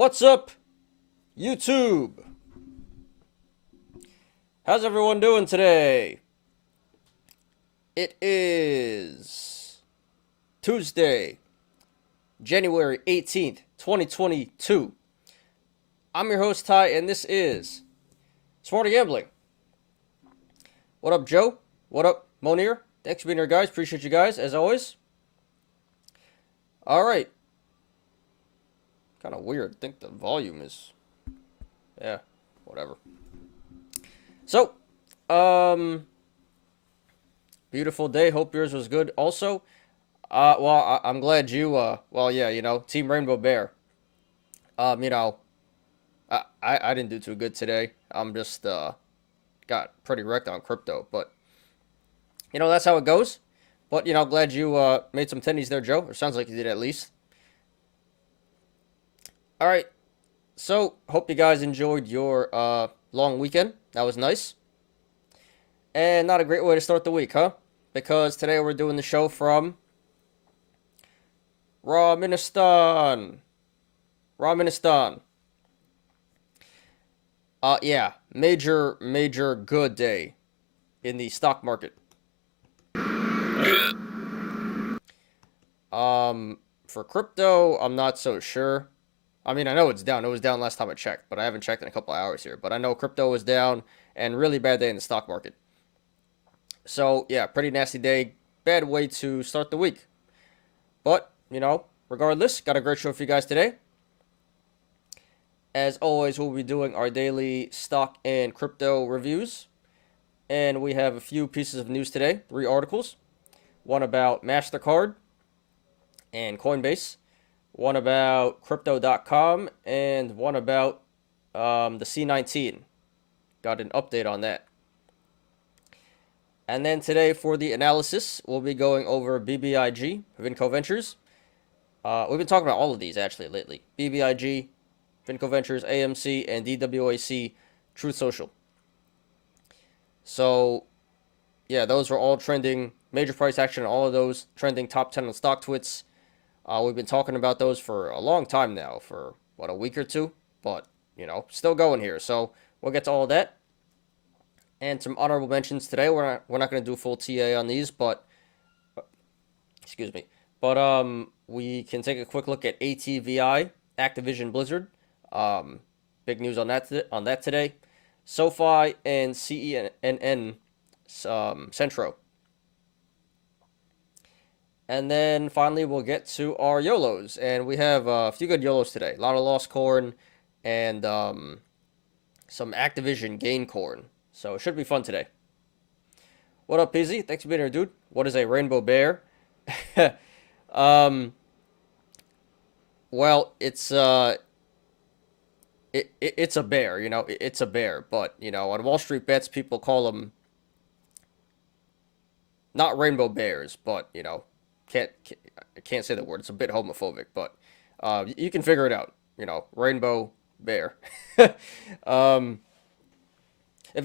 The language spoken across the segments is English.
What's up, YouTube? How's everyone doing today? It is Tuesday, January 18th, 2022. I'm your host, Ty, and this is Smarter Gambling. What up, Joe? What up, Monir? Thanks for being here, guys. Appreciate you guys, as always. Alright. Kind of weird. I think the volume is... yeah, whatever. So, beautiful day. Hope yours was good also. I'm glad you, Team Rainbow Bear. I didn't do too good today. I'm just, got pretty wrecked on crypto, but, that's how it goes. But, glad you, made some tennies there, Joe. It sounds like you did at least. All right. So, hope you guys enjoyed your, long weekend. That was nice. And not a great way to start the week, huh? Because today we're doing the show from Ramenistan. Yeah, major good day in the stock market. For crypto, I'm not so sure. I mean, I know it's down. It was down last time I checked, but I haven't checked in a couple of hours here. But I know crypto was down and really bad day in the stock market. So, yeah, pretty nasty day. Bad way to start the week. But, regardless, got a great show for you guys today. As always, we'll be doing our daily stock and crypto reviews. And we have a few pieces of news today. 3 articles. One about Mastercard and Coinbase. One about Crypto.com. And one about the C19. Got an update on that. And then today for the analysis, we'll be going over BBIG, Vinco Ventures. We've been talking about all of these actually lately. BBIG, Vinco Ventures, AMC, and DWAC, Truth Social. So, yeah, those were all trending. Major price action, all of those trending top 10 on StockTwits. We've been talking about those for a long time now, for, a week or two? But, still going here. So, we'll get to all of that. And some honorable mentions today. We're not going to do full TA on these, but... excuse me. But, we can take a quick look at ATVI, Activision Blizzard. Big news on that today. SoFi and CENN Centro. And then finally we'll get to our YOLOs. And we have a few good YOLOs today. A lot of Lost Corn and some Activision Gain Corn. So it should be fun today. What up, PZ? Thanks for being here, dude. What is a rainbow bear? Well, it's it's a bear, it's a bear, but, on Wall Street Bets, people call them not rainbow bears, but, I can't say the word. It's a bit homophobic, but you can figure it out, rainbow bear. If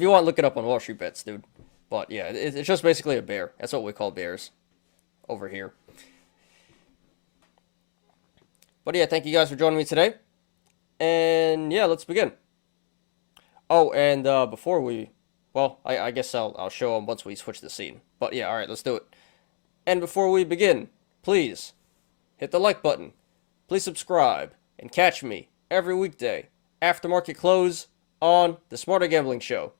you want, look it up on Wall Street Bets, dude. But, yeah, it's just basically a bear. That's what we call bears over here. But, yeah, thank you guys for joining me today. And, yeah, let's begin. Oh, and before we... well, I guess I'll show them once we switch the scene. But, yeah, all right, let's do it. And before we begin, please hit the like button. Please subscribe and catch me every weekday after market close on the Smarter Gambling Show.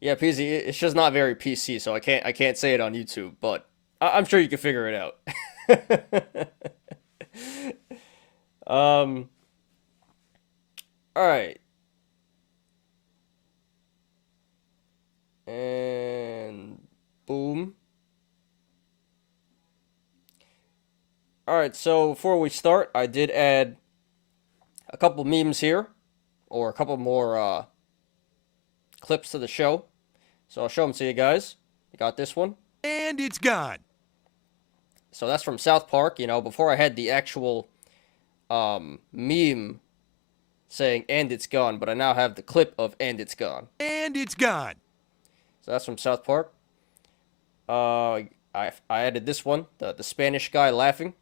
Yeah, PZ, it's just not very PC, so I can't say it on YouTube, but I'm sure you can figure it out. All right. And boom. All right, so before we start, I did add a couple memes here, or a couple more clips to the show. So I'll show them to you guys. I got this one. And it's gone. So that's from South Park. Before I had the actual meme saying, and it's gone, but I now have the clip of, and it's gone. And it's gone. So that's from South Park. I added this one, the Spanish guy laughing.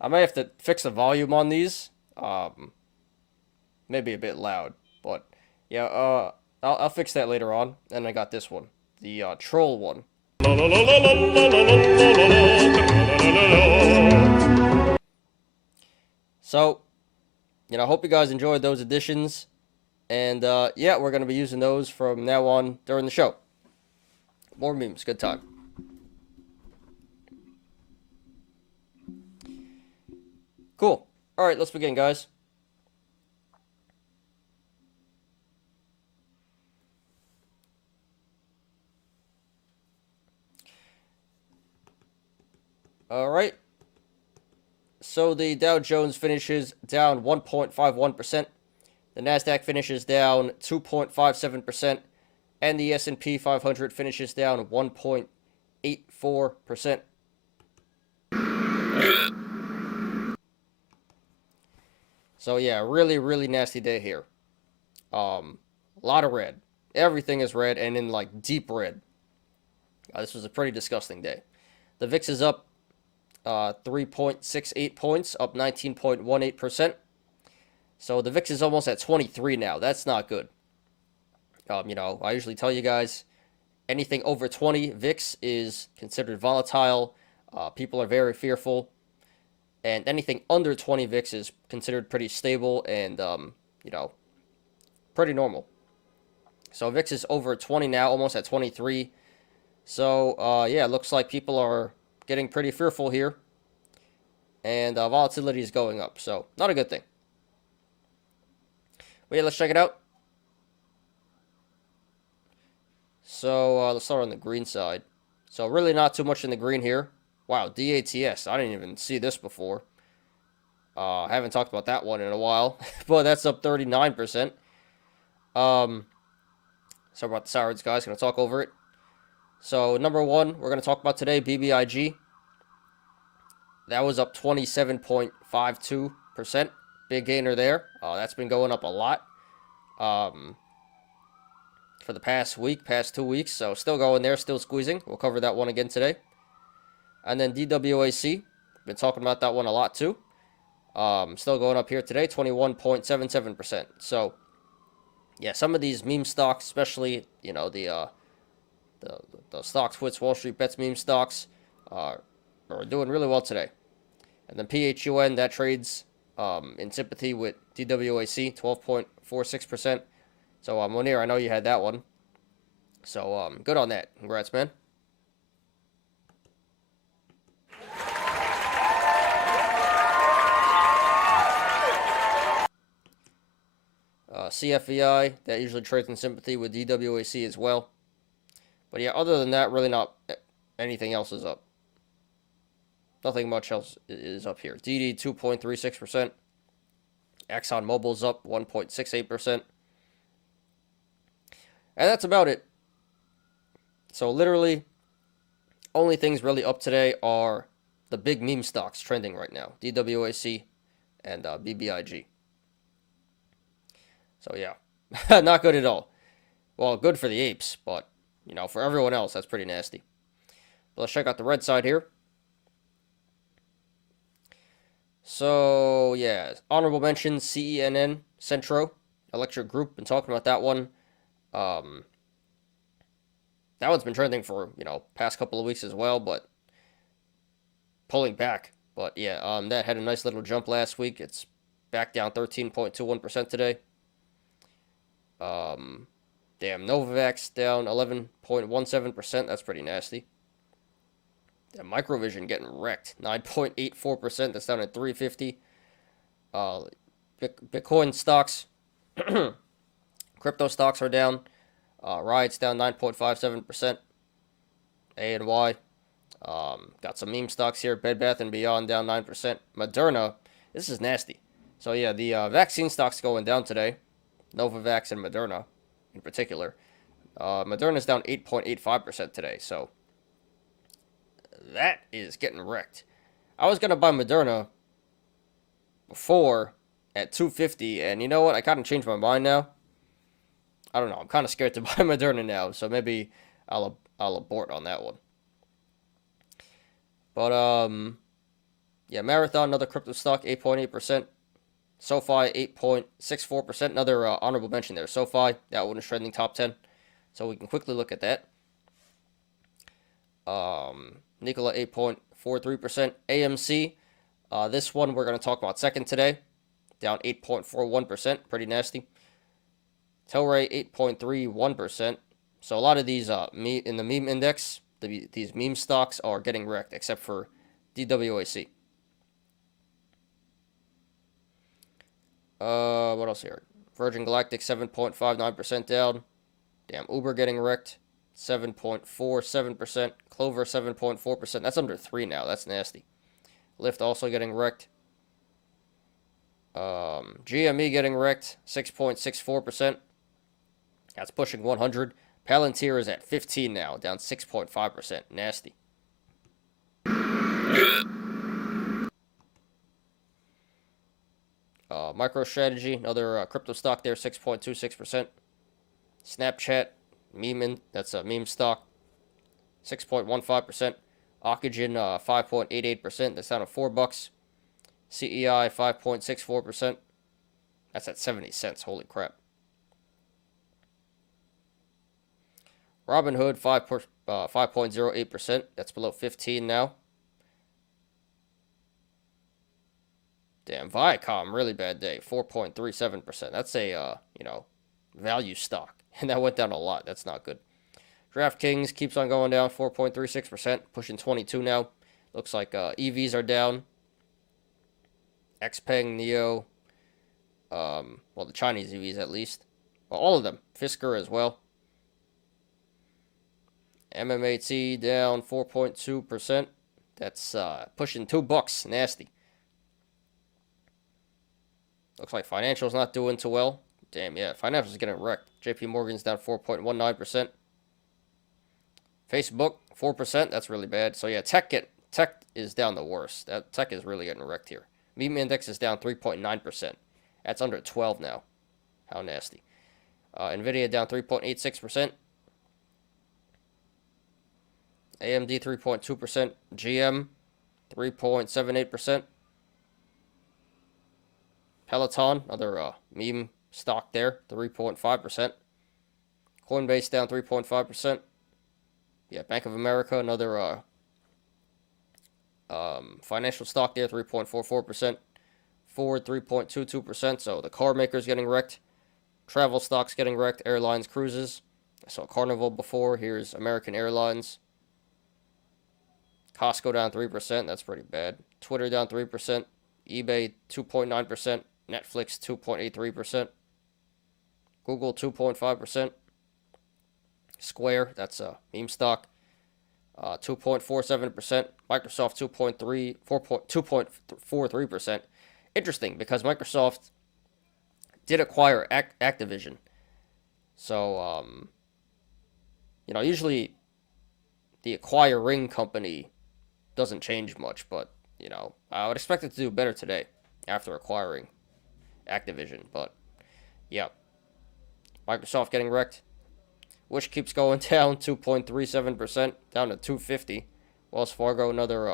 I may have to fix the volume on these. Maybe a bit loud, but yeah. I'll fix that later on. And I got this one, the troll one. So, I hope you guys enjoyed those additions. And, yeah, we're going to be using those from now on during the show. More memes. Good time. Cool. All right, let's begin, guys. All right. So the Dow Jones finishes down 1.51%. The Nasdaq finishes down 2.57%, and the S&P 500 finishes down 1.84%. So yeah, really, really nasty day here. A lot of red. Everything is red, and in like deep red. This was a pretty disgusting day. The VIX is up 3.68 points, up 19.18%. So the VIX is almost at 23 now. That's not good. I usually tell you guys anything over 20 VIX is considered volatile. People are very fearful. And anything under 20 VIX is considered pretty stable and, pretty normal. So VIX is over 20 now, almost at 23. So, yeah, it looks like people are getting pretty fearful here. And volatility is going up. So, not a good thing. But yeah, let's check it out. So, let's start on the green side. So, really not too much in the green here. Wow, DATS. I didn't even see this before. I haven't talked about that one in a while. But that's up 39%. Sorry about the sirens, guys. Going to talk over it. So, number one, we're going to talk about today, BBIG. That was up 27.52%. Big gainer there. That's been going up a lot for the past 2 weeks. So, still going there, still squeezing. We'll cover that one again today. And then DWAC. Been talking about that one a lot, too. Still going up here today, 21.77%. So, yeah, some of these meme stocks, especially, the StockTwits, Wall Street Bets meme stocks, are doing really well today. And then PHUN, that trades in sympathy with DWAC, 12.46%. So, Monir, I know you had that one. So, good on that. Congrats, man. CFVI, that usually trades in sympathy with DWAC as well. But yeah, other than that, really not anything else is up. Nothing much else is up here. DD 2.36%. Exxon Mobil's up 1.68%. And that's about it. So literally, only things really up today are the big meme stocks trending right now. DWAC and BBIG. So yeah, not good at all. Well, good for the apes, but, for everyone else, that's pretty nasty. But let's check out the red side here. So, yeah, honorable mention, CENN, Centro, Electric Group, been talking about that one. That one's been trending for, past couple of weeks as well, but pulling back. But, yeah, that had a nice little jump last week. It's back down 13.21% today. Novavax down 11.17%. That's pretty nasty. Microvision getting wrecked. 9.84%. That's down at 350. Bitcoin stocks, crypto stocks are down. Riot's down 9.57%. A&Y. Got some meme stocks here. Bed Bath & Beyond down 9%. Moderna. This is nasty. So yeah, the vaccine stocks going down today. Novavax and Moderna in particular. Moderna's down 8.85% today, so that is getting wrecked. I was going to buy Moderna before at $250, and you know what? I kind of changed my mind now. I don't know. I'm kind of scared to buy Moderna now, so maybe I'll abort on that one. But, yeah, Marathon, another crypto stock, 8.8%. SoFi, 8.64%. Another honorable mention there. SoFi, that one is trending top 10. So we can quickly look at that. Nikola, 8.43%. AMC, this one we're going to talk about second today. Down 8.41%. Pretty nasty. Telray, 8.31%. So a lot of these in the meme index, these meme stocks are getting wrecked, except for DWAC. What else here? Virgin Galactic, 7.59% down. Damn, Uber getting wrecked, 7.47%. Clover, 7.4%. That's under 3 now. That's nasty. Lyft also getting wrecked. GME getting wrecked, 6.64%. That's pushing 100. Palantir is at 15 now, down 6.5%. Nasty. MicroStrategy, another crypto stock there, 6.26%. Snapchat, that's a meme stock, 6.15%. Oxygen, 5.88%. That's down to $4. CEI, 5.64%. That's at 70 cents. Holy crap. Robinhood, 5.08%. That's below 15 now. Damn, Viacom, really bad day. 4.37%. That's a, value stock. And that went down a lot. That's not good. DraftKings keeps on going down, 4.36%. Pushing 22 now. Looks like EVs are down. Xpeng, Neo. The Chinese EVs at least. Well, all of them. Fisker as well. MMAT down 4.2%. That's pushing $2. Nasty. Looks like financial's not doing too well. Damn, yeah. Financial's getting wrecked. JP Morgan's down 4.19%. Facebook, 4%. That's really bad. So, yeah, tech is down the worst. That tech is really getting wrecked here. Meme index is down 3.9%. That's under 12 now. How nasty. Nvidia down 3.86%. AMD 3.2%. GM 3.78%. Peloton, another meme stock there, 3.5%. Coinbase down 3.5%. Yeah, Bank of America, another financial stock there, 3.44%. Ford, 3.22%. So the car makers getting wrecked. Travel stocks getting wrecked. Airlines, cruises. I saw Carnival before. Here's American Airlines. Costco down 3%. That's pretty bad. Twitter down 3%. eBay 2.9%. Netflix 2.83%. Google 2.5%. Square, that's a meme stock, 2.47%. Microsoft 2.43%. Interesting, because Microsoft did acquire Activision. So, usually the acquiring company doesn't change much, but, I would expect it to do better today after acquiring Activision. But, yeah, Microsoft getting wrecked. Which keeps going down 2.37%, down to 250. Wells Fargo, another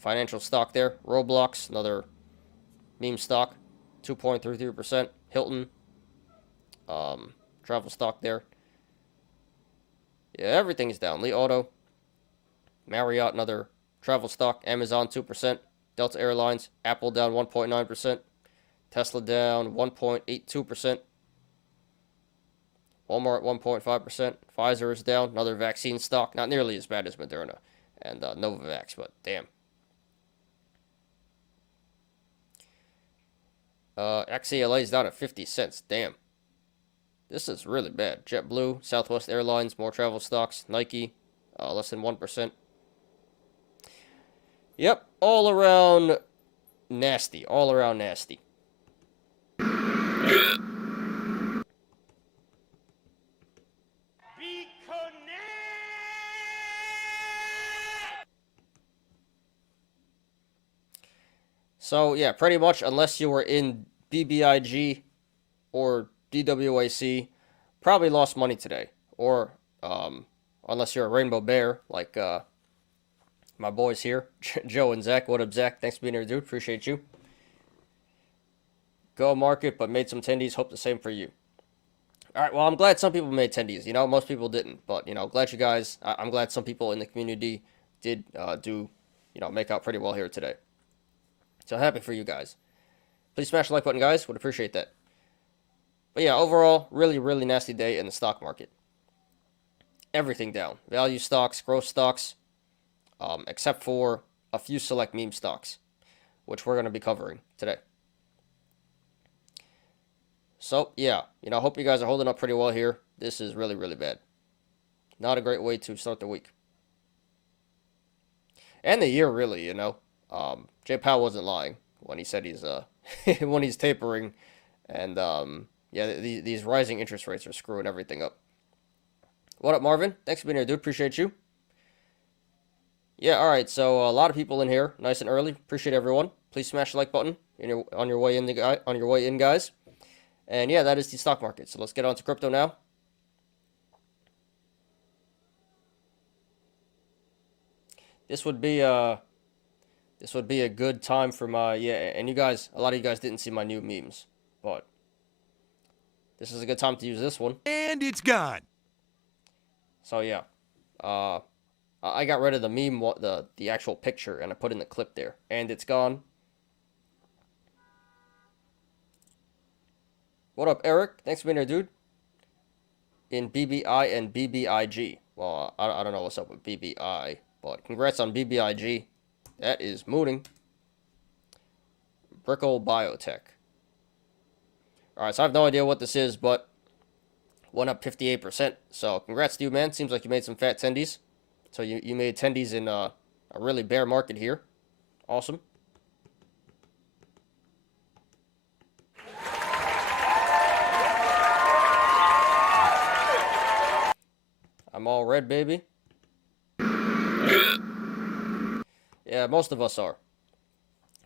financial stock there. Roblox, another meme stock, 2.33%. Hilton, travel stock there. Yeah, everything's down. Lee Auto, Marriott, another travel stock. Amazon 2%. Delta Airlines, Apple down 1.9%. Tesla down 1.82%. Walmart 1.5%. Pfizer is down. Another vaccine stock. Not nearly as bad as Moderna and Novavax, but damn. XALA is down at 50 cents. Damn. This is really bad. JetBlue, Southwest Airlines, more travel stocks. Nike, less than 1%. Yep, all around nasty. All around nasty. So, yeah, pretty much, unless you were in BBIG or DWAC, probably lost money today. Or Unless you're a rainbow bear, like my boys here, Joe and Zach. What up, Zach? Thanks for being here, dude. Appreciate you. Go market, but made some tendies. Hope the same for you. All right, well, I'm glad some people made tendies. You know, most people didn't, but, you know, glad you guys, I'm glad some people in the community did make out pretty well here today. So happy for you guys. Please smash the like button, guys. Would appreciate that. But yeah, overall, really, really nasty day in the stock market. Everything down. Value stocks, growth stocks, except for a few select meme stocks, which we're going to be covering today. So, yeah, you know, hope you guys are holding up pretty well here. This is really, really bad. Not a great way to start the week. And the year, really, you know. Jay Powell wasn't lying when he said he's when he's tapering. And, yeah, these rising interest rates are screwing everything up. What up, Marvin? Thanks for being here, dude. Appreciate you. Yeah, all right, so a lot of people in here, nice and early. Appreciate everyone. Please smash the like button on your way in, guys. And yeah, that is the stock market. So let's get on to crypto now. This would be a good time for my, and you guys, a lot of you guys didn't see my new memes, but this is a good time to use this one. And it's gone. So yeah, I got rid of the meme, the actual picture, and I put in the clip there, and it's gone. What up, Eric? Thanks for being here, dude. In BBI and BBIG. Well, I don't know what's up with BBI, but congrats on BBIG. That is mooning. Brickle Biotech. Alright, so I have no idea what this is, but went up 58%. So congrats to you, man. Seems like you made some fat tendies. So you made tendies in a really bear market here. Awesome. I'm all red, baby. Yeah, most of us are.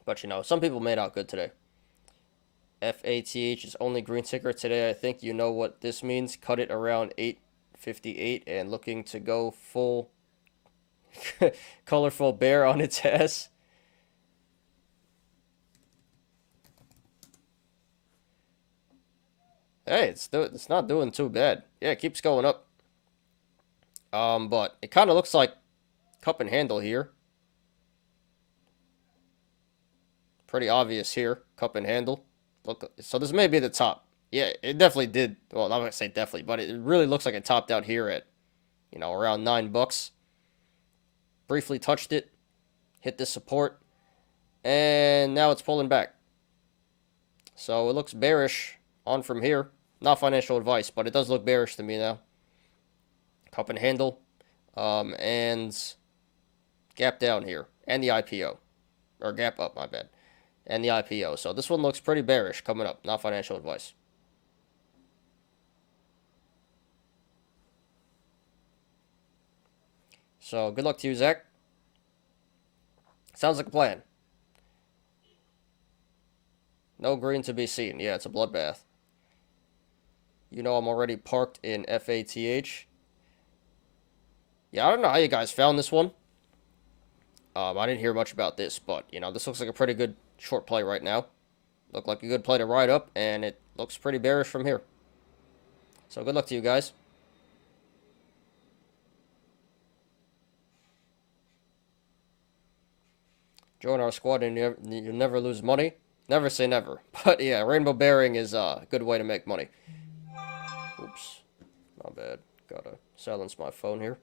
But, you know, some people made out good today. FATH is only green ticker today. I think you know what this means. Cut it around 8:58 and looking to go full colorful bear on its ass. Hey, it's not doing too bad. Yeah, it keeps going up. But it kind of looks like cup and handle here. Pretty obvious here, cup and handle. Look, so this may be the top. Yeah, it definitely did. Well, I'm not gonna say definitely, but it really looks like it topped out here at, you know, around $9. Briefly touched it, hit this support, and now it's pulling back. So it looks bearish on from here. Not financial advice, but it does look bearish to me now. Cup and handle, and gap down here, and the IPO, or gap up, my bad, and the IPO. So this one looks pretty bearish coming up. Not financial advice. So good luck to you, Zach. Sounds like a plan. No green to be seen. Yeah, it's a bloodbath. You know I'm already parked in FATH. Yeah, I don't know how you guys found this one. I didn't hear much about this, but, you know, this looks like a pretty good short play right now. Looked like a good play to ride up, and it looks pretty bearish from here. So good luck to you guys. Join our squad and you never lose money. Never say never. But yeah, rainbow bearing is a good way to make money. Oops. My bad. Gotta silence my phone here.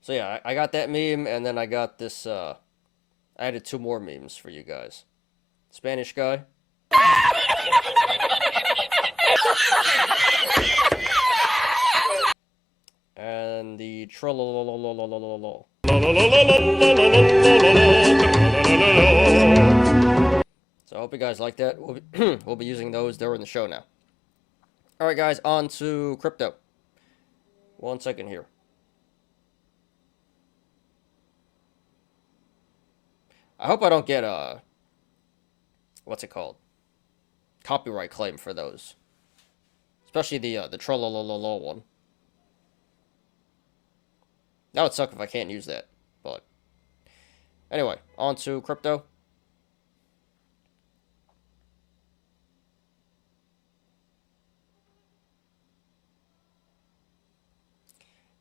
So yeah, I got that meme, and then I got this, I added 2 more memes for you guys. Spanish guy. And the trollololololololol. So I hope you guys like that. We'll be using those during the show now. Alright guys, on to crypto. 1 second here. I hope I don't get, what's it called? copyright claim for those, especially the trollolololo one. That would suck if I can't use that, but anyway, on to crypto.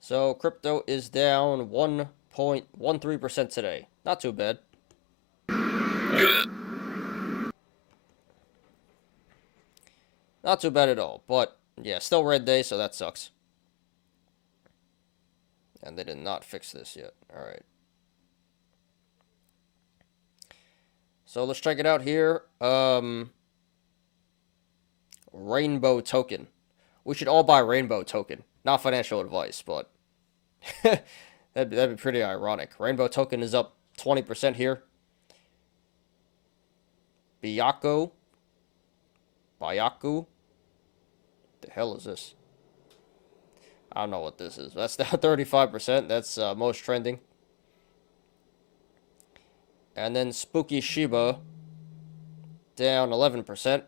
So crypto is down 1.13% today. Not too bad. Not too bad at all, but yeah, still red day, so that sucks. And they did not fix this yet. All right. So let's check it out here. Rainbow token. We should all buy Rainbow token. Not financial advice, but that'd be pretty ironic. Rainbow token is up 20% here. Byaku. The hell is this? I don't know what this is. That's down 35%. That's most trending. And then Spooky Shiba down 11%.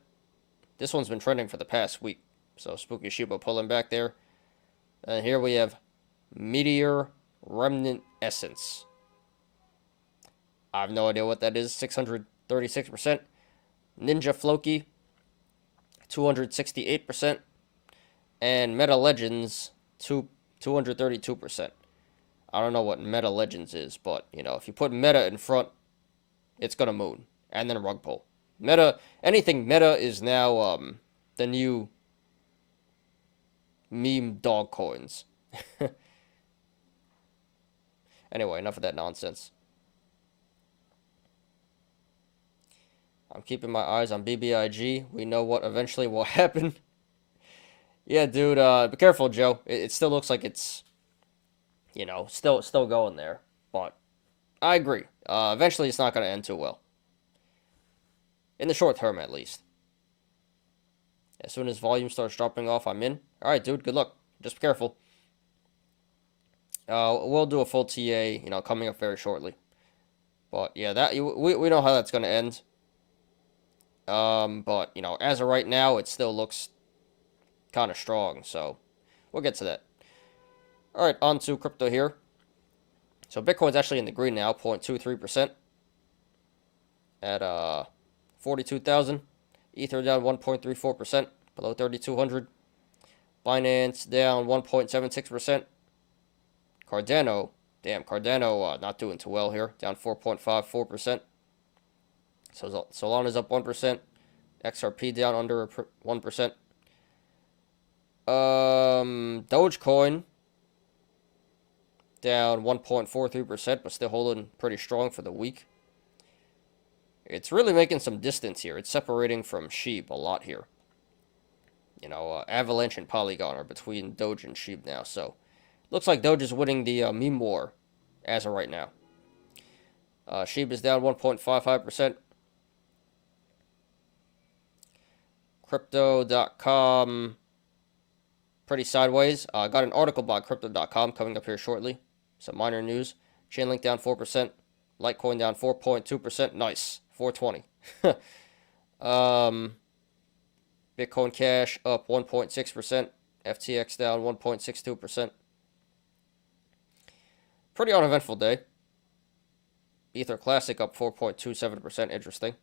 This one's been trending for the past week. So Spooky Shiba pulling back there. And here we have Meteor Remnant Essence. I have no idea what that is. 636%. Ninja Floki 268%. And Meta Legends 232%. I don't know what Meta Legends is, but you know, if you put Meta in front, it's gonna moon. And then rug pull. Meta, anything Meta is now the new meme dog coins. Anyway, enough of that nonsense. I'm keeping my eyes on BBIG. We know what eventually will happen. Yeah, dude, be careful, Joe. It still looks like it's, you know, still going there. But I agree. Eventually it's not going to end too well. In the short term, at least. As soon as volume starts dropping off, I'm in. All right, dude, good luck. Just be careful. We'll do a full TA, you know, coming up very shortly. But yeah, we know how that's going to end. But you know, as of right now, it still looks kind of strong, so we'll get to that. All right, on to crypto here. So Bitcoin's actually in the green now, 0.23% at 42,000. Ether down 1.34%, below 3,200. Binance down 1.76%. Cardano, not doing too well here, down 4.54%. So Solana's up 1%. XRP down under 1%. Dogecoin down 1.43%, but still holding pretty strong for the week. It's really making some distance here. It's separating from SHIB a lot here. You know, Avalanche and Polygon are between Doge and SHIB now, so looks like Doge is winning the meme war as of right now. SHIB is down 1.55%. Crypto.com pretty sideways. I got an article by Crypto.com coming up here shortly. Some minor news. Chainlink down 4%. Litecoin down 4.2%. Nice. 420. Bitcoin Cash up 1.6%. FTX down 1.62%. Pretty uneventful day. Ether Classic up 4.27%. Interesting.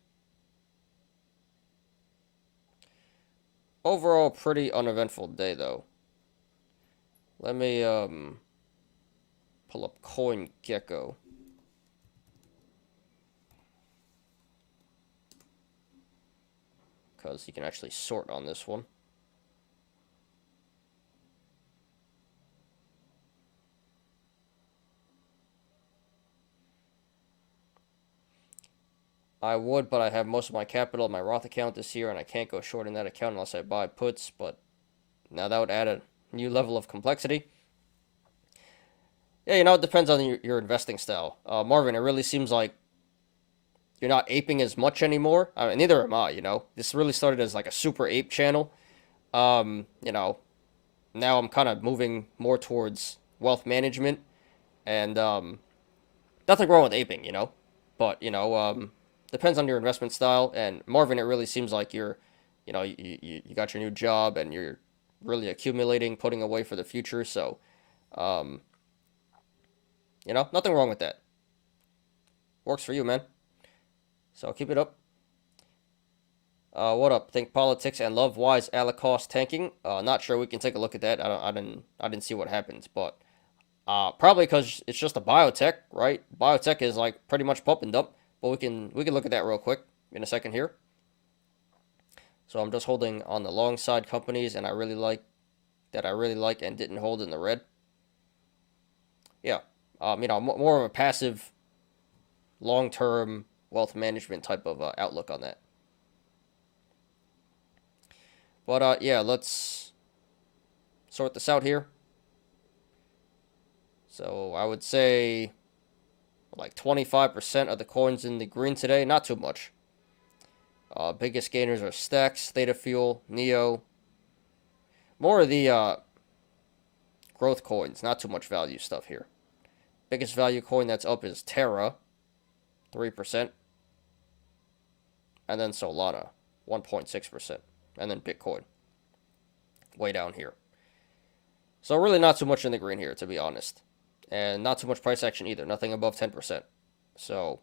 Overall, pretty uneventful day, though. Let me pull up CoinGecko. Because you can actually sort on this one. I would, but I have most of my capital in my Roth account this year, and I can't go short in that account unless I buy puts, but now that would add a new level of complexity. Yeah, you know, it depends on your investing style. Marvin, it really seems like you're not aping as much anymore. I mean, neither am I, you know. This really started as like a super ape channel. You know, now I'm kind of moving more towards wealth management, and nothing wrong with aping, you know, but, you know, depends on your investment style. And Marvin, it really seems like you're you know, you got your new job and you're really accumulating, putting away for the future. So, um, you know, nothing wrong with that. Works for you, man. So keep it up. What up? Think politics and love wise Alacost tanking. Not sure. We can take a look at that. I didn't see what happens, but probably because it's just a biotech, right? Biotech is like pretty much pump and dump. But we can look at that real quick in a second here. So I'm just holding on the long side companies, and I really like and didn't hold in the red. Yeah, you know, more of a passive, long-term wealth management type of outlook on that. But yeah, let's sort this out here. So I would say like 25% of the coins in the green today, not too much. Biggest gainers are Stacks, Theta Fuel, Neo. More of the growth coins, not too much value stuff here. Biggest value coin that's up is Terra, 3%. And then Solana, 1.6%. And then Bitcoin, way down here. So really not too much in the green here, to be honest. And not too much price action either, nothing above 10%. So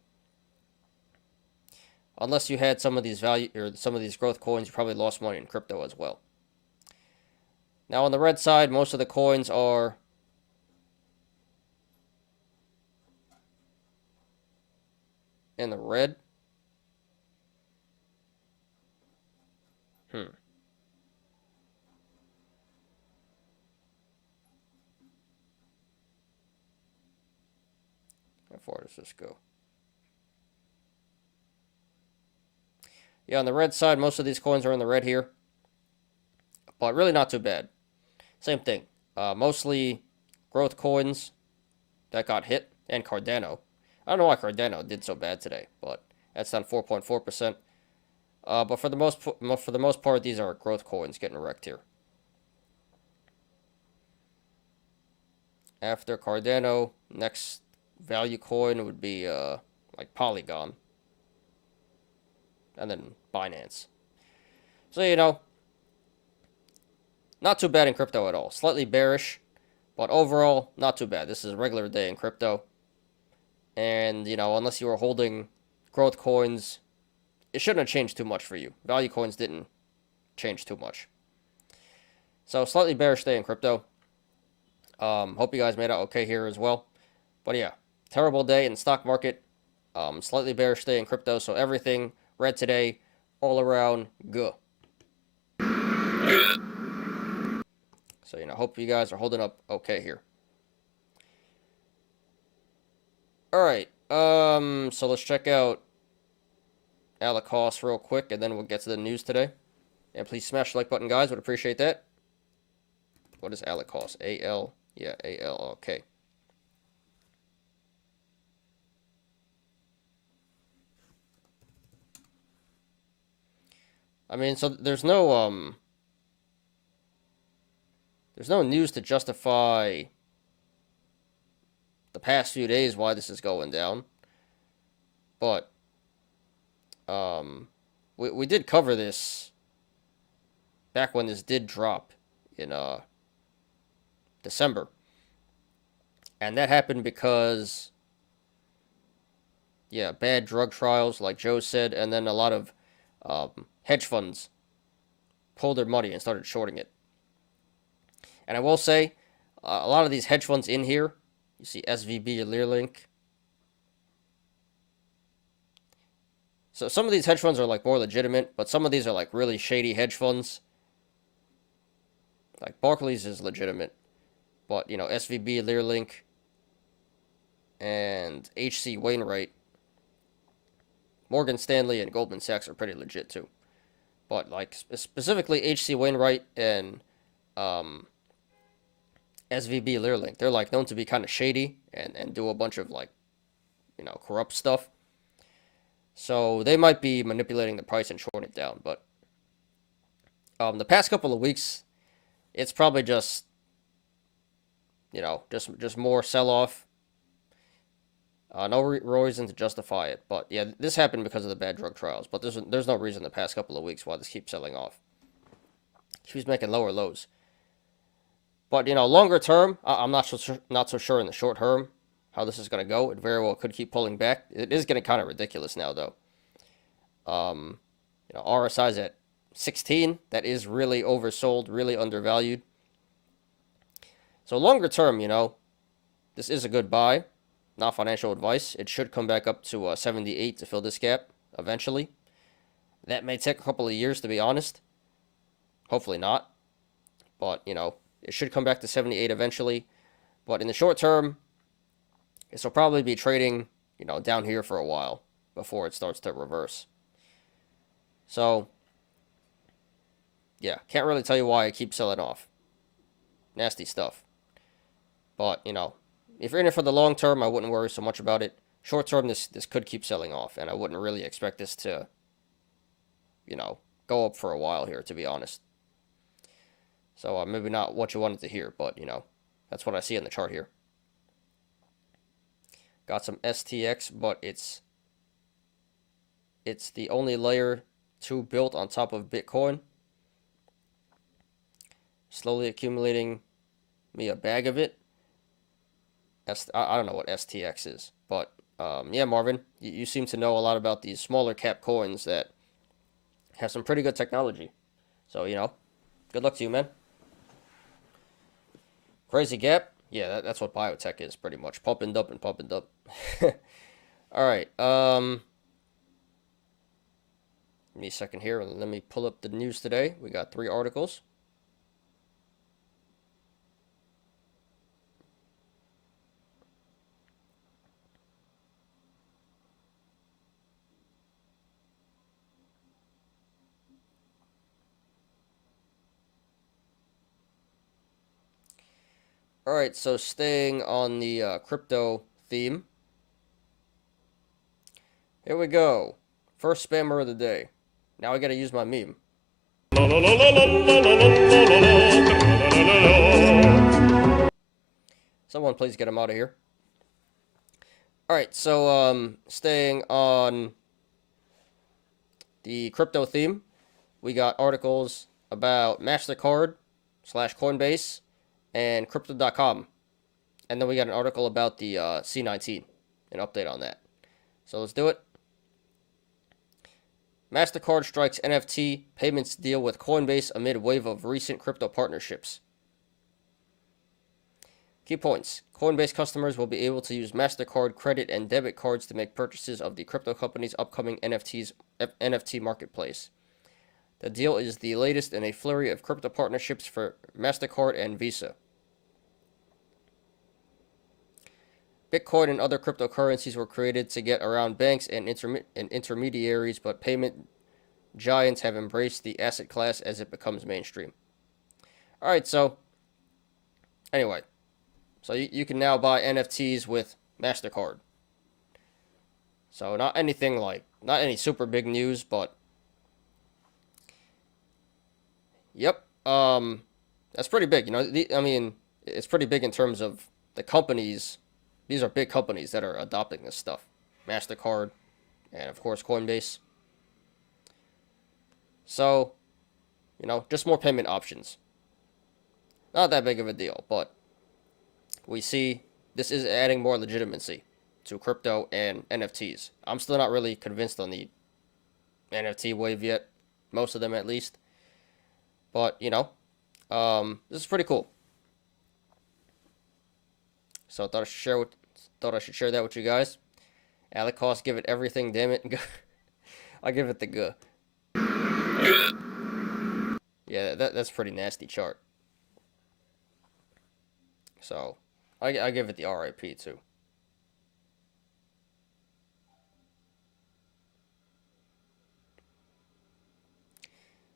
unless you had some of these value or some of these growth coins, you probably lost money in crypto as well. Now on the red side, most of the coins are in the red. How far does this go? Yeah, on the red side, most of these coins are in the red here. But really not too bad. Same thing. Mostly growth coins that got hit, and Cardano. I don't know why Cardano did so bad today, but that's down 4.4%. But for the most part, these are growth coins getting wrecked here. After Cardano, next value coin would be like Polygon, and then Binance. So you know, not too bad in crypto at all. Slightly bearish, but overall not too bad. This is a regular day in crypto, and you know, unless you were holding growth coins, it shouldn't have changed too much for you. Value coins didn't change too much. So slightly bearish day in crypto. Hope you guys made out okay here as well. But yeah, terrible day in the stock market. Slightly bearish day in crypto. So everything red today, all around good. So you know, hope you guys are holding up okay here. All right. So let's check out Alacost real quick, and then we'll get to the news today. And please smash the like button, guys. Would appreciate that. What is Alacost? A-L. Yeah, A-L. Okay. I mean, so there's no news to justify the past few days why this is going down. But we did cover this back when this did drop in December. And that happened because yeah, bad drug trials like Joe said, and then a lot of hedge funds pulled their money and started shorting it. And I will say, a lot of these hedge funds in here, you see SVB or Leerlink. So some of these hedge funds are like more legitimate, but some of these are like really shady hedge funds. Like Barclays is legitimate, but you know, SVB, Leerlink, and H.C. Wainwright, Morgan Stanley, and Goldman Sachs are pretty legit too. But like specifically H.C. Wainwright and SVB Leerlink, they're like known to be kind of shady and do a bunch of like, you know, corrupt stuff. So they might be manipulating the price and shorting it down. But the past couple of weeks, it's probably just, you know, just more sell-off. No reason to justify it, but yeah, this happened because of the bad drug trials. But there's no reason the past couple of weeks why this keeps selling off. She's making lower lows. But longer term, I'm not so sure in the short term how this is going to go. It very well could keep pulling back. It is getting kind of ridiculous now, though. RSI's at 16. That is really oversold, really undervalued. So longer term, this is a good buy. Not financial advice. It should come back up to 78 to fill this gap eventually. That may take a couple of years, to be honest. Hopefully not. But, it should come back to 78 eventually. But in the short term, this will probably be trading, down here for a while before it starts to reverse. So, yeah, can't really tell you why it keeps selling off. Nasty stuff. But, if you're in it for the long term, I wouldn't worry so much about it. Short term, this could keep selling off, and I wouldn't really expect this to, go up for a while here, to be honest. So maybe not what you wanted to hear, but, that's what I see in the chart here. Got some STX, but it's the only layer 2 built on top of Bitcoin. Slowly accumulating me a bag of it. I don't know what STX is, but yeah, Marvin, you seem to know a lot about these smaller cap coins that have some pretty good technology. So, good luck to you, man. Crazy gap? Yeah, that's what biotech is, pretty much. Pumping up and pumping up. All right. Give me a second here. Let me pull up the news today. We got 3 articles. All right, so staying on the crypto theme. Here we go. First spammer of the day. Now I gotta use my meme. Someone please get him out of here. All right, so staying on the crypto theme, we got articles about Mastercard / Coinbase and Crypto.com. And then we got an article about the C19, an update on that. So let's do it. Mastercard strikes NFT payments deal with Coinbase amid wave of recent crypto partnerships. Key points. Coinbase customers will be able to use Mastercard credit and debit cards to make purchases of the crypto company's upcoming NFT marketplace. The deal is the latest in a flurry of crypto partnerships for Mastercard and Visa. Bitcoin and other cryptocurrencies were created to get around banks and intermediaries, but payment giants have embraced the asset class as it becomes mainstream. All right, so anyway, so you can now buy NFTs with Mastercard. So not any super big news, but yep, that's pretty big. It's pretty big in terms of the companies. These are big companies that are adopting this stuff. Mastercard, and of course Coinbase. So, just more payment options. Not that big of a deal, but we see this is adding more legitimacy to crypto and NFTs. I'm still not really convinced on the NFT wave yet, most of them at least. But, this is pretty cool. So I thought I should share that with you guys. Alec Cost, give it everything, damn it. I'll give it the good. Yeah, that's a pretty nasty chart. So I give it the RIP too.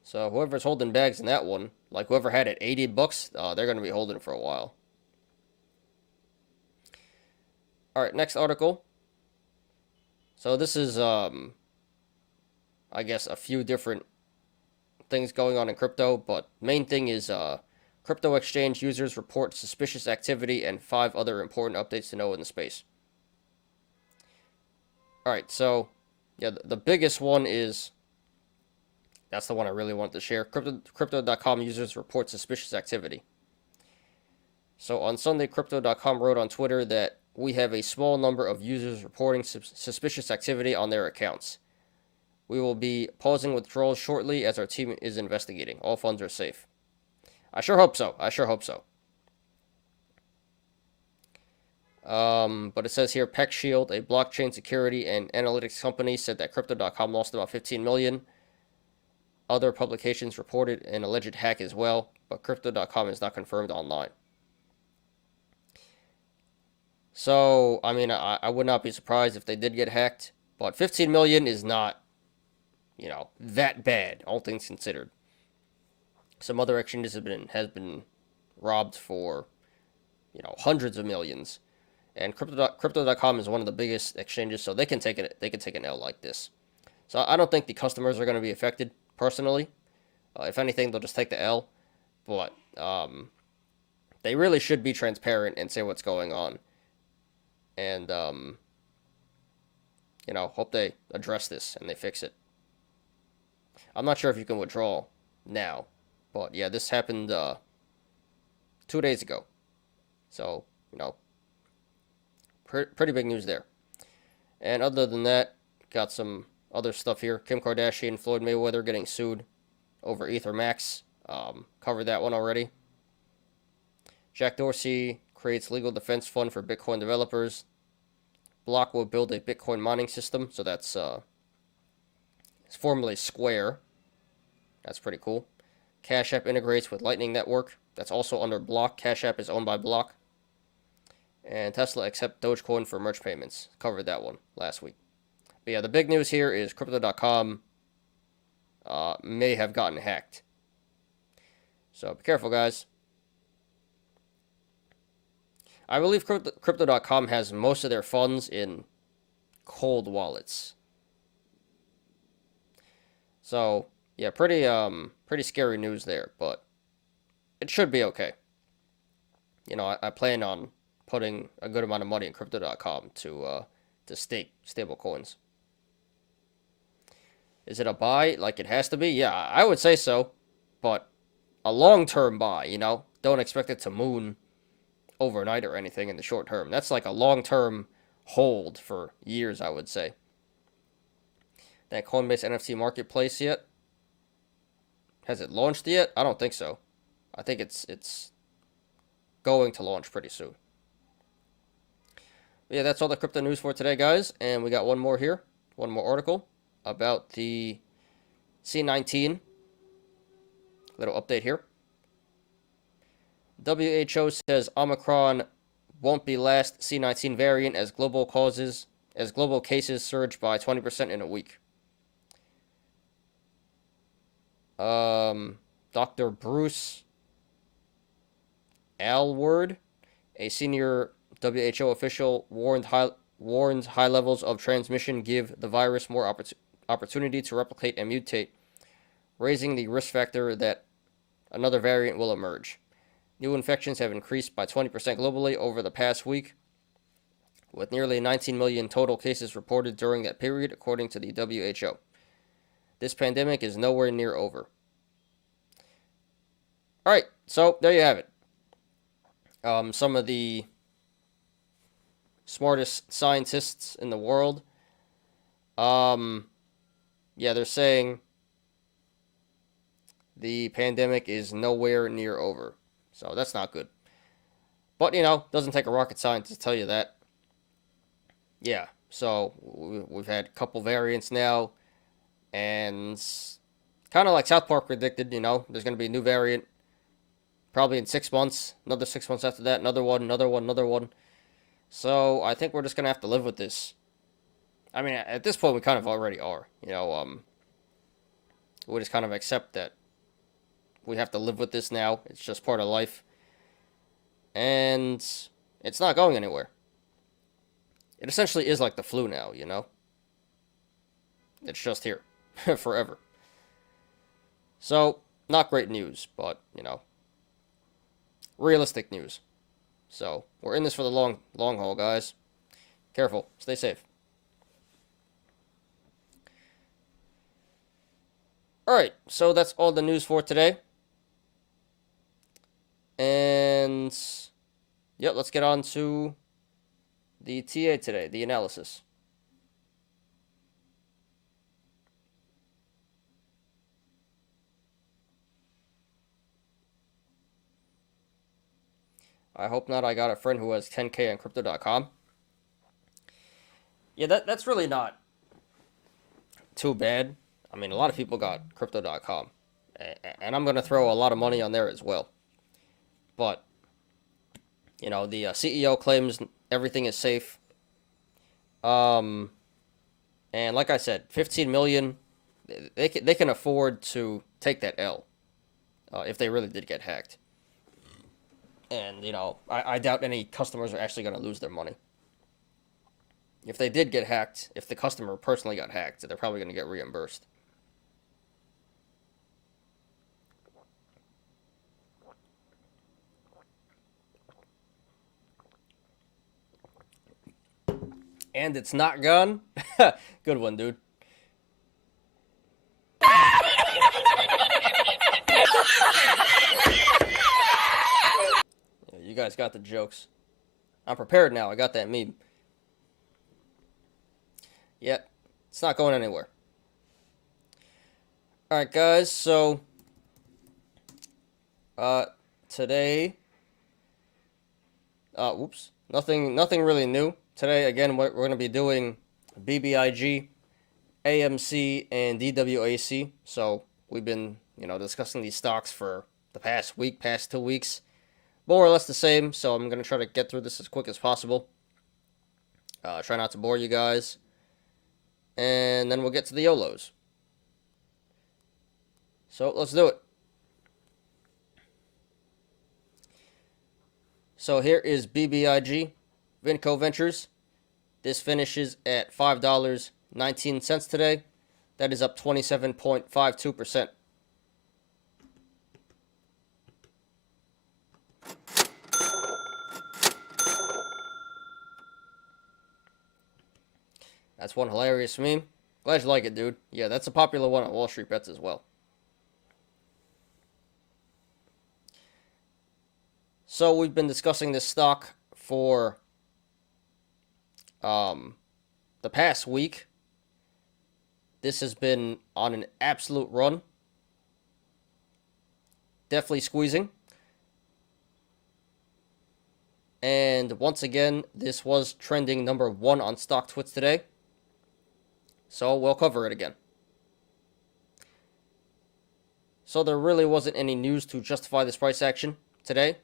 So whoever's holding bags in that one, like whoever had it $80, they're gonna be holding for a while. All right, next article. So this is, I guess, a few different things going on in crypto, but main thing is crypto exchange users report suspicious activity and 5 other important updates to know in the space. All right, so yeah, the biggest one is that's the one I really wanted to share. Crypto.com users report suspicious activity. So on Sunday, Crypto.com wrote on Twitter that we have a small number of users reporting suspicious activity on their accounts. We will be pausing withdrawals shortly as our team is investigating. All funds are safe. I sure hope so. I sure hope so. But it says here, Peck Shield, a blockchain security and analytics company, said that Crypto.com lost about 15 million. Other publications reported an alleged hack as well, but Crypto.com is not confirmed online. So, I mean, I would not be surprised if they did get hacked, but 15 million is not, that bad, all things considered. Some other exchanges has been robbed for, hundreds of millions. And crypto.com is one of the biggest exchanges, so they can take an L like this. So I don't think the customers are going to be affected personally. If anything, they'll just take the L. But they really should be transparent and say what's going on. And hope they address this and they fix it. I'm not sure if you can withdraw now, but yeah, this happened 2 days ago. So pretty big news there. And other than that, got some other stuff here. Kim Kardashian, Floyd Mayweather getting sued over Ether Max. Covered that one already. Jack Dorsey creates legal defense fund for Bitcoin developers. Block will build a Bitcoin mining system. So that's it's formerly Square. That's pretty cool. Cash App integrates with Lightning Network. That's also under Block. Cash App is owned by Block. And Tesla accept Dogecoin for merch payments. Covered that one last week. But yeah, the big news here is Crypto.com may have gotten hacked. So be careful, guys. I believe Crypto.com has most of their funds in cold wallets. So yeah, pretty scary news there, but it should be okay. I plan on putting a good amount of money in Crypto.com to stake stable coins. Is it a buy like it has to be? Yeah, I would say so, but a long-term buy. Don't expect it to moon overnight or anything in the short term. That's like a long-term hold for years, I would say. That Coinbase NFT marketplace yet? Has it launched yet? I don't think so. I think it's going to launch pretty soon. But yeah, that's all the crypto news for today, guys. And we got one more here. One more article about the C19. Little update here. WHO says Omicron won't be last C19 variant as global cases surge by 20% in a week. Dr. Bruce Alward, a senior WHO official, warns high levels of transmission give the virus more opportunity to replicate and mutate, raising the risk factor that another variant will emerge. New infections have increased by 20% globally over the past week, with nearly 19 million total cases reported during that period, according to the WHO. This pandemic is nowhere near over. All right, so there you have it. Some of the smartest scientists in the world. Yeah, they're saying the pandemic is nowhere near over. So that's not good. But, doesn't take a rocket scientist to tell you that. Yeah, so we've had a couple variants now. And kind of like South Park predicted, there's going to be a new variant. Probably in 6 months. Another 6 months after that. Another one. So I think we're just going to have to live with this. I mean, at this point, we kind of already are. We just kind of accept that we have to live with this now. It's just part of life. And it's not going anywhere. It essentially is like the flu now, It's just here. Forever. So, not great news, but, realistic news. So, we're in this for the long haul, guys. Careful. Stay safe. All right, so that's all the news for today. And yeah, let's get on to the TA today, the analysis. I hope not. I got a friend who has 10K on crypto.com. Yeah, that's really not too bad. I mean, a lot of people got crypto.com. And I'm going to throw a lot of money on there as well. But, you know, the CEO claims everything is safe. And like I said, 15 million, they can afford to take that L if they really did get hacked. And, you know, I doubt any customers are actually going to lose their money. If they did get hacked, if the customer personally got hacked, they're probably going to get reimbursed. And it's not gone. Good one, dude. Yeah, you guys got the jokes. I'm prepared now. I got that meme. Yep, it's not going anywhere. Alright, guys, so today nothing really new. Today, again, we're going to be doing BBIG, AMC, and DWAC. So we've been, you know, discussing these stocks for the past week, past 2 weeks. More or less the same, so I'm going to try to get through this as quick as possible. Try not to bore you guys. And then we'll get to the Yolos. So let's do it. So here is BBIG Vinco Ventures. This finishes at $5.19 today. That is up 27.52%. That's one hilarious meme. Glad you like it, dude. Yeah, that's a popular one on Wall Street Bets as well. So we've been discussing this stock for the past week. This has been on an absolute run. Definitely squeezing. And once again, this was trending number 1 on StockTwits today. So we'll cover it again. So there really wasn't any news to justify this price action today.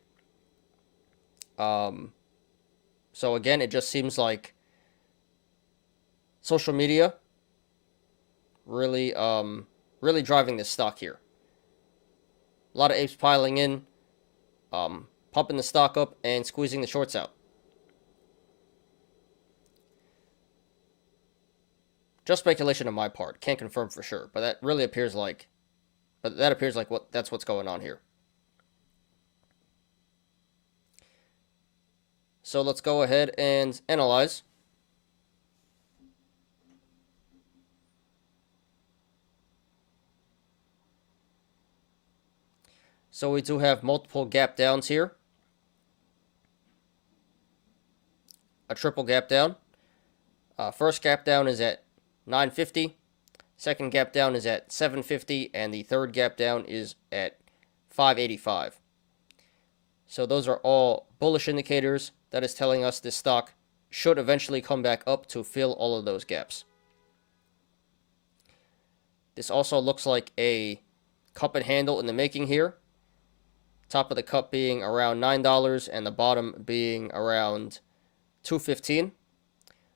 So again, it just seems like social media really driving this stock here. A lot of apes piling in, pumping the stock up and squeezing the shorts out. Just speculation on my part. Can't confirm for sure, but that really appears like, that's what's going on here. So let's go ahead and analyze. So we do have multiple gap downs here. A triple gap down. First gap down is at 950. Second gap down is at 750. And the third gap down is at 585. So those are all bullish indicators. That is telling us this stock should eventually come back up to fill all of those gaps. This also looks like a cup and handle in the making here. Top of the cup being around $9 and the bottom being around $2.15.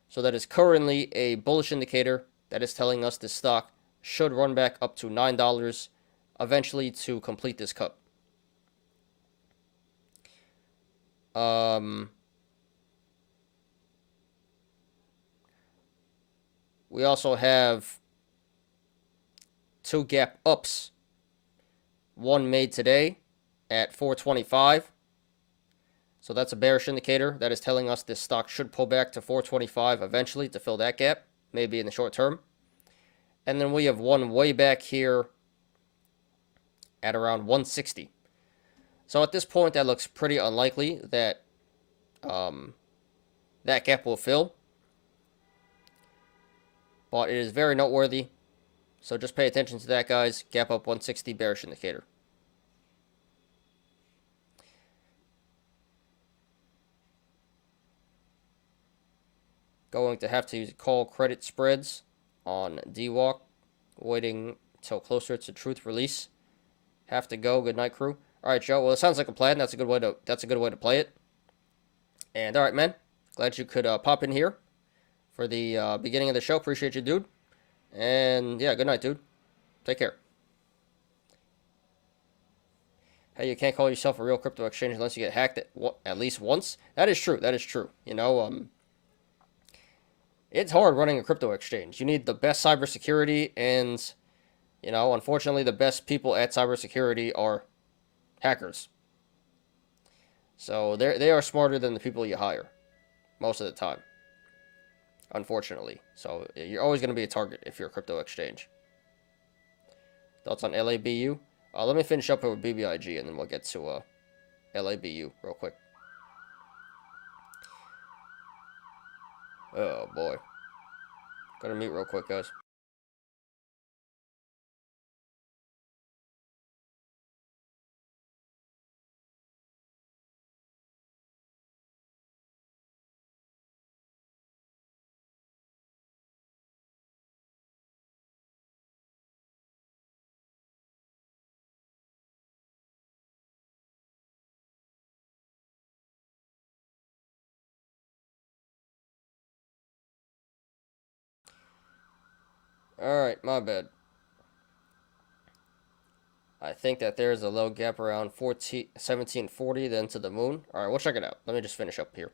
So that is currently a bullish indicator that is telling us this stock should run back up to $9 eventually to complete this cup. We also have 2 gap ups. One made today at 425. So that's a bearish indicator that is telling us this stock should pull back to 425 eventually to fill that gap, maybe in the short term. And then we have one way back here at around 160. So at this point, that looks pretty unlikely that that gap will fill. But it is very noteworthy. So just pay attention to that, guys. Gap up 160, bearish indicator. Going to have to call credit spreads on DWAC. Waiting till closer to truth release. Have to go. Good night, crew. All right, Joe. Well, it sounds like a plan. That's a good way to play it. And all right, man. Glad you could pop in here for the beginning of the show. Appreciate you, dude. And yeah, good night, dude. Take care. Hey, you can't call yourself a real crypto exchange unless you get hacked at least once. That is true. That is true. You know, it's hard running a crypto exchange. You need the best cybersecurity, and you know, unfortunately, the best people at cybersecurity are hackers. So they are smarter than the people you hire most of the time, unfortunately. So you're always going to be a target if you're a crypto exchange. Thoughts on LABU? Let me finish up with BBIG, and then we'll get to LABU real quick. Oh, boy. Gotta mute real quick, guys. Alright, my bad. I think that there's a low gap around 1740, then to the moon. Alright, we'll check it out. Let me just finish up here.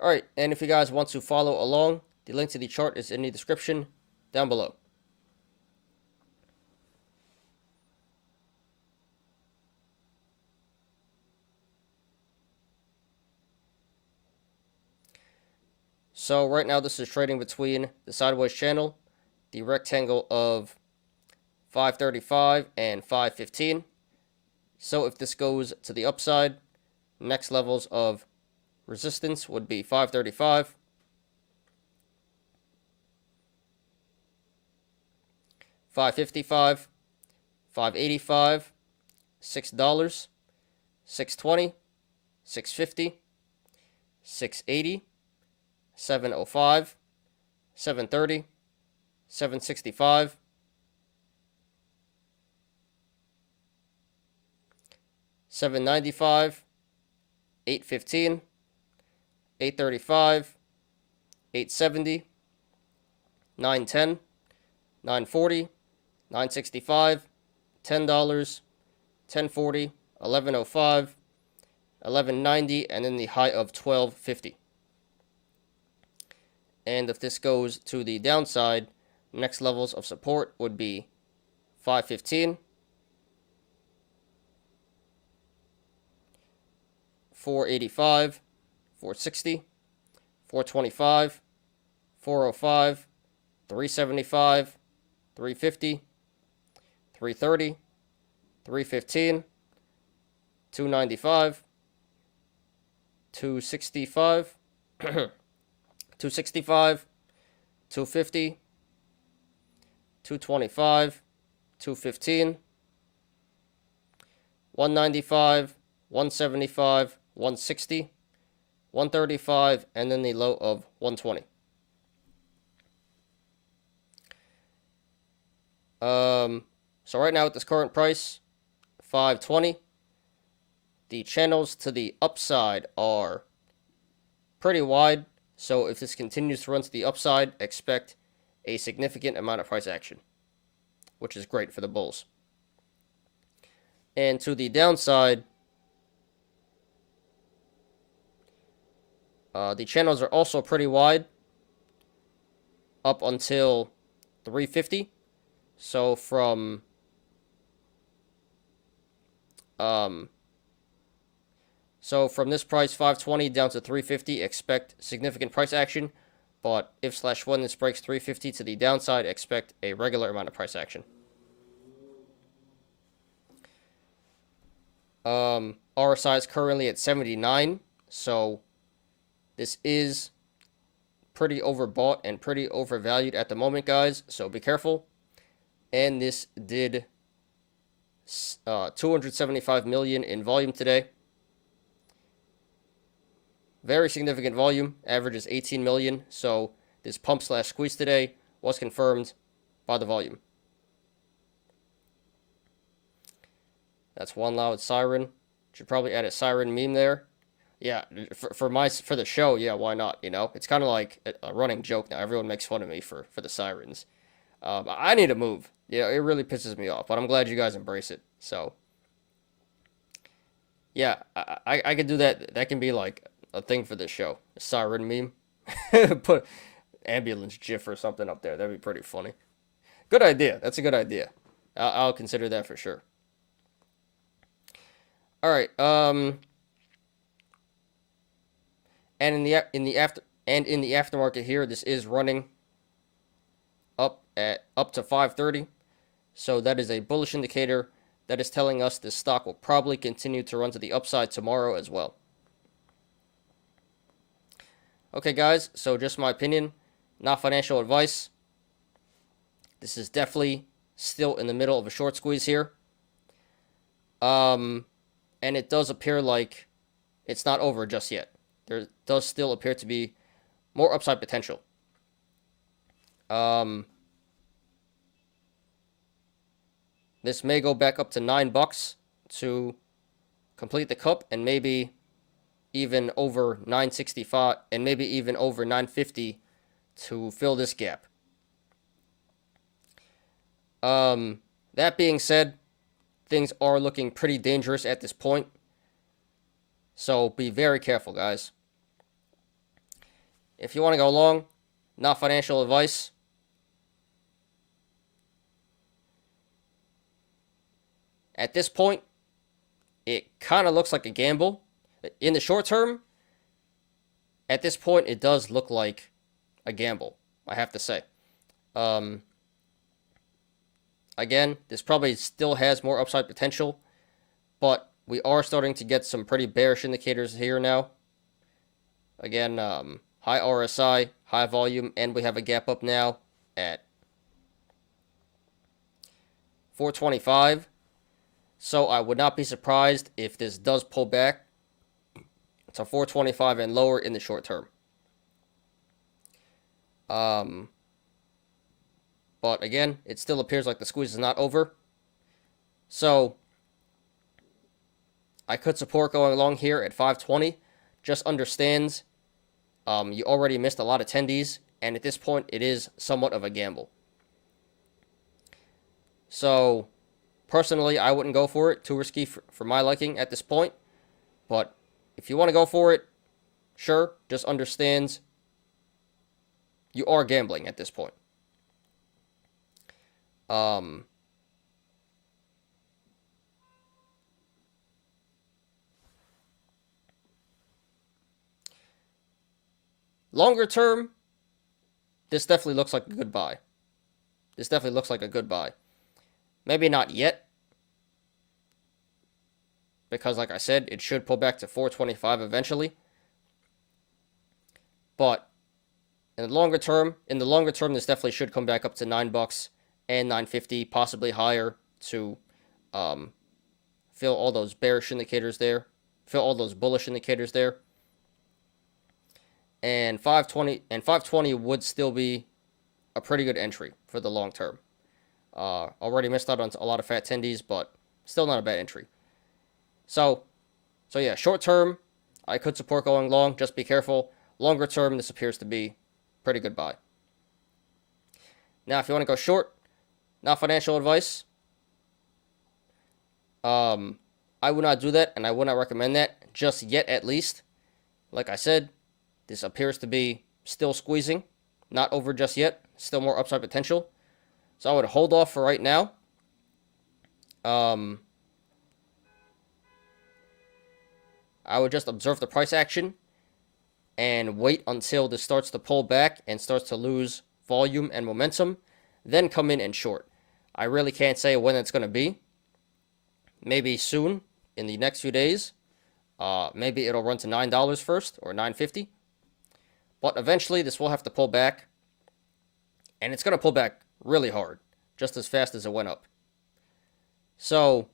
Alright, and if you guys want to follow along, the link to the chart is in the description down below. So right now this is trading between the sideways channel, the rectangle of 535 and 515. So if this goes to the upside, next levels of resistance would be 535, 555, 585, $6, 620, 650, 680, 705, 730, 765, 795, 815, 835, 870, 910, 940, 965, $10, 1040, 1105, 1190, and then the high of 1250. And if this goes to the downside, next levels of support would be 515, 485, 460, 425, 405, 375, 350, 330, 315, 295, 265, 265, 250, 225, 215, 195, 175, 160, 135, and then the low of 120. So right now at this current price, 520, the channels to the upside are pretty wide. So if this continues to run to the upside, expect a significant amount of price action, which is great for the bulls. And to the downside, the channels are also pretty wide up until 350. So from this price 520 down to 350, expect significant price action. But if/when this breaks 350 to the downside, expect a regular amount of price action. RSI is currently at 79, so this is pretty overbought and pretty overvalued at the moment, guys, so be careful. And this did 275 million in volume today. Very significant volume, averages 18 million, so this pump slash squeeze today was confirmed by the volume. That's one loud siren. Should probably add a siren meme there. Yeah, for the show, yeah, why not? You know, it's kind of like a running joke now. Everyone makes fun of me for the sirens. I need to move. Yeah, it really pisses me off, but I'm glad you guys embrace it. So, yeah, I could do that. That can be like a thing for this show. A siren meme. Put ambulance gif or something up there. That'd be pretty funny. Good idea. That's a good idea. I'll consider that for sure. All right. And in the aftermarket here, this is running up to 530. So that is a bullish indicator that is telling us this stock will probably continue to run to the upside tomorrow as well. Okay, guys, so just my opinion, not financial advice. This is definitely still in the middle of a short squeeze here. And it does appear like it's not over just yet. There does still appear to be more upside potential. This may go back up to $9 to complete the cup, and maybe even over 965, and maybe even over 950 to fill this gap. That being said, things are looking pretty dangerous at this point. So be very careful, guys. If you want to go long, not financial advice. At this point, it kind of looks like a gamble. In the short term, at this point, it does look like a gamble, I have to say. Again, this probably still has more upside potential, but we are starting to get some pretty bearish indicators here now. Again, high RSI, high volume, and we have a gap up now at 425. So I would not be surprised if this does pull back to 425 and lower in the short term. But again, it still appears like the squeeze is not over. So I could support going along here at 520. Just understands you already missed a lot of attendees, and at this point, it is somewhat of a gamble. So personally, I wouldn't go for it. Too risky for my liking at this point. But if you want to go for it, sure. Just understands you are gambling at this point. Longer term, this definitely looks like a good buy. This definitely looks like a good buy. Maybe not yet, because like I said, it should pull back to 425 eventually. But in the longer term, this definitely should come back up to $9 and 950, possibly higher, to fill all those bearish indicators there, fill all those bullish indicators there. And 520 would still be a pretty good entry for the long term. Already missed out on a lot of fat attendees, but still not a bad entry. So yeah, short term, I could support going long. Just be careful. Longer term, this appears to be pretty good buy. Now, if you want to go short, not financial advice. I would not do that, and I would not recommend that just yet, at least. Like I said, this appears to be still squeezing, not over just yet. Still more upside potential. So I would hold off for right now. I would just observe the price action and wait until this starts to pull back and starts to lose volume and momentum, then come in and short. I really can't say when it's going to be. Maybe soon, in the next few days. Maybe it'll run to $9 first or $9.50. But eventually this will have to pull back. And it's going to pull back really hard, just as fast as it went up. So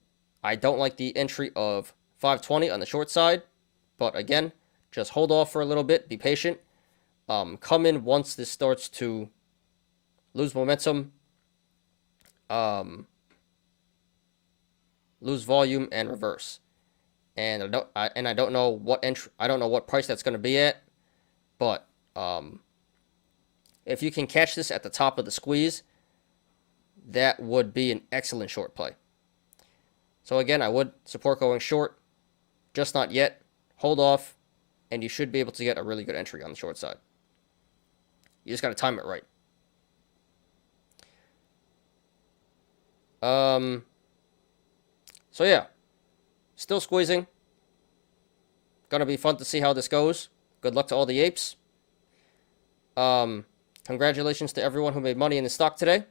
I don't like the entry of 520 on the short side. But again, just hold off for a little bit. Be patient. Come in once this starts to lose momentum, lose volume, and reverse. And I don't know what price that's going to be at, but if you can catch this at the top of the squeeze, that would be an excellent short play. So again, I would support going short, just not yet. Hold off, and you should be able to get a really good entry on the short side. You just got to time it right. So yeah, still squeezing. Gonna be fun to see how this goes. Good luck to all the apes. Congratulations to everyone who made money in the stock today.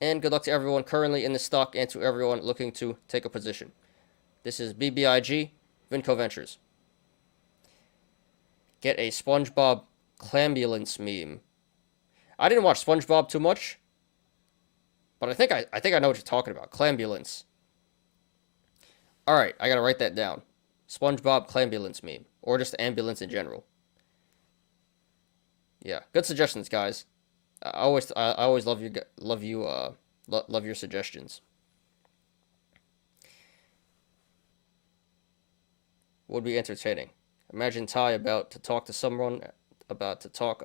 And good luck to everyone currently in the stock and to everyone looking to take a position. This is BBIG Vinco Ventures. Get a SpongeBob Clambulance meme. I didn't watch SpongeBob too much, but I think I know what you're talking about. Clambulance. All right, I gotta write that down. SpongeBob Clambulance meme, or just ambulance in general. Yeah, good suggestions, guys. I always love your suggestions. Would be entertaining. Imagine Ty about to talk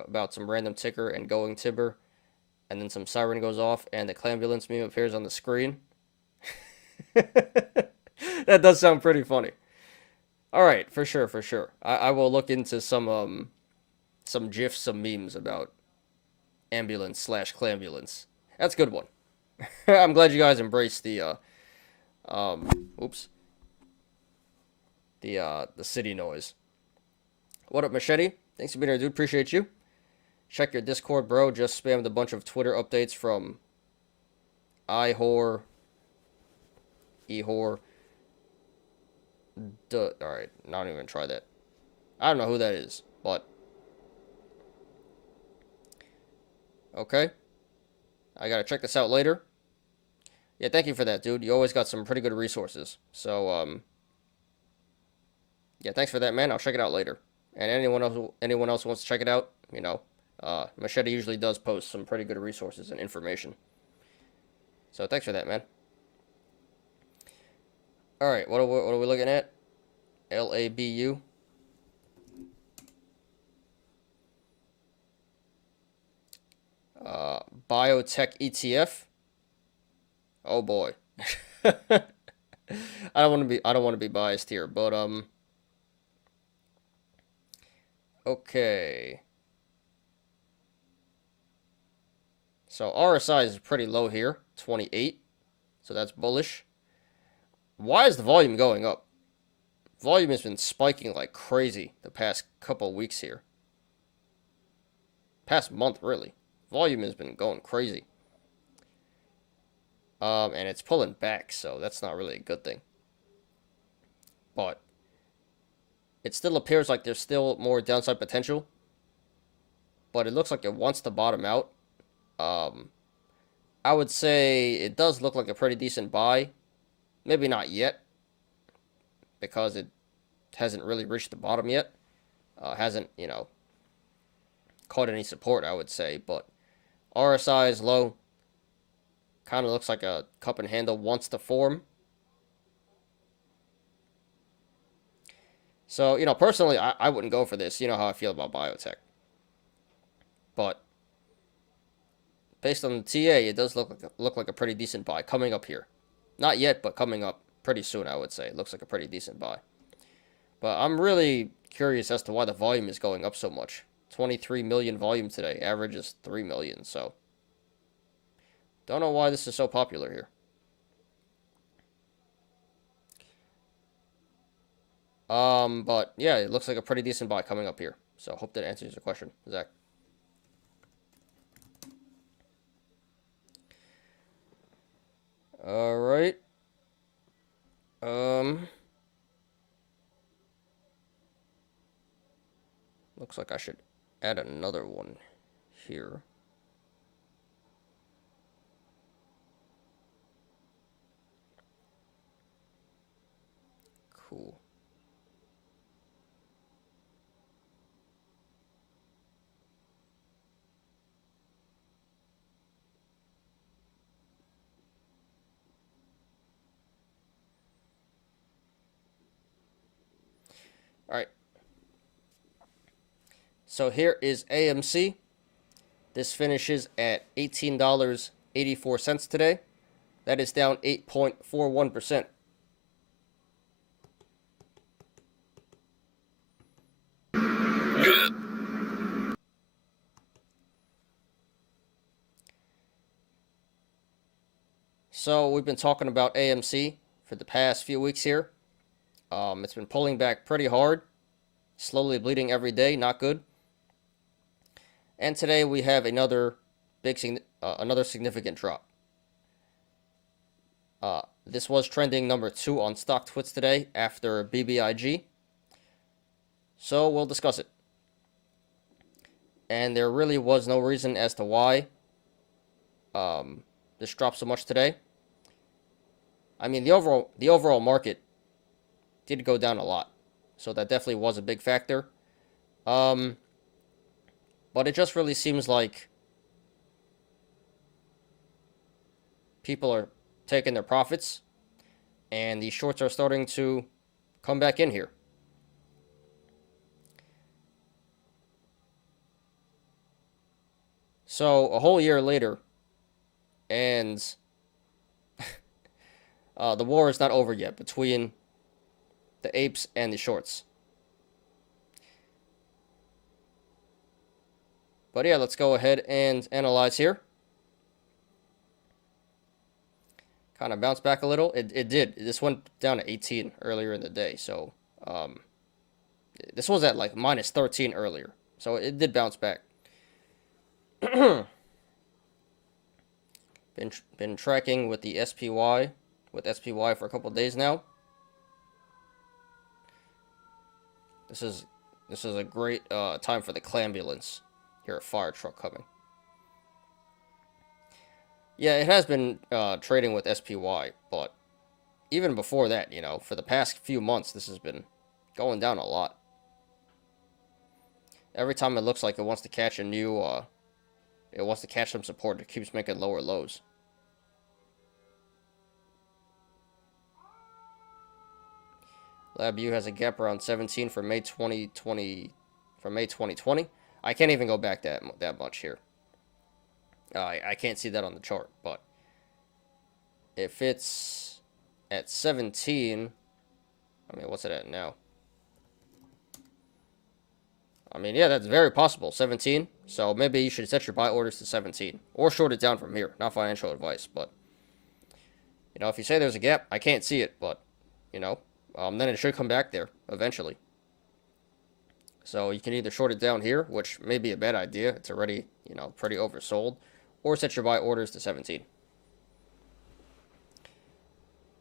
about some random ticker and going Tibber, and then some siren goes off and the Clambulance meme appears on the screen. That does sound pretty funny. All right, for sure. I will look into some GIFs, some memes about ambulance/Clambulance. That's a good one. I'm glad you guys embraced the city noise. What up, Machete? Thanks for being here, dude. Appreciate you. Check your Discord, bro. Just spammed a bunch of Twitter updates from ihor, ehor. Alright, not even try that. I don't know who that is, but okay. I gotta check this out later. Yeah, thank you for that, dude. You always got some pretty good resources. So, yeah, thanks for that, man. I'll check it out later. And anyone else who wants to check it out, you know, Machete usually does post some pretty good resources and information. So thanks for that, man. All right, what are we looking at? LABU. Biotech ETF. Oh boy. I don't want to be biased here, but okay. So RSI is pretty low here, 28. So that's bullish. Why is the volume going up? Volume has been spiking like crazy the past couple of weeks here. Past month, really. Volume has been going crazy. And it's pulling back, so that's not really a good thing. But it still appears like there's still more downside potential. But it looks like it wants to bottom out. I would say it does look like a pretty decent buy. Maybe not yet, because it hasn't really reached the bottom yet. Hasn't, you know, caught any support, I would say. But RSI is low. Kind of looks like a cup and handle wants to form. So, you know, personally, I wouldn't go for this. You know how I feel about biotech. But based on the TA, it does look like a pretty decent buy coming up here. Not yet, but coming up pretty soon, I would say. It looks like a pretty decent buy. But I'm really curious as to why the volume is going up so much. 23 million volume today. Average is 3 million, so don't know why this is so popular here. But yeah, it looks like a pretty decent buy coming up here. So hope that answers your question, Zach. All right. Um, looks like I should add another one here. Cool. All right. So here is AMC. This finishes at $18.84 today. That is down 8.41%. So we've been talking about AMC for the past few weeks here. It's been pulling back pretty hard, slowly bleeding every day, not good. And today we have another significant drop. This was trending number 2 on StockTwits today after BBIG. So we'll discuss it. And there really was no reason as to why this dropped so much today. I mean, the overall market did go down a lot, so that definitely was a big factor. But it just really seems like people are taking their profits, and the shorts are starting to come back in here. So a whole year later, and the war is not over yet between the apes and the shorts. But yeah, let's go ahead and analyze here. Kind of bounced back a little. It did. This went down to 18 earlier in the day. So this was at like minus 13 earlier. So it did bounce back. been tracking with the SPY for a couple of days now. This is a great time for the clambulance. Hear a fire truck coming. Yeah, it has been trading with SPY, but even before that, for the past few months, this has been going down a lot. Every time it looks like it wants to catch a new, it wants to catch some support, it keeps making lower lows. LabU has a gap around 17 for May 2020. I can't even go back that much here. I can't see that on the chart, but if it's at 17, I mean, what's it at now? I mean, yeah, that's very possible, 17. So maybe you should set your buy orders to 17 or short it down from here. Not financial advice, but if you say there's a gap, I can't see it, but then it should come back there eventually. So you can either short it down here, which may be a bad idea. It's already, pretty oversold, or set your buy orders to 17.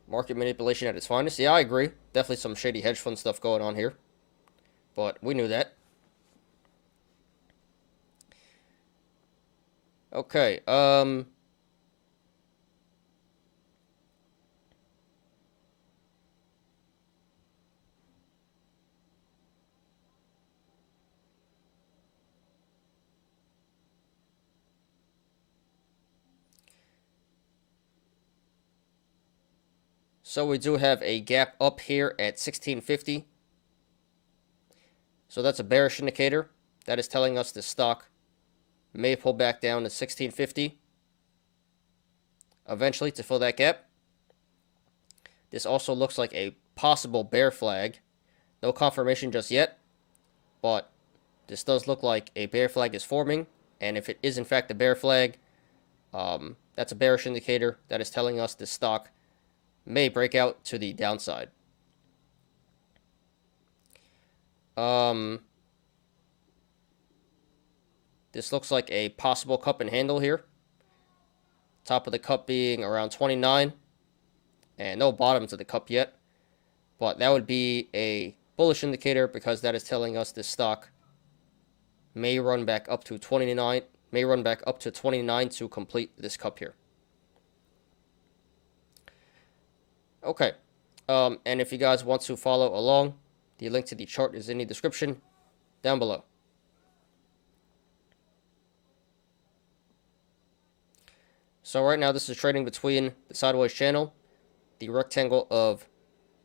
Market manipulation at its finest. Yeah, I agree. Definitely some shady hedge fund stuff going on here, but we knew that. Okay, so we do have a gap up here at 1650. So that's a bearish indicator. That is telling us the stock may pull back down to 1650 eventually to fill that gap. This also looks like a possible bear flag. No confirmation just yet, but this does look like a bear flag is forming. And if it is in fact a bear flag, that's a bearish indicator that is telling us the stock may break out to the downside. This looks like a possible cup and handle here. Top of the cup being around 29. And no bottom to the cup yet. but that would be a bullish indicator because that is telling us this stock may run back up to 29, may run back up to 29 to complete this cup here. Okay, and if you guys want to follow along, the link to the chart is in the description down below. So right now this is trading between the sideways channel, the rectangle of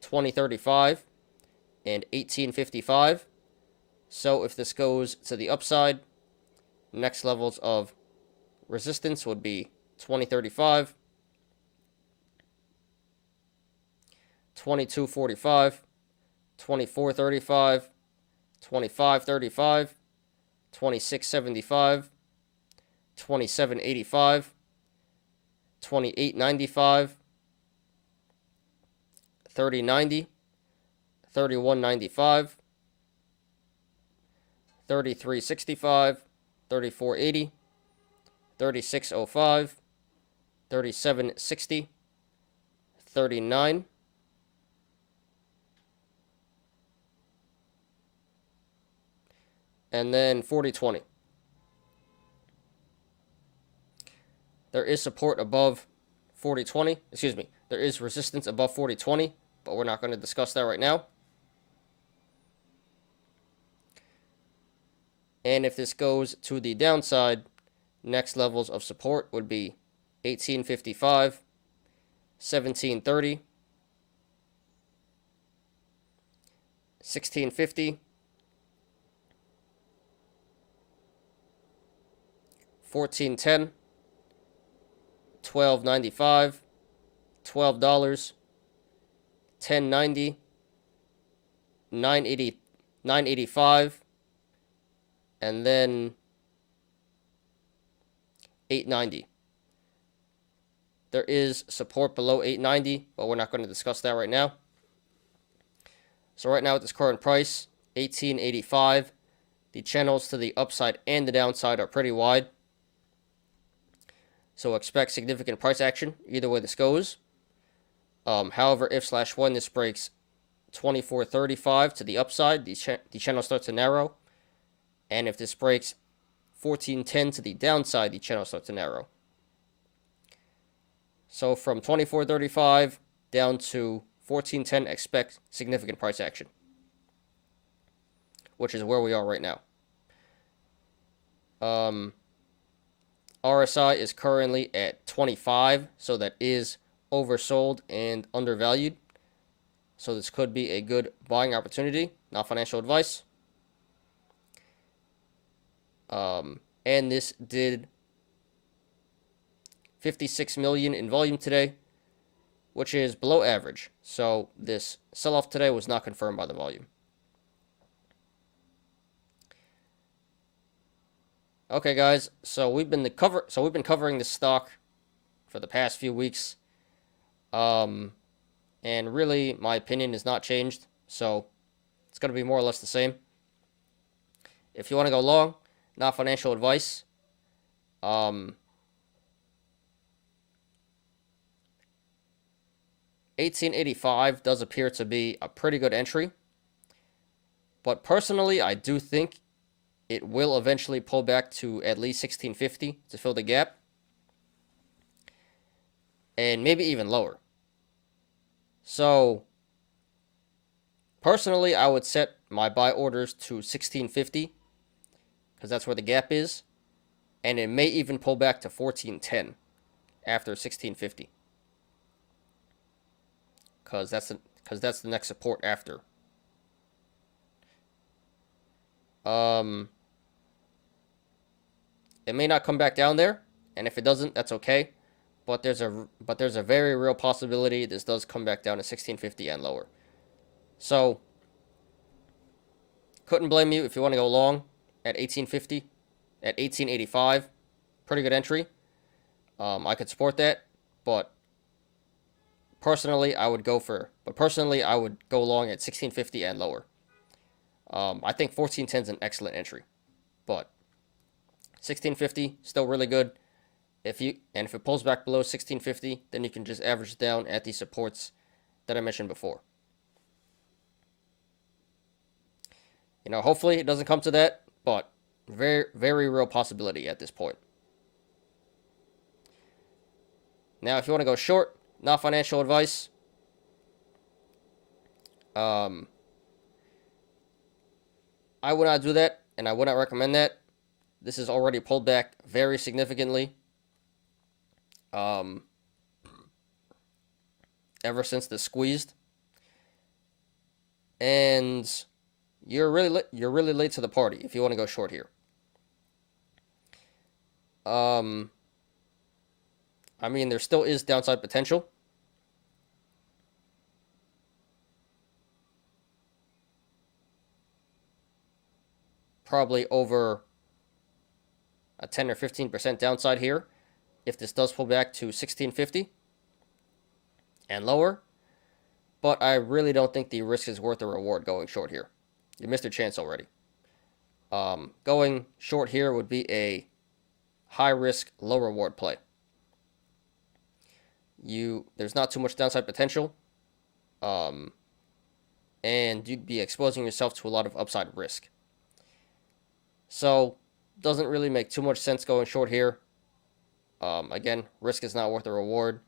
2035 and 1855. So if this goes to the upside, next levels of resistance would be 2035, 2245, 2435, 2535, 2675, 2785, 2895, 3090, 3195, 3365, 3480, 3605, 3760, 39, and then 4020. There is support above 4020. Excuse me. There is resistance above 4020, but we're not going to discuss that right now. And if this goes to the downside, next levels of support would be 1855, 1730, 1650, 1410, 1295, $12, 1090, 980, 985, and then 890. There is support below 890, but we're not going to discuss that right now. So right now at this current price, 1885, the channels to the upside and the downside are pretty wide. So expect significant price action either way this goes. However, if/when this breaks 2435 to the upside, the channel starts to narrow. And if this breaks 1410 to the downside, the channel starts to narrow. So from 2435 down to 1410, expect significant price action, which is where we are right now. RSI is currently at 25, so that is oversold and undervalued. So this could be a good buying opportunity, not financial advice. And this did 56 million in volume today, which is below average. So this sell-off today was not confirmed by the volume. Okay, guys. So we've been covering this stock for the past few weeks, and really, my opinion has not changed. So it's going to be more or less the same. If you want to go long, not financial advice. 1885 does appear to be a pretty good entry, but personally, I do think it will eventually pull back to at least 1650 to fill the gap, and maybe even lower. So, personally, I would set my buy orders to 1650, because that's where the gap is, and it may even pull back to 1410 after 1650, because that's the next support after. It may not come back down there, and if it doesn't, that's okay. But there's a very real possibility this does come back down to 1650 and lower. So couldn't blame you if you want to go long at 1850, at 1885. Pretty good entry. I could support that, but personally I would go long at 1650 and lower. I think 1410 is an excellent entry, but 1650 still really good. If it pulls back below 1650, then you can just average down at the supports that I mentioned before. You know, hopefully it doesn't come to that, but very, very real possibility at this point. Now, if you want to go short, not financial advice. I would not do that, and I would not recommend that. This is already pulled back very significantly. Ever since the squeezed, and you're really late to the party if you want to go short here. I mean, there still is downside potential. Probably over a 10 or 15% downside here if this does pull back to 1650 and lower. But I really don't think the risk is worth the reward going short here. You missed your chance already. Going short here would be a high risk, low reward play. There's not too much downside potential, and you'd be exposing yourself to a lot of upside risk. So, doesn't really make too much sense going short here. Again, risk is not worth the reward,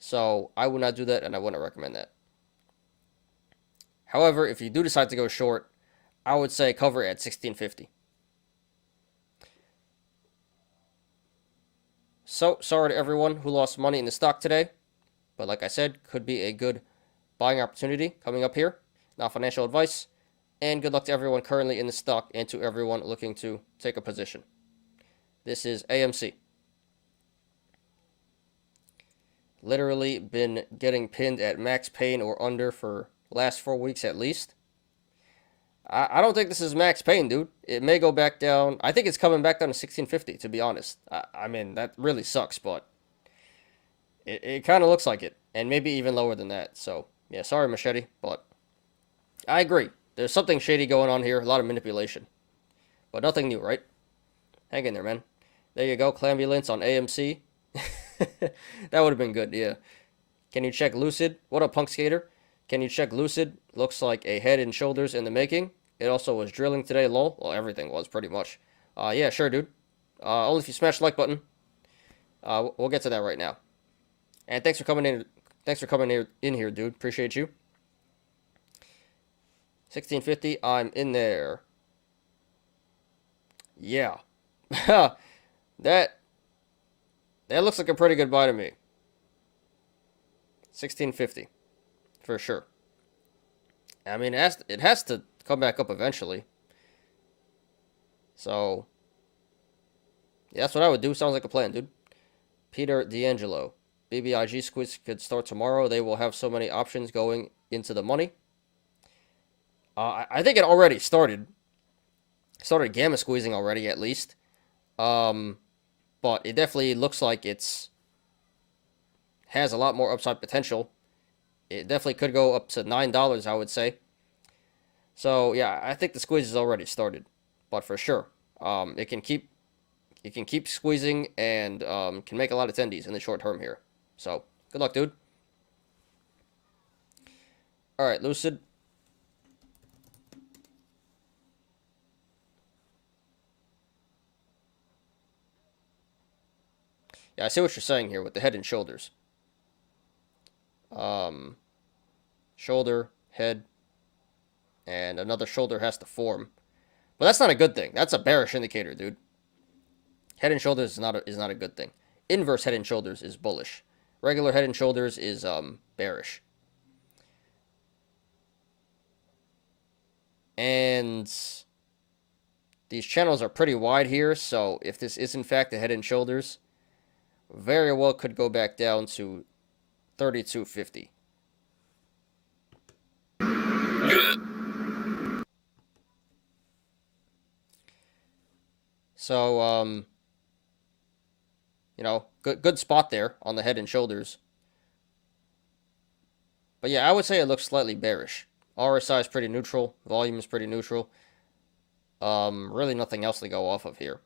so I would not do that, and I wouldn't recommend that. However, if you do decide to go short, I would say cover at 1650. So, sorry to everyone who lost money in the stock today. But like I said, could be a good buying opportunity coming up here. Not financial advice. And good luck to everyone currently in the stock and to everyone looking to take a position. This is AMC. Literally been getting pinned at max pain or under for last 4 weeks at least. I don't think this is max pain, dude. It may go back down. I think it's coming back down to 1650, to be honest. I mean, that really sucks, but it kind of looks like it. And maybe even lower than that. So, yeah, sorry, Machete, but I agree. There's something shady going on here. A lot of manipulation. But nothing new, right? Hang in there, man. There you go. Clambulance on AMC. That would have been good, yeah. Can you check Lucid? What up, Punk Skater? Can you check Lucid? Looks like a head and shoulders in the making. It also was drilling today, lol. Well, everything was, pretty much. Yeah, sure, dude. Only if you smash the like button. We'll get to that right now. And thanks for coming in. Thanks for coming in here, dude. Appreciate you. 1650, I'm in there. Yeah. That looks like a pretty good buy to me. 1650. For sure. I mean, it has to come back up eventually. So, yeah, that's what I would do. Sounds like a plan, dude. Peter D'Angelo. BBIG squeeze could start tomorrow. They will have so many options going into the money. I think it already started. Started gamma squeezing already, at least. But it definitely looks like has a lot more upside potential. It definitely could go up to $9, I would say. So yeah, I think the squeeze has already started, but for sure, it can keep squeezing and can make a lot of tendies in the short term here. So good luck, dude. All right, Lucid. Yeah, I see what you're saying here with the head and shoulders. Shoulder, head, and another shoulder has to form. But that's not a good thing. That's a bearish indicator, dude. Head and shoulders is not a good thing. Inverse head and shoulders is bullish. Regular head and shoulders is bearish. And these channels are pretty wide here, so if this is in fact the head and shoulders, very well could go back down to 3250. So, you know, good spot there on the head and shoulders. But yeah, I would say it looks slightly bearish. RSI is pretty neutral. Volume is pretty neutral. Really nothing else to go off of here.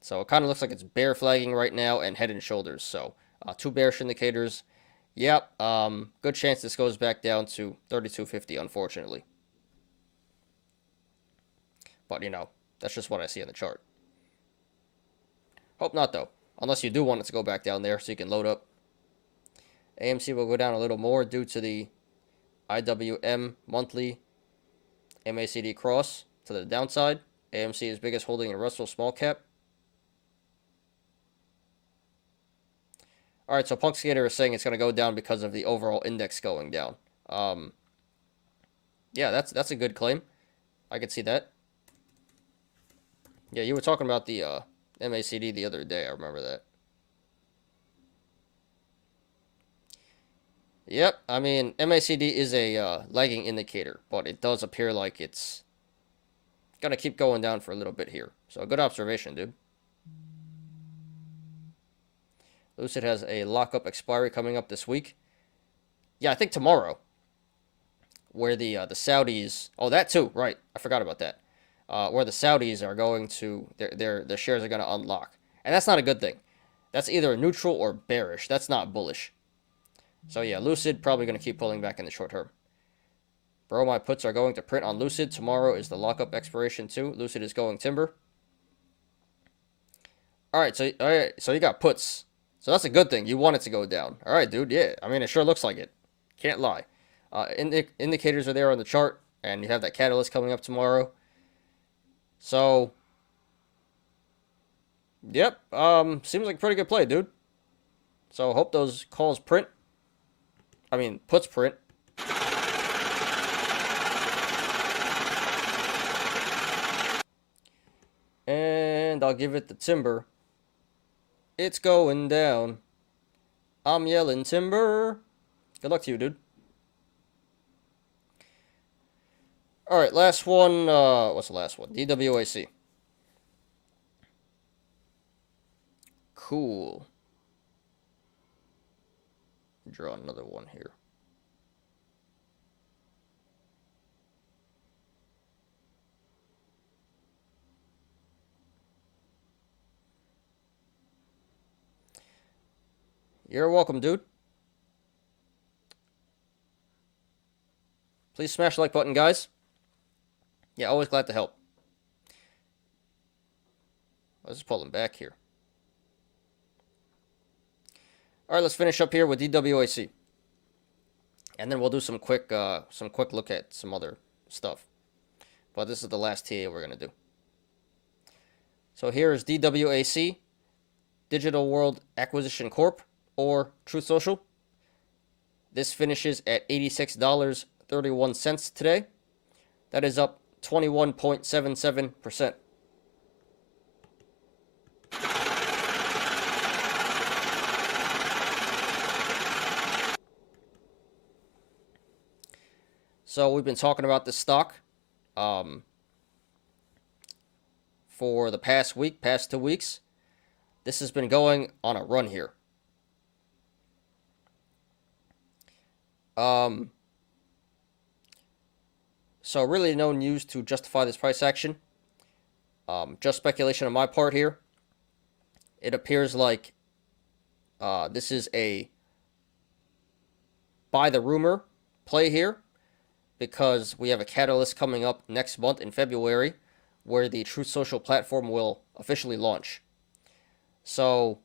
So it kind of looks like it's bear flagging right now and head and shoulders. So two bearish indicators. Yep. Good chance this goes back down to 3250, unfortunately. But, that's just what I see on the chart. Hope not, though. Unless you do want it to go back down there so you can load up. AMC will go down a little more due to the IWM monthly MACD cross to the downside. AMC is biggest holding in Russell small cap. All right, so Punk Skater is saying it's going to go down because of the overall index going down. Yeah, that's a good claim. I could see that. Yeah, you were talking about the MACD the other day. I remember that. Yep, I mean, MACD is a lagging indicator, but it does appear like it's going to keep going down for a little bit here. So, good observation, dude. Lucid has a lockup expiry coming up this week. Yeah, I think tomorrow. Where the Saudis... Oh, that too, right. I forgot about that. Where the Saudis are going to... Their shares are going to unlock. And that's not a good thing. That's either neutral or bearish. That's not bullish. So yeah, Lucid probably going to keep pulling back in the short term. Bro, my puts are going to print on Lucid. Tomorrow is the lockup expiration too. Lucid is going timber. All right, so you got puts. So that's a good thing. You want it to go down. All right, dude. Yeah, I mean, it sure looks like it. Can't lie. Indicators are there on the chart, and you have that catalyst coming up tomorrow. So, yep. Seems like a pretty good play, dude. So, hope those calls print. I mean, puts print. And I'll give it the timber. It's going down. I'm yelling timber. Good luck to you, dude. Alright, last one. What's the last one? DWAC. Cool. Draw another one here. You're welcome, dude. Please smash the like button, guys. Yeah, always glad to help. Let's just pull him back here. All right, let's finish up here with DWAC. And then we'll do some quick look at some other stuff. But this is the last TA we're going to do. So here is DWAC, Digital World Acquisition Corp, or Truth Social. This finishes at $86.31 today. That is up 21.77%. So we've been talking about this stock for the past 2 weeks. This has been going on a run here. So really no news to justify this price action. Just speculation on my part here. It appears like this is a buy the rumor play here, because we have a catalyst coming up next month in February where the Truth Social platform will officially launch. So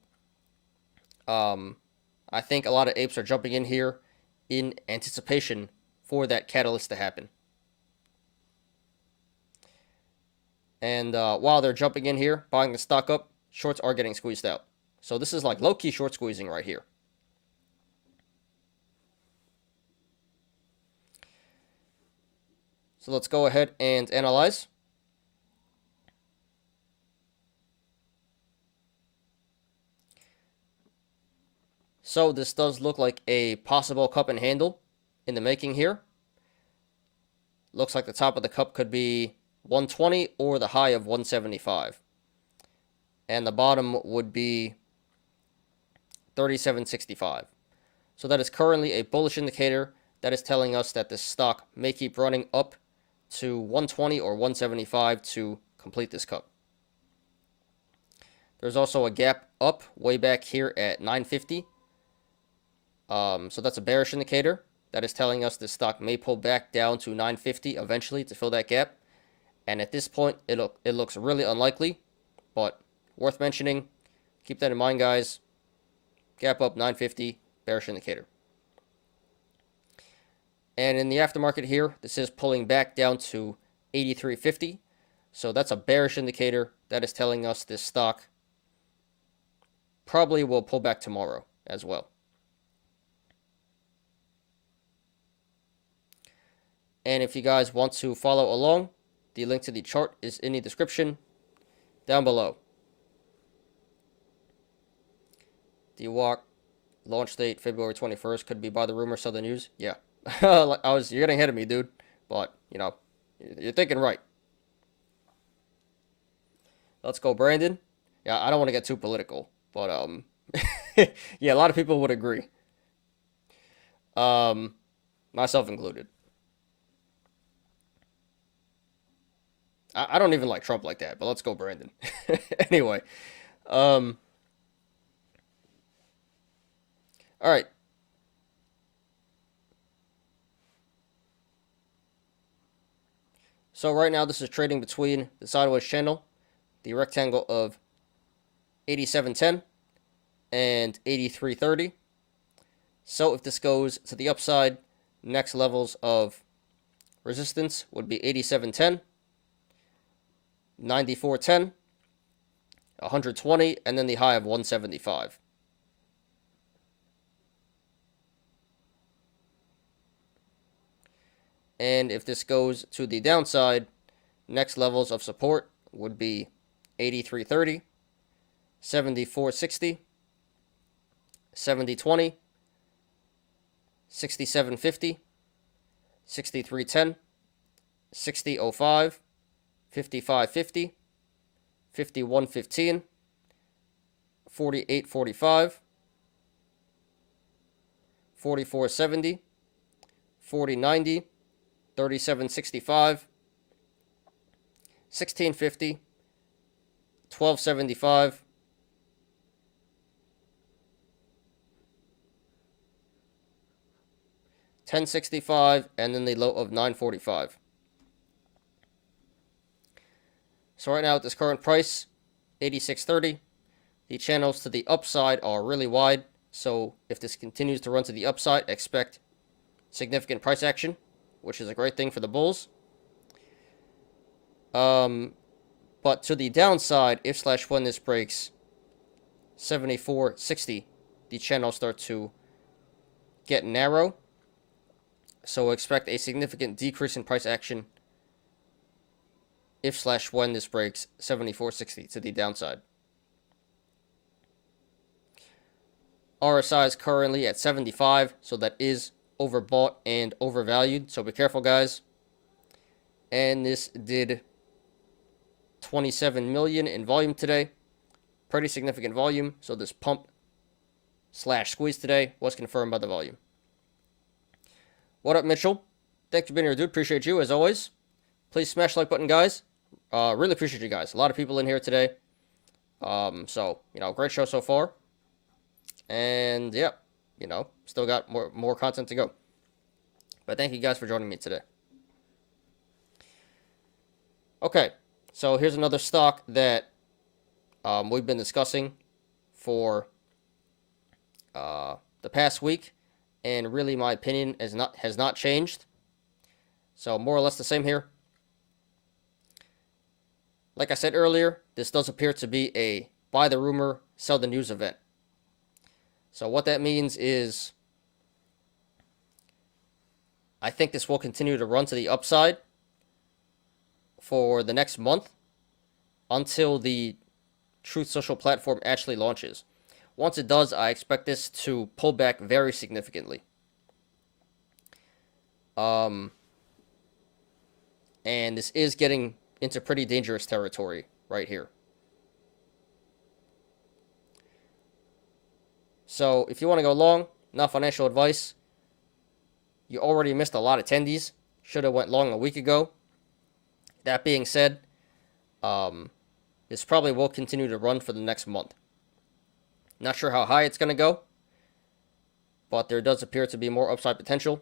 I think a lot of apes are jumping in here in anticipation for that catalyst to happen. And while they're jumping in here, buying the stock up, shorts are getting squeezed out. So this is like low-key short squeezing right here. So let's go ahead and analyze. So this does look like a possible cup and handle in the making here. Looks like the top of the cup could be 120 or the high of 175. And the bottom would be 37.65. So that is currently a bullish indicator that is telling us that this stock may keep running up to 120 or 175 to complete this cup. There's also a gap up way back here at 950. So that's a bearish indicator that is telling us this stock may pull back down to 950 eventually to fill that gap. And at this point, it looks really unlikely, but worth mentioning. Keep that in mind, guys. Gap up 950, bearish indicator. And in the aftermarket here, this is pulling back down to 83.50. So that's a bearish indicator. That is telling us this stock probably will pull back tomorrow as well. And if you guys want to follow along, the link to the chart is in the description down below. DWAC launch date February 21st, could be by the rumor, sell the news. Yeah. You're getting ahead of me, dude. But, you know, you're thinking right. Let's go, Brandon. Yeah, I don't want to get too political, but yeah, a lot of people would agree. Myself included. I don't even like Trump like that, but let's go, Brandon. Anyway, all right. So right now, this is trading between the sideways channel, the rectangle of 87.10 and 83.30. So if this goes to the upside, next levels of resistance would be 87.10, 94.10, 120, and then the high of 175. And if this goes to the downside, next levels of support would be 83.30, 74.60, 70.20, 67.50, 63.10, 60.05, 55.50, 51.15, 48.45, 44.70, 40.90, 37.65, 16.50, 12.75, 10.65, and then the low of 9.45. So right now at this current price, 86.30, the channels to the upside are really wide. So if this continues to run to the upside, expect significant price action, which is a great thing for the bulls. But to the downside, if/when this breaks 74.60, the channels start to get narrow. So expect a significant decrease in price action if/when this breaks 74.60 to the downside. RSI is currently at 75, so that is overbought and overvalued, so be careful, guys. And this did 27 million in volume today. Pretty significant volume, so this pump/squeeze today was confirmed by the volume. What up, Mitchell? Thanks for being here, dude. Appreciate you, as always. Please smash the like button, guys. Really appreciate you guys. A lot of people in here today. So, you know, great show so far. And, yeah, you know, still got more content to go. But thank you guys for joining me today. Okay, so here's another stock that we've been discussing for the past week, and really my opinion has not changed. So more or less the same here. Like I said earlier, this does appear to be a buy the rumor, sell the news event. So what that means is I think this will continue to run to the upside for the next month until the Truth Social platform actually launches. Once it does, I expect this to pull back very significantly. And this is getting into pretty dangerous territory right here. So if you want to go long, not financial advice. You already missed a lot of attendees. Should have went long a week ago. That being said, this probably will continue to run for the next month. Not sure how high it's going to go, but there does appear to be more upside potential.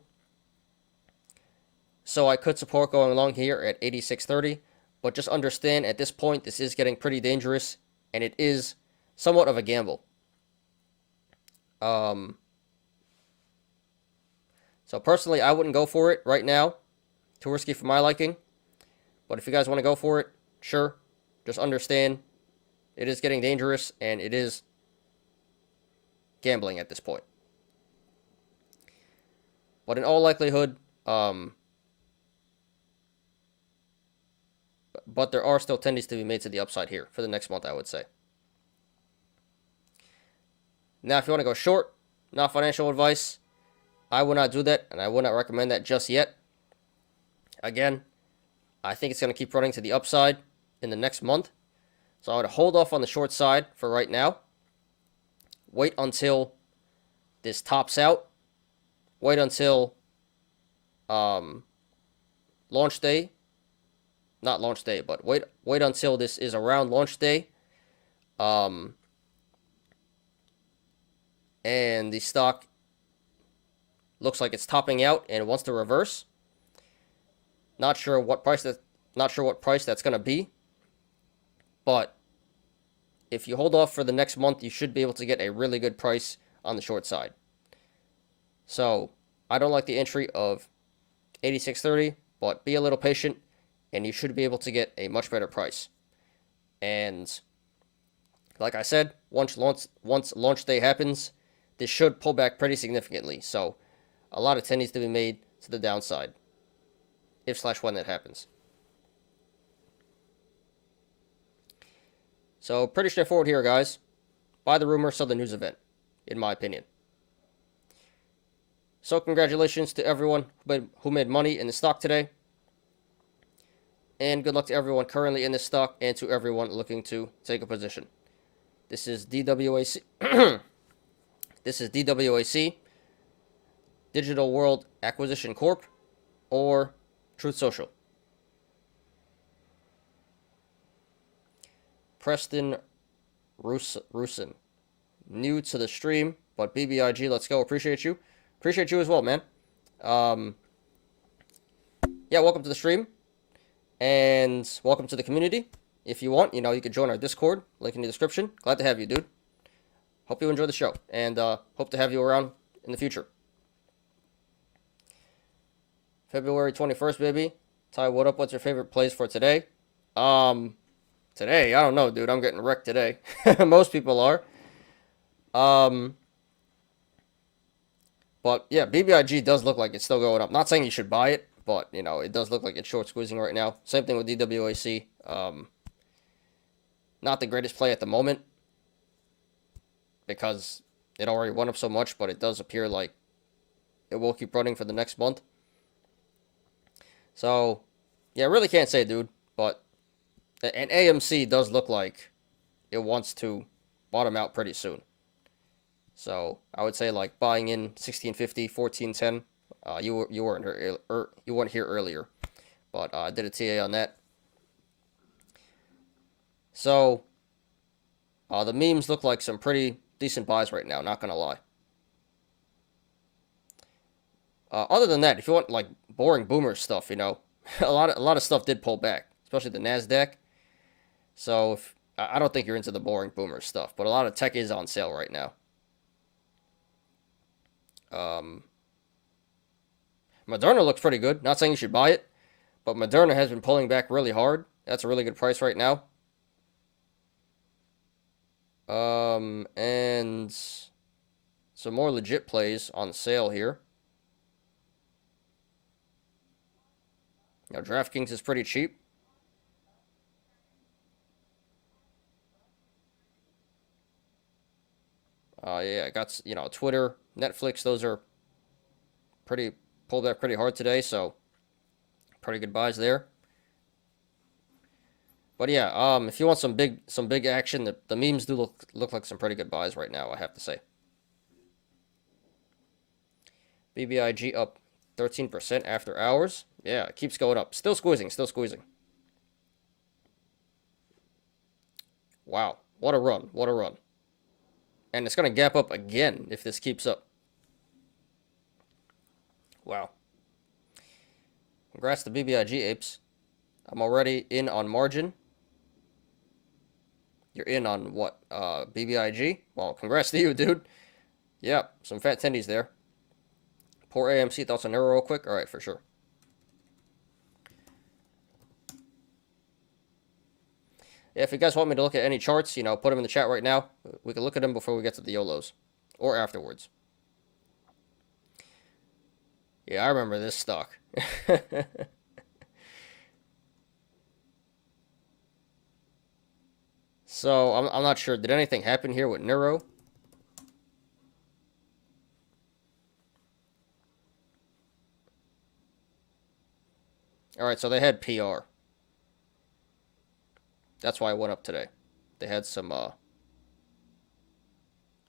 So I could support going long here at 86.30, but just understand at this point, this is getting pretty dangerous, and it is somewhat of a gamble. So personally, I wouldn't go for it right now. Too risky for my liking. But if you guys want to go for it, sure. Just understand it is getting dangerous, and it is gambling at this point. But in all likelihood, but there are still tendencies to be made to the upside here for the next month, I would say. Now, if you want to go short, not financial advice, I would not do that, and I would not recommend that just yet. Again, I think it's going to keep running to the upside in the next month. So I would hold off on the short side for right now. Wait until this tops out. Wait until launch day. Not launch day, but wait until this is around launch day. And the stock looks like it's topping out and wants to reverse. Not sure what price that's going to be. But if you hold off for the next month, you should be able to get a really good price on the short side. So I don't like the entry of 86.30, but be a little patient, and you should be able to get a much better price. And like I said, once launch day happens, this should pull back pretty significantly. So a lot of tendencies to be made to the downside, if/when that happens. So pretty straightforward here, guys. Buy the rumor, sell the news event, in my opinion. So congratulations to everyone who made money in the stock today. And good luck to everyone currently in this stock and to everyone looking to take a position. This is DWAC. This is DWAC, Digital World Acquisition Corp, or Truth Social. Preston Rusin, new to the stream, but BBIG, let's go. Appreciate you. Appreciate you as well, man. Yeah, welcome to the stream, and welcome to the community. If you want, you can join our Discord, link in the description. Glad to have you, dude. Hope you enjoy the show, and hope to have you around in the future. February 21st, baby. Ty, what up? What's your favorite plays for today? Today, I don't know, dude. I'm getting wrecked today. Most people are. But yeah, BBIG does look like it's still going up. Not saying you should buy it, but it does look like it's short squeezing right now. Same thing with DWAC. Not the greatest play at the moment, because it already went up so much, but it does appear like it will keep running for the next month. So, yeah, I really can't say, dude, but and AMC does look like it wants to bottom out pretty soon. So, I would say like buying in 1650, 1410. You weren't here earlier, but I did a TA on that. So, the memes look like some pretty decent buys right now, not gonna lie. Other than that, if you want like boring boomer stuff, a lot of stuff did pull back, especially the Nasdaq. So I don't think you're into the boring boomer stuff, but a lot of tech is on sale right now. Moderna looks pretty good. Not saying you should buy it, but Moderna has been pulling back really hard. That's a really good price right now. And some more legit plays on sale here. DraftKings is pretty cheap. Yeah, I got, Twitter, Netflix, those are pulled back pretty hard today, so pretty good buys there. But yeah, if you want some big action, the memes do look like some pretty good buys right now, I have to say. BBIG up 13% after hours. Yeah, it keeps going up. Still squeezing. Wow, what a run. And it's going to gap up again if this keeps up. Wow. Congrats to BBIG apes. I'm already in on margin. You're in on what? BBIG? Well, congrats to you, dude. Yeah, some fat tendies there. Poor AMC, thoughts on Neuro real quick? Alright, for sure. Yeah, if you guys want me to look at any charts, you know, put them in the chat right now. We can look at them before we get to the Yolos. Or afterwards. Yeah, I remember this stock. So, I'm not sure. Did anything happen here with Neuro? Alright, so they had PR. That's why I went up today. They had some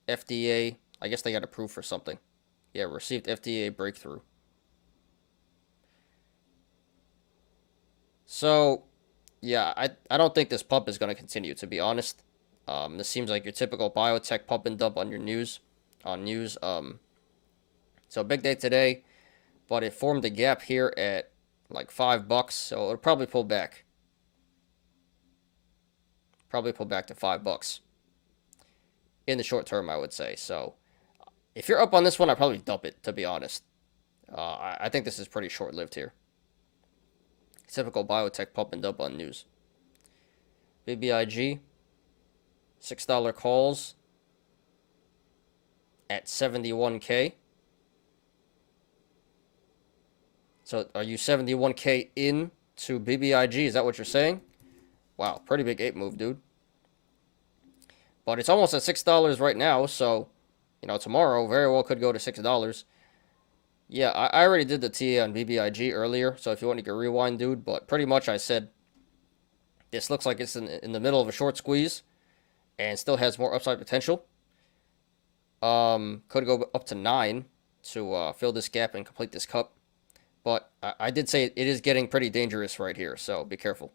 FDA. I guess they got approved for something. Yeah, received FDA breakthrough. So, yeah, I don't think this pump is going to continue, to be honest. This seems like your typical biotech pump and dump on your news. On news. So, big day today, but it formed a gap here at like $5, so it'll probably pull back. Probably pull back to $5 in the short term, I would say. So, if you're up on this one, I'd probably dump it, to be honest. I think this is pretty short-lived here. Typical biotech pump and dump on news. BBIG, $6 calls at 71K. So are you 71K in to BBIG? Is that what you're saying? Wow, pretty big ape move, dude. But it's almost at $6 right now, so, you know, tomorrow very well could go to $6. Yeah, I already did the TA on BBIG earlier, so if you want, you can rewind, dude. But pretty much I said this looks like it's in the middle of a short squeeze and still has more upside potential. Could go up to 9 to fill this gap and complete this cup. But I did say it is getting pretty dangerous right here, so be careful.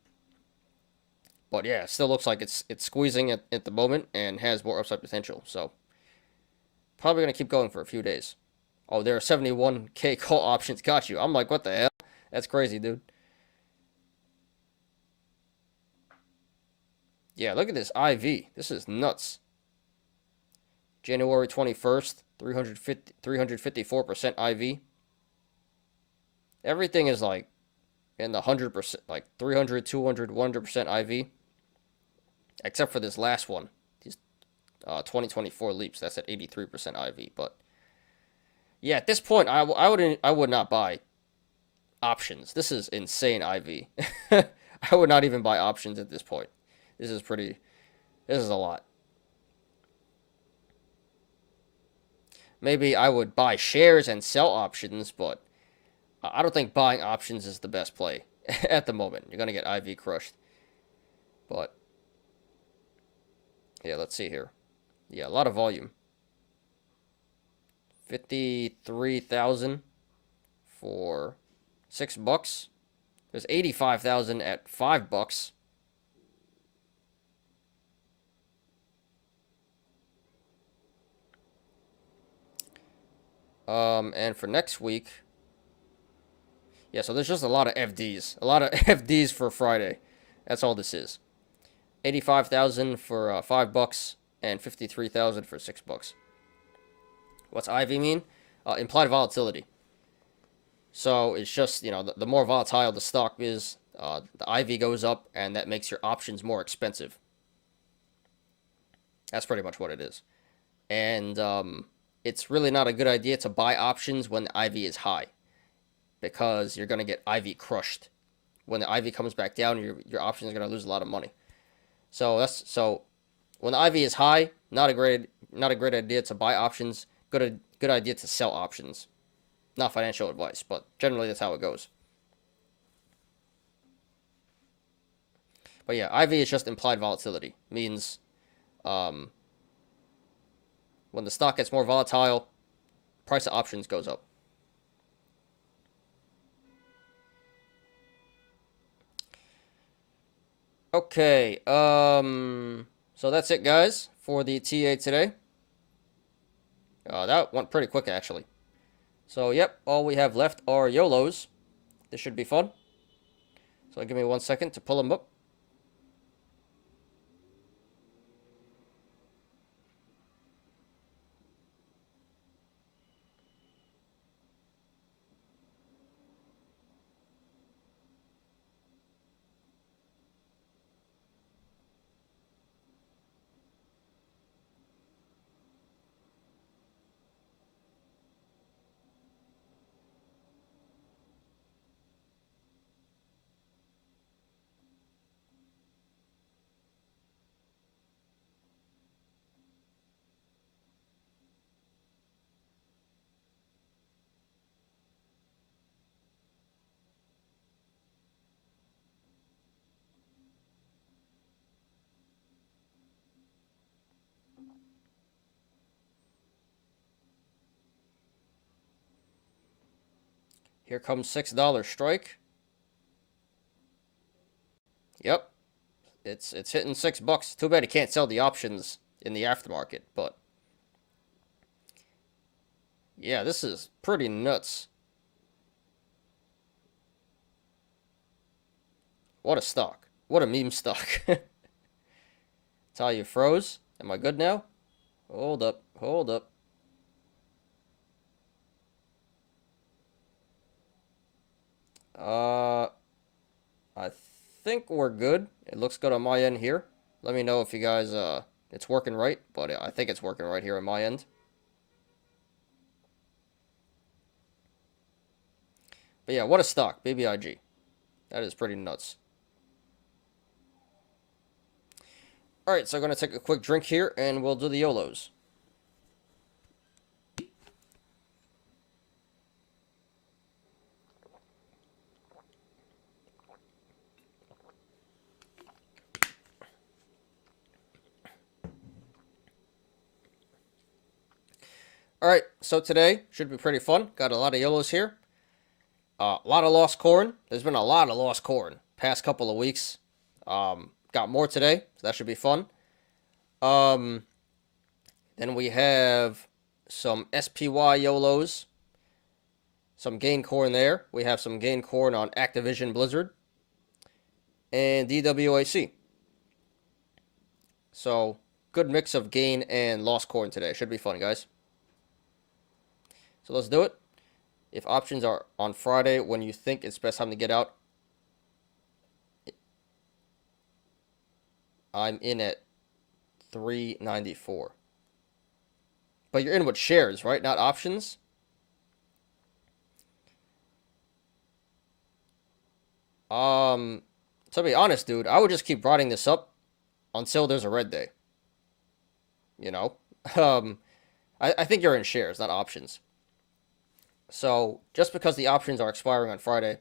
But yeah, it still looks like it's squeezing at the moment and has more upside potential. So probably going to keep going for a few days. Oh, there are 71K call options. Got you. I'm like, what the hell? That's crazy, dude. Yeah, look at this IV. This is nuts. January 21st, 354% IV. Everything is like in the 100%, like 300, 200, 100% IV. Except for this last one. These 2024 leaps. That's at 83% IV. But yeah, at this point, I would not buy options. This is insane IV. I would not even buy options at this point. This is a lot. Maybe I would buy shares and sell options, but I don't think buying options is the best play at the moment. You're going to get IV crushed. But yeah, let's see here. Yeah, a lot of volume. 53,000 for $6. There's 85,000 at $5. And for next week, yeah, so there's just a lot of FDs. A lot of FDs for Friday. That's all this is. 85,000 for $5 and 53,000 for $6. What's IV mean? Implied volatility. So it's just, you know, the more volatile the stock is, the IV goes up, and that makes your options more expensive. That's pretty much what it is. And it's really not a good idea to buy options when the IV is high, because you're going to get IV crushed. When the IV comes back down, your options are going to lose a lot of money. So when the IV is high, not a great idea to buy options. Good idea to sell options. Not financial advice, but generally that's how it goes. But yeah, IV is just implied volatility. Means when the stock gets more volatile, price of options goes up. Okay, so that's it, guys, for the TA today. That went pretty quick, actually. So, yep, all we have left are Yolos. This should be fun. So So give me 1 second to pull them up. Here comes $6 strike. Yep. It's hitting $6. Too bad you can't sell the options in the aftermarket, but yeah, this is pretty nuts. What a stock. What a meme stock. Tell you froze. Am I good now? Hold up. Hold up. I think we're good. It looks good on my end here. Let me know if you guys, it's working right, but I think it's working right here on my end. But yeah, what a stock, BBIG. That is pretty nuts. Alright, so I'm going to take a quick drink here, and we'll do the Yolos. Alright, so today should be pretty fun. Got a lot of Yolos here. A lot of lost corn. There's been a lot of lost corn past couple of weeks. Got more today, so that should be fun. Then we have some SPY YOLOs. Some gain corn there. We have some gain corn on Activision Blizzard. And DWAC. So, good mix of gain and lost corn today. Should be fun, guys. So let's do it. If options are on Friday when you think it's best time to get out, I'm in at 394. But you're in with shares, right? Not options. To be honest, dude, I would just keep riding this up until there's a red day. You know? I think you're in shares, not options. So, just because the options are expiring on Friday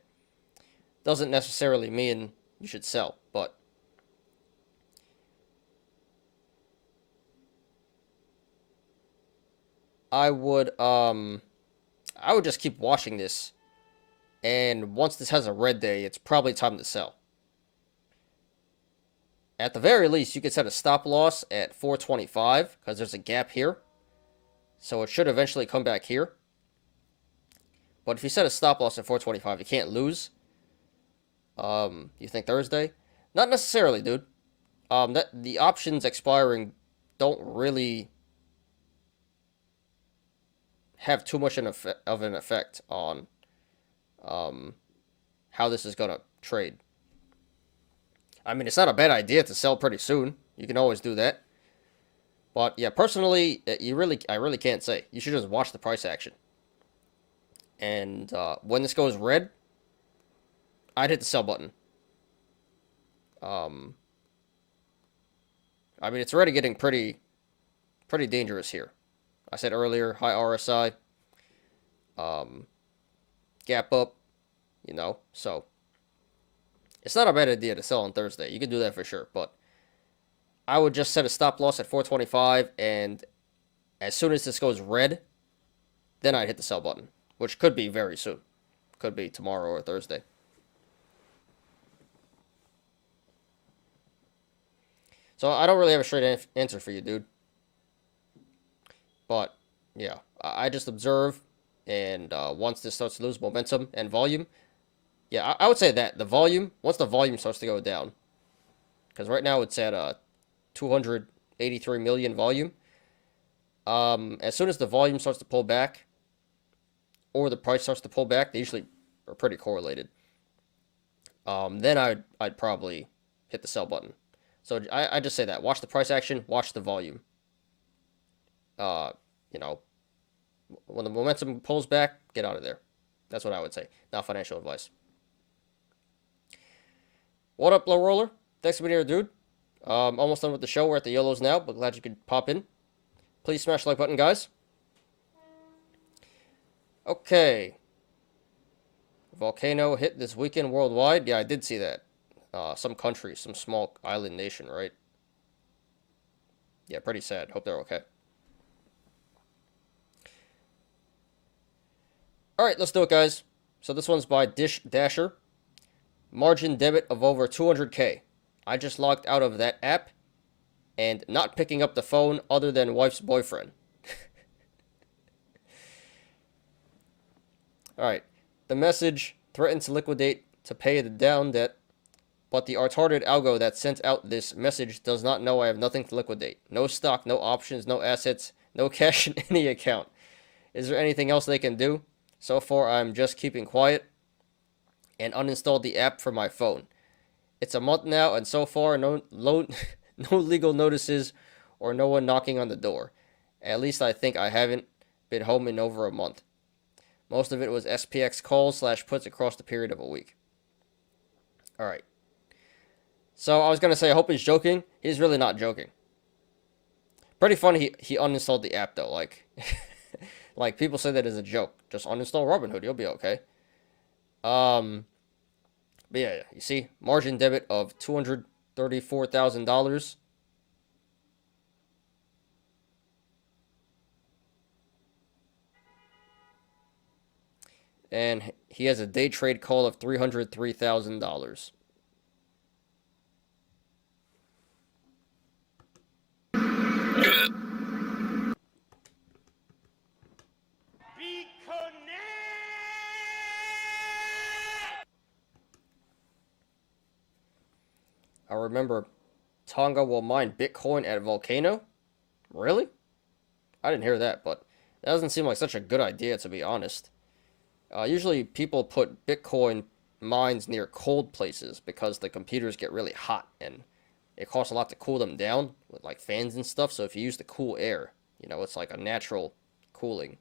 doesn't necessarily mean you should sell, but I would just keep watching this, and once this has a red day, it's probably time to sell. At the very least, you could set a stop loss at 425 because there's a gap here. So it should eventually come back here. But if you set a stop loss at 425, you can't lose. You think Thursday? Not necessarily, dude. That the options expiring don't really have too much of an effect on how this is gonna trade. I mean, it's not a bad idea to sell pretty soon. You can always do that. But yeah, personally, I really can't say. You should just watch the price action. And when this goes red, I'd hit the sell button. I mean, it's already getting pretty dangerous here. I said earlier, high RSI, gap up, you know, so it's not a bad idea to sell on Thursday. You can do that for sure, but I would just set a stop loss at 425, and as soon as this goes red, then I'd hit the sell button, which could be very soon. Could be tomorrow or Thursday. So I don't really have a straight answer for you, dude. But, yeah, I just observe, and once this starts to lose momentum and volume, Yeah, I would say that the volume, once the volume starts to go down, because right now it's at 283 million volume. As soon as the volume starts to pull back, or the price starts to pull back, they usually are pretty correlated. Then I'd probably hit the sell button. So I just say that. Watch the price action, watch the volume. You know, when the momentum pulls back, get out of there. That's what I would say. Not financial advice. What up, Low Roller? Thanks for being here, dude. Almost done with the show. We're at the Yolos now, but glad you could pop in. Please smash the like button, guys. Okay. Volcano hit this weekend worldwide. Yeah, I did see that. Some country, some small island nation, right? Yeah, pretty sad. Hope they're okay. Alright, let's do it, guys. So this one's by Dish Dasher. Margin debit of over 200K. I just logged out of that app and not picking up the phone other than wife's boyfriend. Alright. The message threatens to liquidate to pay the down debt, but the retarded algo that sent out this message does not know I have nothing to liquidate. No stock, no options, no assets, no cash in any account. Is there anything else they can do? So far, I'm just keeping quiet and uninstalled the app from my phone. It's a month now, and so far, no legal notices or no one knocking on the door. At least I think I haven't been home in over a month. Most of it was SPX calls / puts across the period of a week. Alright. So I was going to say, I hope he's joking. He's really not joking. Pretty funny he uninstalled the app, though. Like, like people say that as a joke. Just uninstall Robinhood. You'll be okay. But yeah, you see, margin debit of $234,000. And he has a day trade call of $303,000. I remember Tonga will mine Bitcoin at Volcano. Really? I didn't hear that, but that doesn't seem like such a good idea, to be honest. Usually people put Bitcoin mines near cold places because the computers get really hot and it costs a lot to cool them down with like fans and stuff. So if you use the cool air, you know, it's like a natural cooling.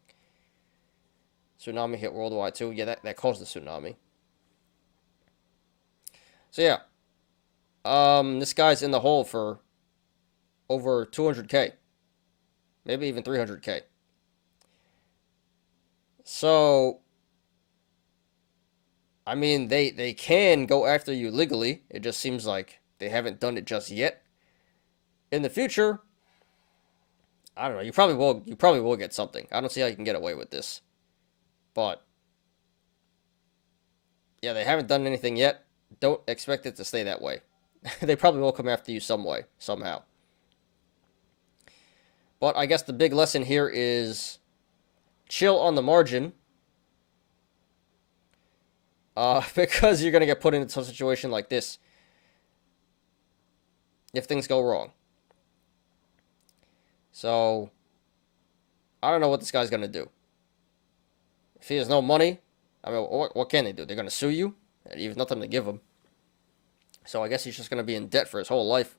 Tsunami hit worldwide too. Yeah, that caused the tsunami. So yeah. This guy's in the hole for over 200K. Maybe even 300K. So, I mean, they can go after you legally. It just seems like they haven't done it just yet. In the future, I don't know. You probably will get something. I don't see how you can get away with this. But yeah, they haven't done anything yet. Don't expect it to stay that way. They probably will come after you some way, somehow. But I guess the big lesson here is chill on the margin. Because you're going to get put into a situation like this if things go wrong. So, I don't know what this guy's going to do. If he has no money, I mean, what can they do? They're going to sue you? And you have nothing to give him. So I guess he's just going to be in debt for his whole life.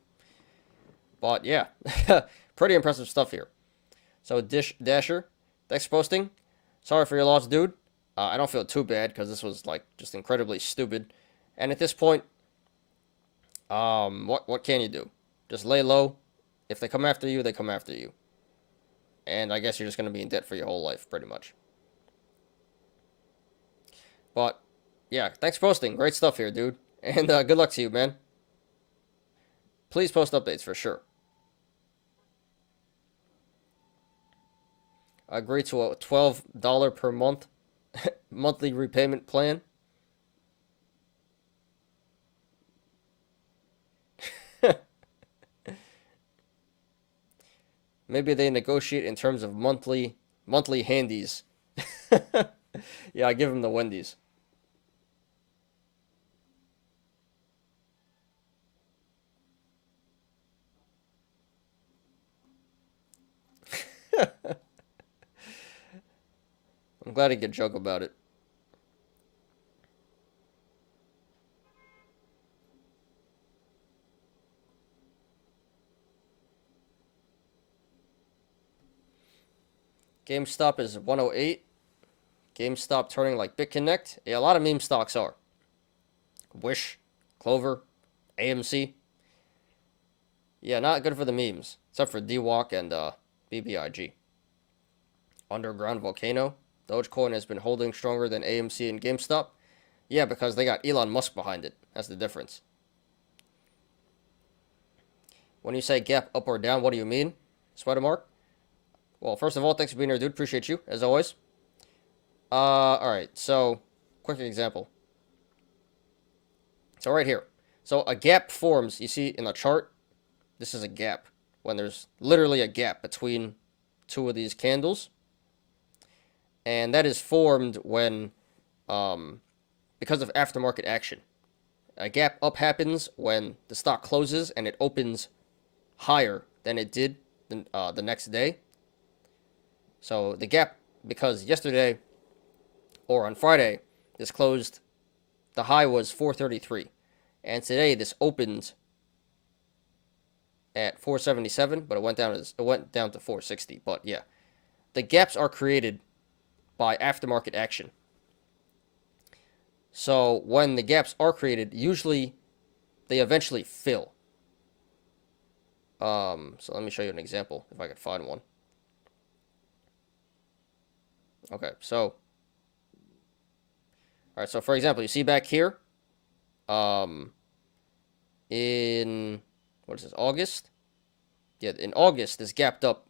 But yeah, pretty impressive stuff here. So Dasher, thanks for posting. Sorry for your loss, dude. I don't feel too bad because this was like just incredibly stupid. And at this point, what can you do? Just lay low. If they come after you, they come after you. And I guess you're just going to be in debt for your whole life, pretty much. But yeah, thanks for posting. Great stuff here, dude. And good luck to you, man. Please post updates for sure. I agree to a $12 per month monthly repayment plan. Maybe they negotiate in terms of monthly handies. Yeah, I give them the Wendy's. I'm glad he could joke about it. GameStop is 108. GameStop turning like BitConnect. Yeah, a lot of meme stocks are. Wish, Clover, AMC. Yeah, not good for the memes, except for DWAC and BBIG. Underground Volcano. Dogecoin has been holding stronger than AMC and GameStop. Yeah, because they got Elon Musk behind it. That's the difference. When you say gap up or down, what do you mean, Spider-Mark? Well, first of all, thanks for being here, dude. Appreciate you, as always. Alright, so, quick example. So right here. So a gap forms, you see in the chart, this is a gap. When there's literally a gap between two of these candles. And that is formed when, because of aftermarket action. A gap up happens when the stock closes and it opens higher than it did the next day. So the gap, because yesterday or on Friday, this closed, the high was 433. And today this opened at 477, but it went down to 460. But yeah, the gaps are created by aftermarket action. So when the gaps are created, usually they eventually fill. So let me show you an example if I could find one. Okay, so all right, so for example, you see back here, in what is this, August? Yeah, in August, this gapped up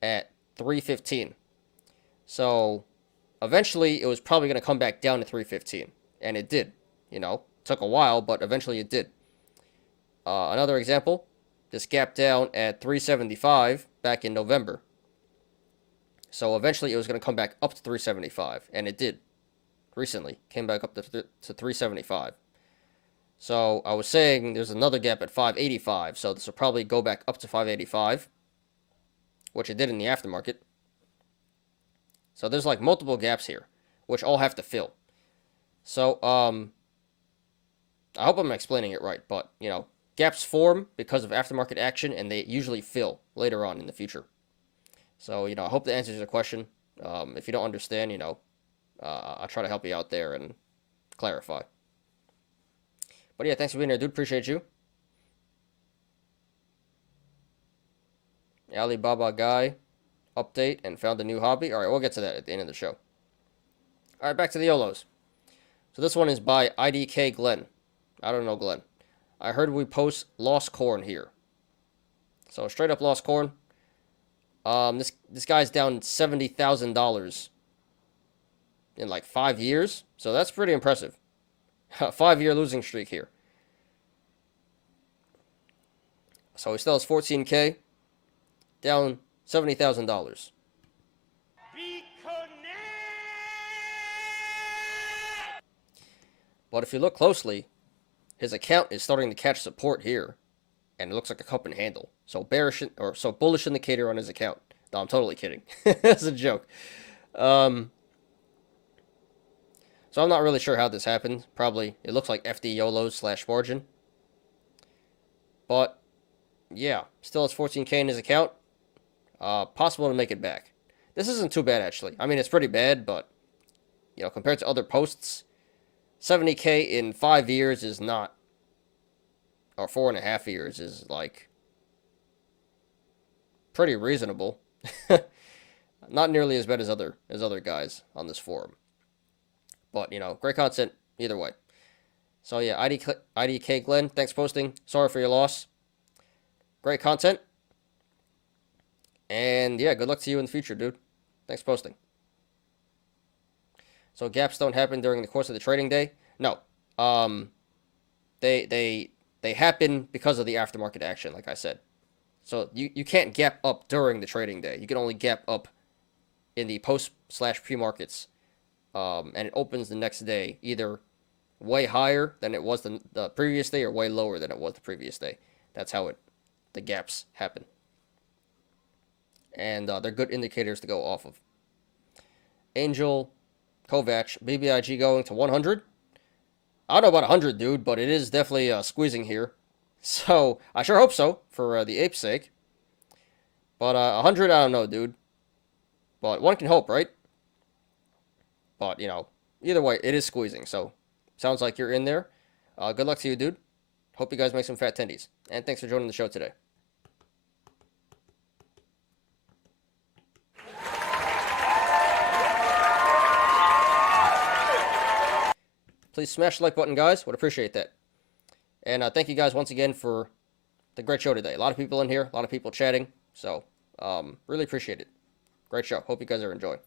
at 315. So eventually, it was probably going to come back down to 315, and it did. You know, took a while, but eventually it did. Another example, this gap down at 375 back in November. So eventually, it was going to come back up to 375, and it did. Recently, came back up to 375. So I was saying there's another gap at 585, so this will probably go back up to 585, which it did in the aftermarket. So there's like multiple gaps here, which all have to fill. So I hope I'm explaining it right, but you know, gaps form because of aftermarket action, and they usually fill later on in the future. So you know, I hope that answers your question. If you don't understand, you know, I'll try to help you out there and clarify. But yeah, thanks for being here, dude. Appreciate you. Alibaba guy update and found a new hobby. All right, we'll get to that at the end of the show. All right, back to the Yolos. So this one is by IDK Glenn. I don't know Glenn. I heard we post lost corn here. So straight up lost corn. This guy's down $70,000 in like 5 years. So that's pretty impressive. 5-year losing streak here. So he still has 14K, down $70,000. But if you look closely, his account is starting to catch support here, and it looks like a cup and handle. So bearish or so bullish indicator on his account. No, I'm totally kidding. That's a joke. So I'm not really sure how this happened. Probably, it looks like FD Yolos / margin. But, yeah, still has 14K in his account. Possible to make it back. This isn't too bad, actually. I mean, it's pretty bad, but, you know, compared to other posts, 70K in 5 years is not, or 4.5 years is, like, pretty reasonable. Not nearly as bad as other guys on this forum. But, you know, great content either way. So, yeah, IDK Glenn, thanks for posting. Sorry for your loss. Great content. And, yeah, good luck to you in the future, dude. Thanks for posting. So, gaps don't happen during the course of the trading day? No. They happen because of the aftermarket action, like I said. So, you can't gap up during the trading day. You can only gap up in the post / pre-markets. And it opens the next day either way higher than it was the previous day or way lower than it was the previous day. That's how the gaps happen. and they're good indicators to go off of. Angel, Kovac, BBIG going to 100. I don't know about 100, dude, but it is definitely squeezing here. So, I sure hope so, for the ape's sake. But 100, I don't know, dude. But one can hope, right? But, you know, either way, it is squeezing. So, sounds like you're in there. Good luck to you, dude. Hope you guys make some fat tendies. And thanks for joining the show today. Please smash the like button, guys. Would appreciate that. And thank you guys once again for the great show today. A lot of people in here, a lot of people chatting. So, really appreciate it. Great show. Hope you guys are enjoying.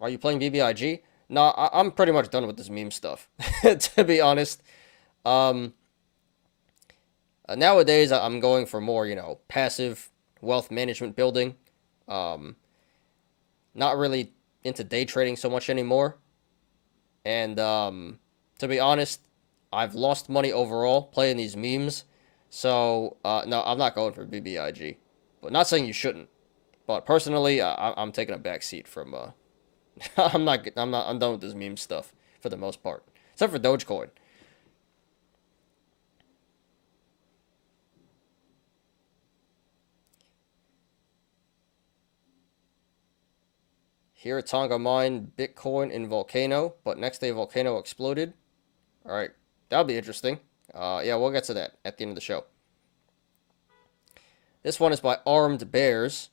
Are you playing BBIG? No, I'm pretty much done with this meme stuff, to be honest. Nowadays, I'm going for more, you know, passive wealth management building. Not really into day trading so much anymore. And to be honest, I've lost money overall playing these memes. So, no, I'm not going for BBIG. But not saying you shouldn't. But personally, I'm taking a back seat from I'm done with this meme stuff for the most part. Except for Dogecoin. Here at Tonga mined Bitcoin in Volcano, but next day Volcano exploded. Alright, that'll be interesting. Yeah, we'll get to that at the end of the show. This one is by Armed Bears.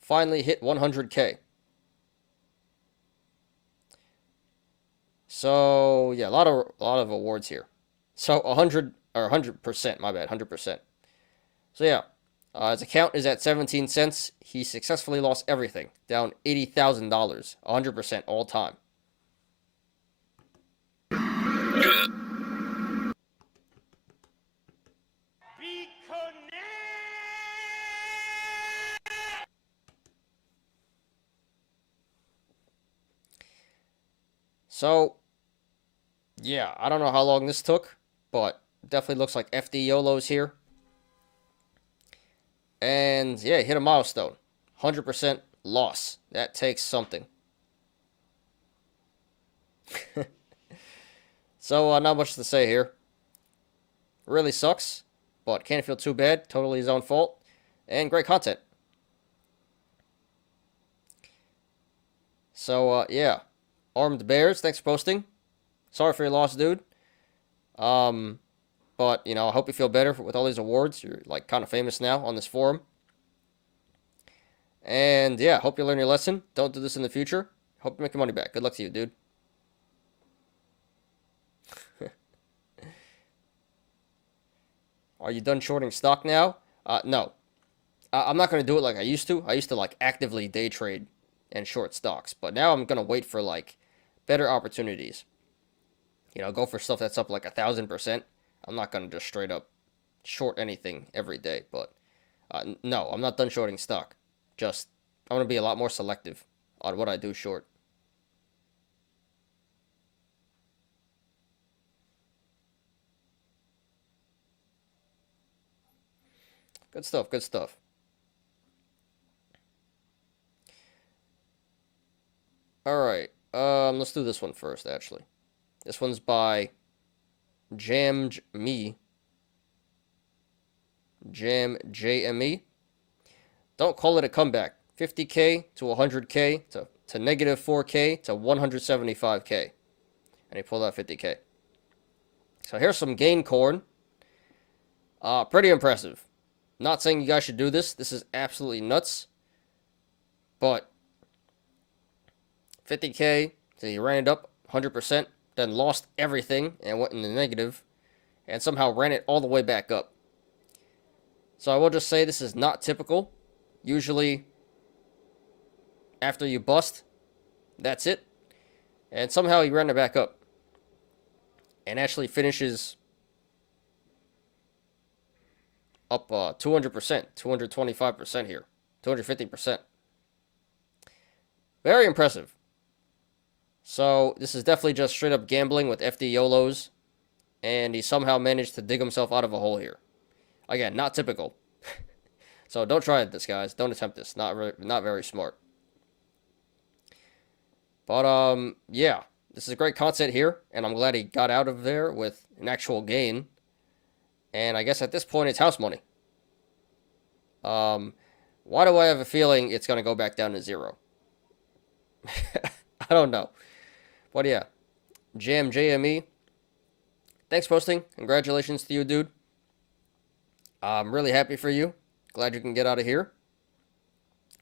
Finally hit 100K. So, yeah, a lot of awards here. So, 100%, my bad, 100%. So, yeah. His account is at 17 cents. He successfully lost everything, down $80,000, 100% all time. So, yeah, I don't know how long this took, but definitely looks like FD Yolos here. And yeah, hit a milestone. 100% loss. That takes something. So, not much to say here. Really sucks, but can't feel too bad. Totally his own fault. And great content. So, yeah. Armed Bears, thanks for posting. Sorry for your loss, dude. But, you know, I hope you feel better with all these awards. You're, like, kind of famous now on this forum. And, yeah, hope you learn your lesson. Don't do this in the future. Hope you make your money back. Good luck to you, dude. Are you done shorting stock now? No. I'm not going to do it like I used to. I used to, like, actively day trade and short stocks. But now I'm going to wait for, like, better opportunities. You know, go for stuff that's up, like, 1,000%. I'm not going to just straight up short anything every day, but no, I'm not done shorting stock. Just, I'm going to be a lot more selective on what I do short. Good stuff, good stuff. Alright, let's do this one first, actually. This one's by JME. JME. Don't call it a comeback. 50K to 100K to negative 4K to 175K. And he pulled out 50K. So here's some gain corn. Pretty impressive. Not saying you guys should do this. This is absolutely nuts. But 50K, so he ran it up 100%, then lost everything and went in the negative, and somehow ran it all the way back up. So I will just say this is not typical. Usually, after you bust, that's it. And somehow he ran it back up. And actually finishes up 200%, 225% here, 250%. Very impressive. So this is definitely just straight up gambling with FD Yolos. And he somehow managed to dig himself out of a hole here. Again, not typical. So don't try this, guys. Don't attempt this. Not very smart. But yeah, this is great content here, and I'm glad he got out of there with an actual gain. And I guess at this point, it's house money. Why do I have a feeling it's gonna go back down to 0? I don't know. But yeah, JME. Thanks for posting. Congratulations to you, dude. I'm really happy for you. Glad you can get out of here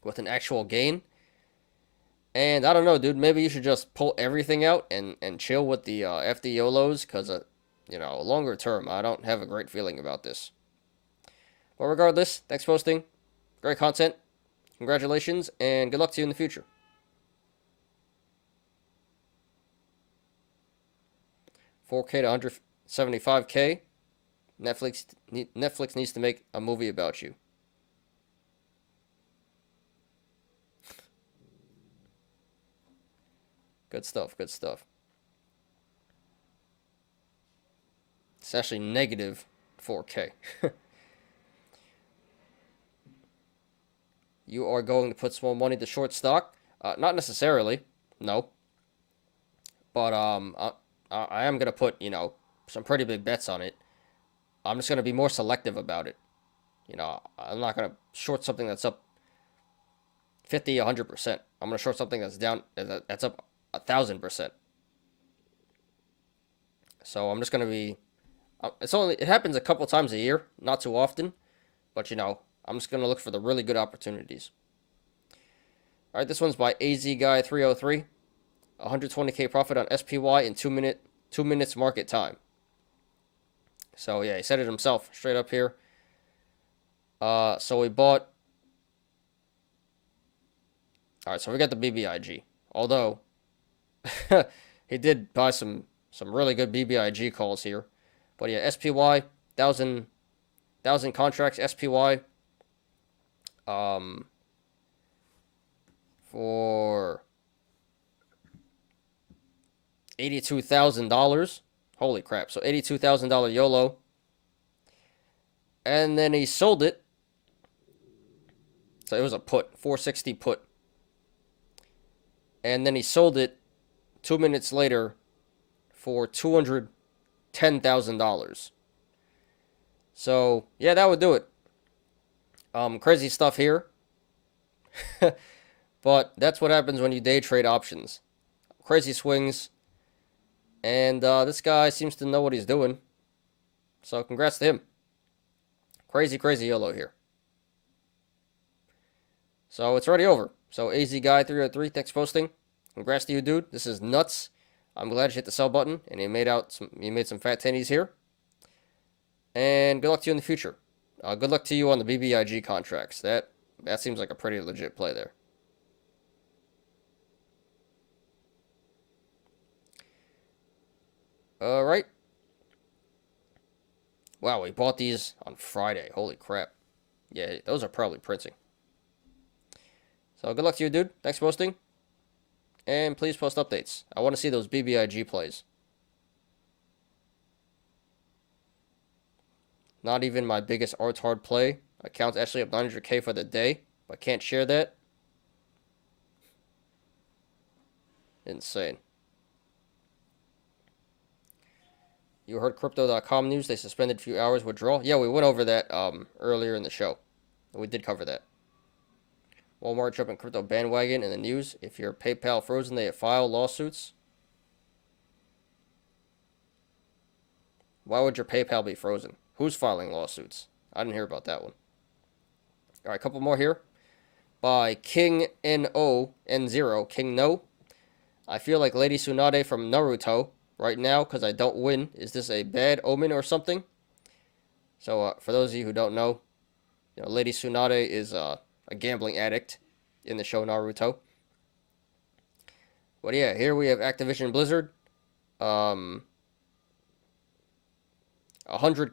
with an actual gain. And I don't know, dude. Maybe you should just pull everything out and chill with the FD Yolos, because, you know, longer term, I don't have a great feeling about this. But regardless, thanks for posting. Great content. Congratulations, and good luck to you in the future. $4K to $175K. Netflix needs to make a movie about you. Good stuff, good stuff. It's actually negative 4K. You are going to put small money to short stock? Not necessarily, no. But I am going to put, you know, some pretty big bets on it. I'm just going to be more selective about it. You know, I'm not going to short something that's up 50, 100%. I'm going to short something that's down, that's up 1,000%. So I'm just going to be, it happens a couple times a year, not too often. But, you know, I'm just going to look for the really good opportunities. All right, this one's by AZ Guy 303. 120K profit on SPY in 2 minutes market time. So yeah, he said it himself straight up here. So we bought. All right, so we got the BBIG. Although he did buy some really good BBIG calls here, but yeah, SPY 1,000 contracts SPY. For $82,000. Holy crap. So $82,000 YOLO. And then he sold it. So it was a put. 460 put. And then he sold it 2 minutes later for $210,000. So, yeah, that would do it. Crazy stuff here. But that's what happens when you day trade options. Crazy swings. And this guy seems to know what he's doing. So congrats to him. Crazy YOLO here. So it's already over. So AZ Guy 303, thanks for posting. Congrats to you, dude. This is nuts. I'm glad you hit the sell button and you made some fat tennies here. And good luck to you in the future. Good luck to you on the BBIG contracts. That seems like a pretty legit play there. All right. Wow, we bought these on Friday. Holy crap. Yeah, those are probably printing. So good luck to you, dude. Thanks for posting. And please post updates. I want to see those BBIG plays. Not even my biggest arts hard play. Account's actually up 900K for the day, but can't share that. Insane. You heard Crypto.com news. They suspended a few hours withdrawal. Yeah, we went over that earlier in the show. We did cover that. Walmart jumping crypto bandwagon in the news. If your PayPal frozen, they file lawsuits. Why would your PayPal be frozen? Who's filing lawsuits? I didn't hear about that one. All right, a couple more here. By King N0, King No. I feel like Lady Tsunade from Naruto right now because I don't win. Is this a bad omen or something? So for those of you who don't know, Lady Tsunade is a gambling addict in the show Naruto. But yeah, here we have Activision Blizzard. 100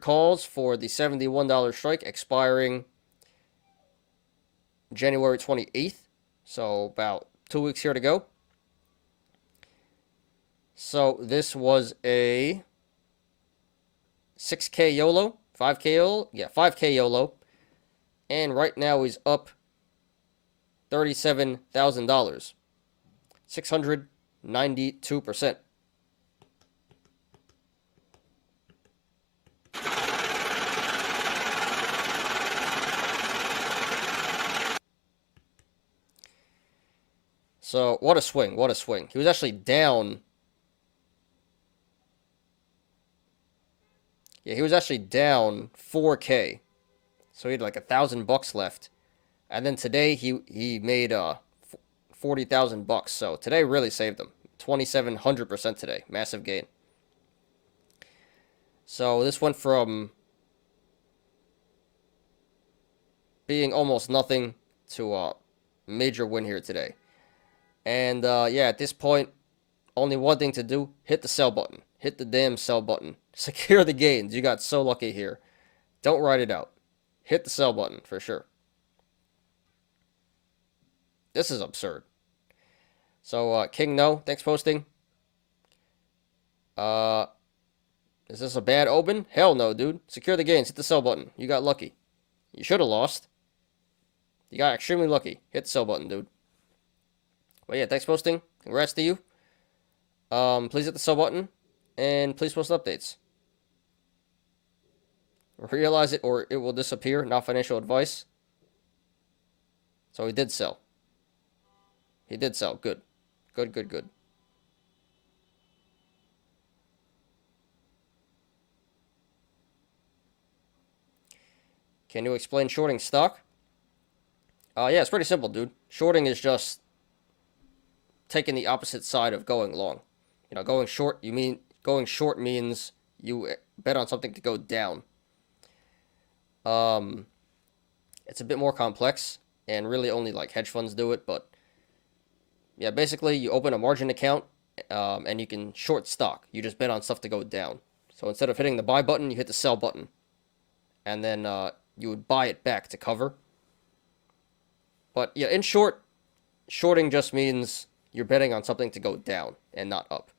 calls for the $71 strike expiring January 28th. So about 2 weeks here to go. So this was a 6K YOLO, 5K YOLO, yeah, 5K YOLO. And right now he's up $37,000. 692%. So, what a swing, what a swing. He was actually down. Yeah, he was actually down 4K. So he had like $1,000 left. And then today he made 40,000 bucks. So today really saved him. 2,700% today. Massive gain. So this went from being almost nothing to a major win here today. And yeah, at this point, only one thing to do: hit the sell button. Hit the damn sell button. Secure the gains. You got so lucky here. Don't ride it out. Hit the sell button for sure. This is absurd. So, King No, thanks for posting. Is this a bad omen? Hell no, dude. Secure the gains. Hit the sell button. You got lucky. You should have lost. You got extremely lucky. Hit the sell button, dude. But yeah, thanks for posting. Congrats to you. Please hit the sell button. And please post updates. Realize it or it will disappear. Not financial advice. So he did sell. He did sell. Good. Good, good, good. Can you explain shorting stock? Yeah, it's pretty simple, dude. Shorting is just taking the opposite side of going long. You know, going short means you bet on something to go down. It's a bit more complex, and really only like hedge funds do it, but yeah, basically you open a margin account, and you can short stock. You just bet on stuff to go down. So instead of hitting the buy button, you hit the sell button, and then you would buy it back to cover. But yeah, in short, shorting just means you're betting on something to go down and not up.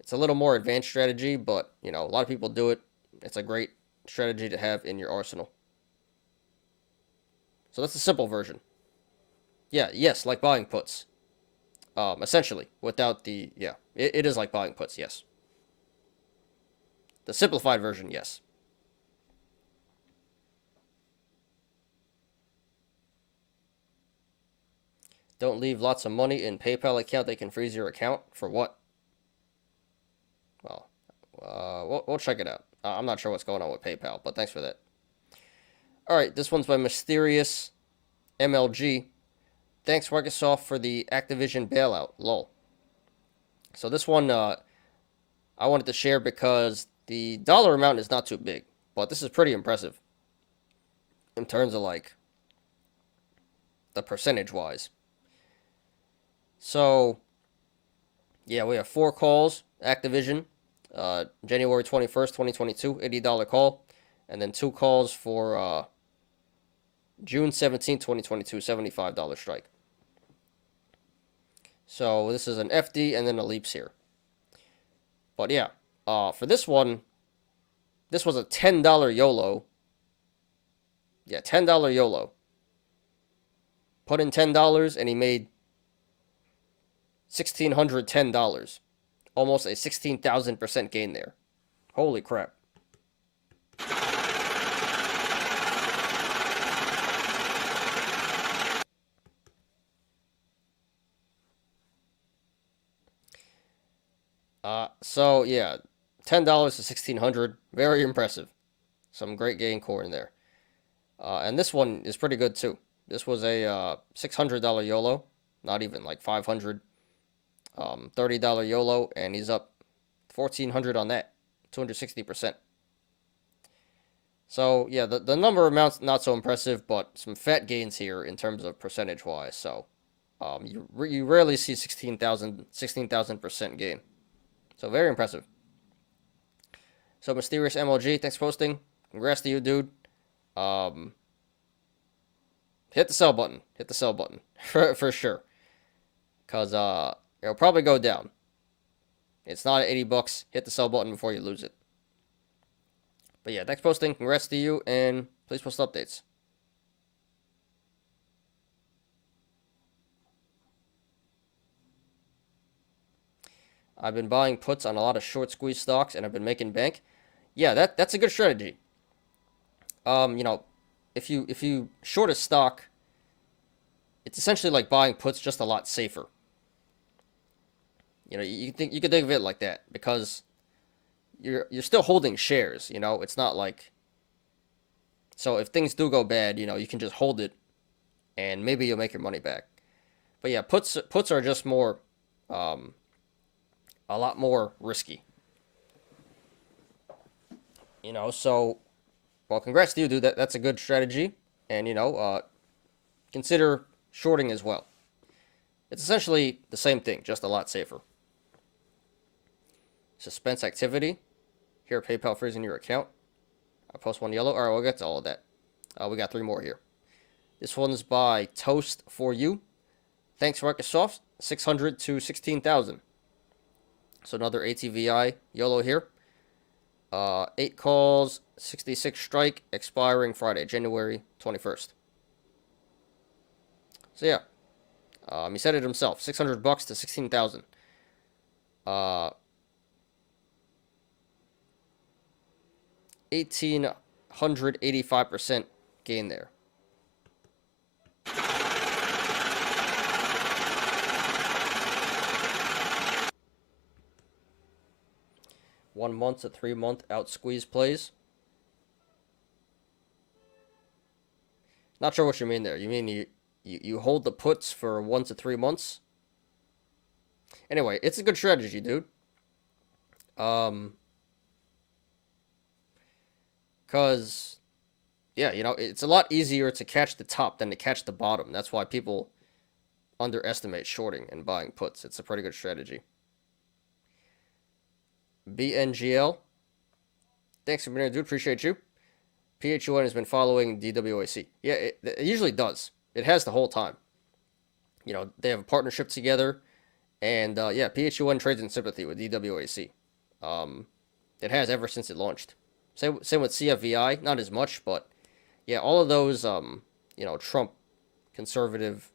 It's a little more advanced strategy, but you know, a lot of people do it. It's a great strategy to have in your arsenal. So that's the simple version. Yeah, yes, like buying puts. Essentially, without the, yeah, it is like buying puts, yes. The simplified version, yes. Don't leave lots of money in PayPal account. They can freeze your account. For what? Well, we'll check it out. I'm not sure what's going on with PayPal, but thanks for that. All right, this one's by Mysterious MLG. Thanks, Microsoft, for the Activision bailout. Lol. So this one I wanted to share because the dollar amount is not too big, but this is pretty impressive in terms of like the percentage-wise. So, yeah, we have 4 calls, Activision, January 21st, 2022, $80 call, and then 2 calls for June 17th, 2022, $75 strike. So this is an FD and then a leaps here. But yeah, for this one, this was a $10 YOLO. Yeah, $10 YOLO. Put in $10 and he made $1,610. Almost a 16,000% gain there. Holy crap. So yeah, $10 to 1,600, very impressive. Some great gain core in there. And this one is pretty good too. This was a $600 YOLO, not even like 500. $30 YOLO, and he's up 1,400 on that, 260%. So yeah, the number amount's not so impressive, but some fat gains here in terms of percentage wise. So you rarely see 16,000% gain. So very impressive. So Mysterious MLG, thanks for posting. Congrats to you, dude. Hit the sell button. Hit the sell button for sure. Cause it'll probably go down. It's not at $80. Hit the sell button before you lose it. But yeah, thanks for posting. Congrats to you, and please post updates. I've been buying puts on a lot of short squeeze stocks, and I've been making bank. Yeah, that's a good strategy. You know, if you short a stock, it's essentially like buying puts, just a lot safer. You know, you could think of it like that, because you're still holding shares. You know, it's not like, so if things do go bad, you know, you can just hold it, and maybe you'll make your money back. But yeah, puts are just more, a lot more risky. You know, so, well, congrats to you, dude. That's a good strategy, and you know, consider shorting as well. It's essentially the same thing, just a lot safer. Suspense activity. Here, PayPal freezing your account. I'll post one yellow. All right, we'll get to all of that. We got 3 more here. This one's by Toast for You. Thanks, Microsoft. 600 to 16,000. So another ATVI YOLO here. 8 calls, 66 strike, expiring Friday, January 21st. So yeah, he said it himself. $600 to 16,000. 1,885% gain there. One month to 3 month out squeeze plays. Not sure what you mean there. You mean you hold the puts for 1 to 3 months? Anyway, it's a good strategy, dude. Because, yeah, you know, it's a lot easier to catch the top than to catch the bottom. That's why people underestimate shorting and buying puts. It's a pretty good strategy. BNGL. Thanks for being here, dude. Appreciate you. PHUN has been following DWAC. Yeah, it usually does. It has the whole time. You know, they have a partnership together. And, yeah, PHUN trades in sympathy with DWAC. It has ever since it launched. Same with CFVI. Not as much, but, yeah, all of those, you know, Trump conservative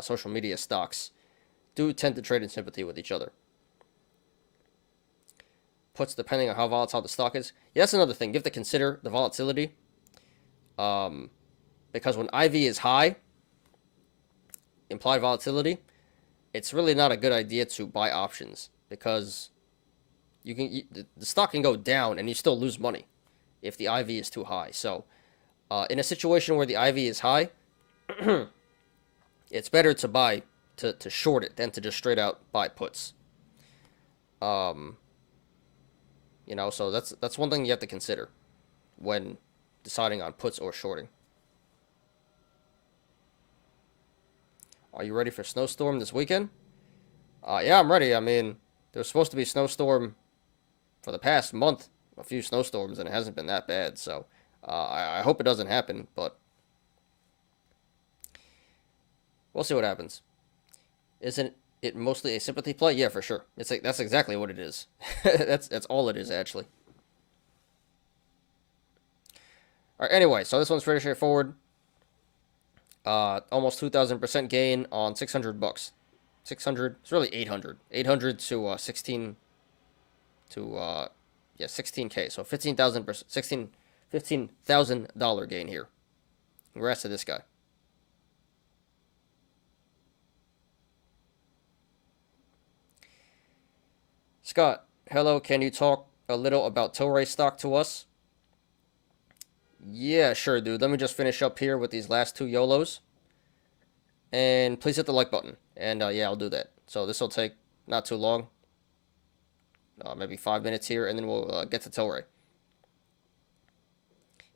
social media stocks do tend to trade in sympathy with each other. Puts, depending on how volatile the stock is. Yeah, that's another thing. You have to consider the volatility. Because when IV is high, implied volatility, it's really not a good idea to buy options, because the stock can go down and you still lose money if the IV is too high. So, in a situation where the IV is high, it's better to buy to short it than to just straight out buy puts. You know, so that's one thing you have to consider when deciding on puts or shorting. Are you ready for snowstorm this weekend? Yeah, I'm ready. I mean, there's supposed to be a snowstorm for the past month, a few snowstorms, and it hasn't been that bad. So I hope it doesn't happen, but we'll see what happens. Isn't it mostly a sympathy play? Yeah, for sure. It's like, that's exactly what it is. that's all it is, actually. All right, anyway, so this one's pretty straightforward. Almost 2,000% gain on $600. 600. It's really 800. 800 to 16 to 16K. So 15,000%. $15,000 gain here. Congrats to this guy. Scott, hello. Can you talk a little about Tilray stock to us? Yeah, sure, dude. Let me just finish up here with these last 2 YOLOs. And please hit the like button. And yeah, I'll do that. So this will take not too long. Maybe 5 minutes here, and then we'll get to Tilray.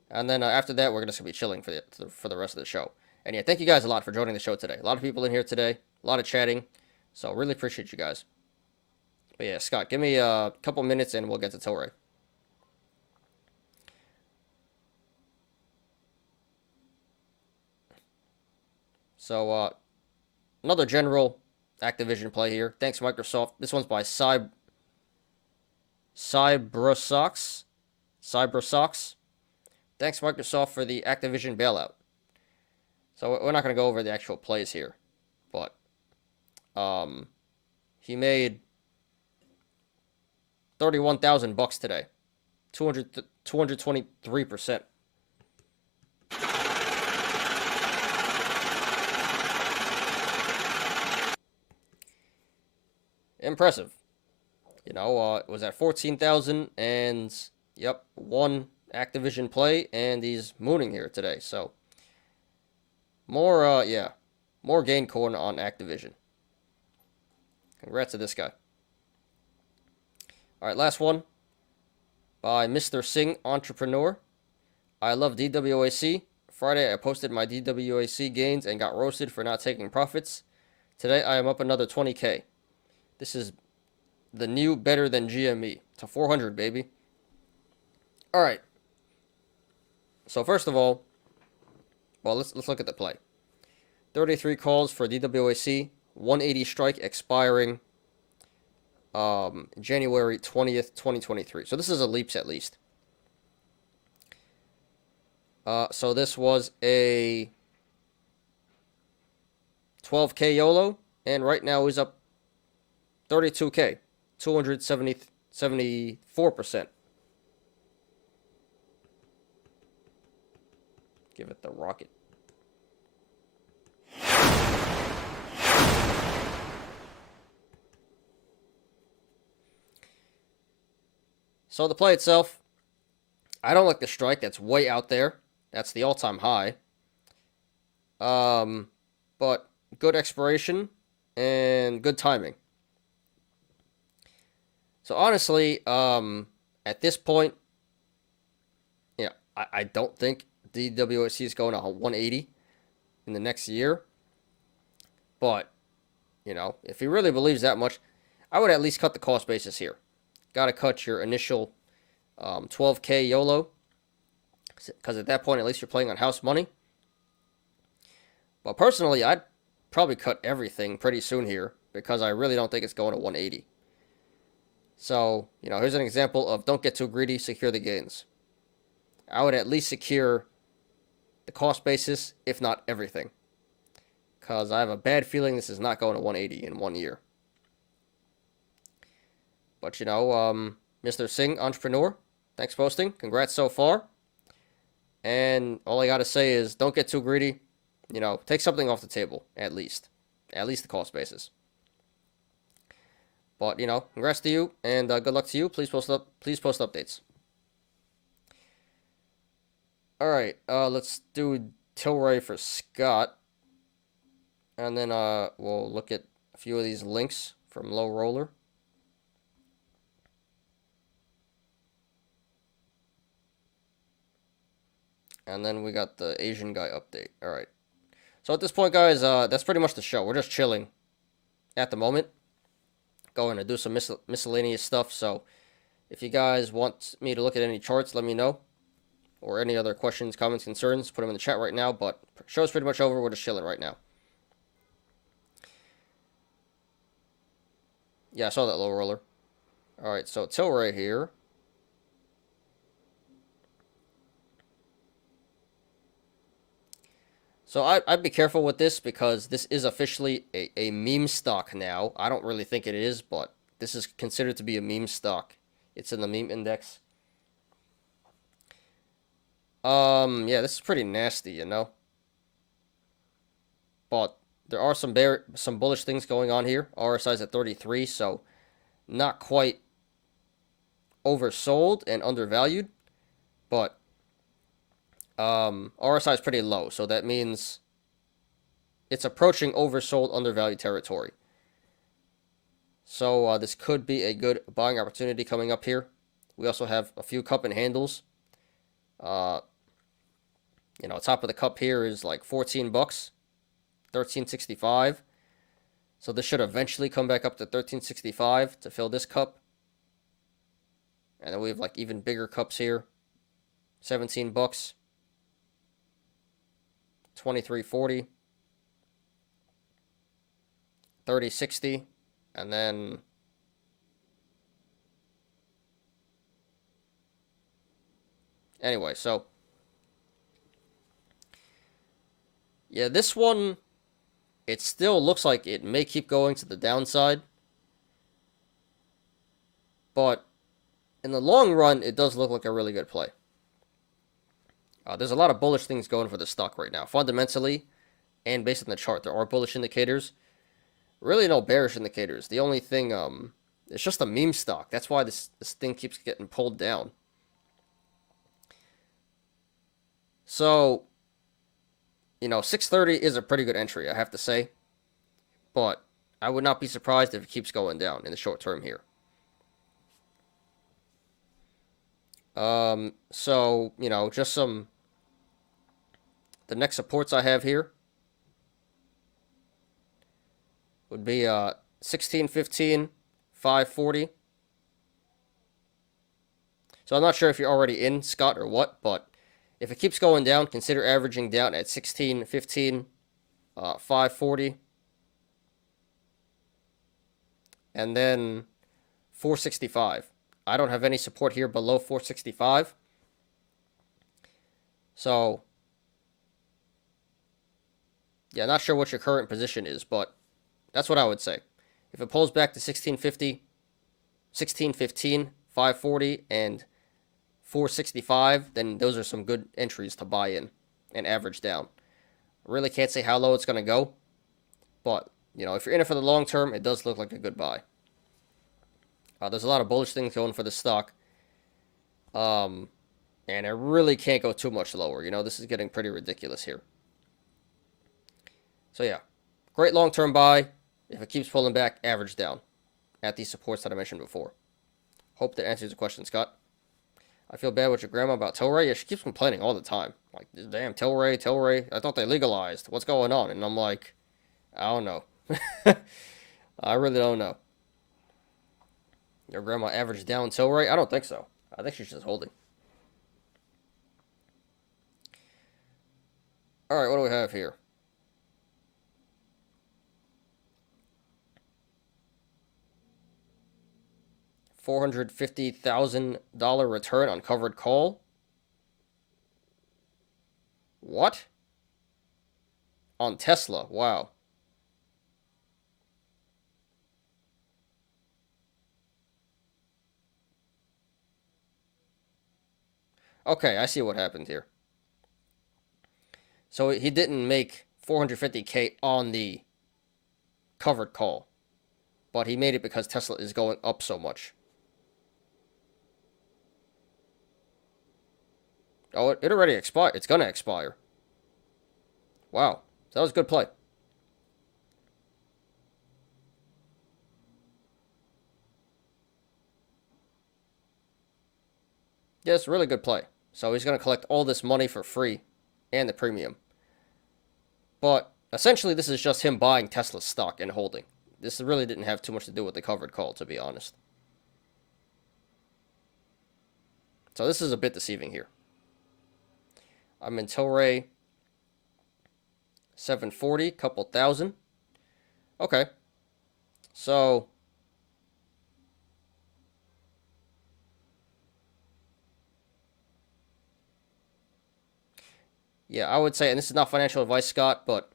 And then after that, we're just going to be chilling for the rest of the show. And yeah, thank you guys a lot for joining the show today. A lot of people in here today. A lot of chatting. So really appreciate you guys. But yeah, Scott, give me a couple minutes and we'll get to Tilray. So, another general Activision play here. Thanks, Microsoft. This one's by Cybrosox. Cyber Socks. Thanks, Microsoft, for the Activision bailout. So we're not going to go over the actual plays here, but he made $31,000 today, 223%. Impressive. You know, it was at 14,000, and yep, one Activision play, and he's mooning here today. So more, more gain corn on Activision. Congrats to this guy. All right, last one by Mr. Singh Entrepreneur. I love DWAC. Friday, I posted my DWAC gains and got roasted for not taking profits. Today, I am up another 20K. This is the new better than GME to 400, baby. All right. So first of all, well, let's look at the play. 33 calls for DWAC, 180 strike expiring January 20th, 2023. So this is a leaps at least. So this was a 12K YOLO, and right now he's up 32K, 274%. Give it the rocket. So the play itself, I don't like the strike. That's way out there. That's the all-time high. But good expiration and good timing. So honestly, at this point, yeah, I don't think DWAC is going to 180 in the next year. But, you know, if he really believes that much, I would at least cut the cost basis here. Got to cut your initial 12K YOLO, because at that point, at least you're playing on house money. But personally, I'd probably cut everything pretty soon here, because I really don't think it's going to 180. So, you know, here's an example of don't get too greedy, secure the gains. I would at least secure the cost basis, if not everything, because I have a bad feeling this is not going to 180 in 1 year. But, you know, Mr. Singh Entrepreneur, thanks for posting. Congrats so far. And all I got to say is don't get too greedy. You know, take something off the table, at least. At least the cost basis. But, you know, congrats to you, and good luck to you. Please post updates. All right, let's do Tilray for Scott. And then we'll look at a few of these links from Low Roller. And then we got the Asian guy update. All right. So at this point, guys, that's pretty much the show. We're just chilling at the moment. Going to do some miscellaneous stuff. So if you guys want me to look at any charts, let me know. Or any other questions, comments, concerns, put them in the chat right now. But show's pretty much over. We're just chilling right now. Yeah, I saw that Low Roller. All right, so Tilray here. So I'd be careful with this because this is officially a meme stock now. I don't really think it is, but this is considered to be a meme stock. It's in the meme index. Yeah, this is pretty nasty, you know. But there are some bullish things going on here. RSI's at 33, so not quite oversold and undervalued, but RSI is pretty low, so that means it's approaching oversold, undervalued territory. So this could be a good buying opportunity coming up here. We also have a few cup and handles. You know, top of the cup here is like $14, $13.65. So this should eventually come back up to $13.65 to fill this cup. And then we have like even bigger cups here. $17. $23.40, $30.60, and then Anyway, so yeah, this one, it still looks like it may keep going to the downside, but in the long run, it does look like a really good play. There's a lot of bullish things going for the stock right now. Fundamentally, and based on the chart, there are bullish indicators. Really no bearish indicators. The only thing, it's just a meme stock. That's why this thing keeps getting pulled down. So, 630 is a pretty good entry, I have to say. But I would not be surprised if it keeps going down in the short term here. So, just the next supports I have here would be 1615, 540. So I'm not sure if you're already in, Scott, or what, but if it keeps going down, consider averaging down at 1615, 540. And then 465. I don't have any support here below 465. So, yeah, not sure what your current position is, but that's what I would say. If it pulls back to 1650, 1615, 540, and 465, then those are some good entries to buy in and average down. I really can't say how low it's going to go, but, if you're in it for the long term, it does look like a good buy. There's a lot of bullish things going for the stock. And it really can't go too much lower. This is getting pretty ridiculous here. So, yeah. Great long-term buy. If it keeps pulling back, average down at these supports that I mentioned before. Hope that answers the question, Scott. I feel bad with your grandma about Tilray. Yeah, she keeps complaining all the time. Like, damn, Tilray. I thought they legalized. What's going on? And I'm like, I don't know. I really don't know. Your grandma averaged down Tilray? I don't think so. I think she's just holding. Alright, what do we have here? $450,000 return on covered call? What? On Tesla, wow. Okay, I see what happened here. So he didn't make 450K on the covered call, but he made it because Tesla is going up so much. Oh, it already expired. It's going to expire. Wow, that was a good play. Yeah, it's a really good play. So he's going to collect all this money for free and the premium. But essentially, this is just him buying Tesla stock and holding. This really didn't have too much to do with the covered call, to be honest. So this is a bit deceiving here. I'm in Tilray 740, couple thousand. Okay. So yeah, I would say, and this is not financial advice, Scott, but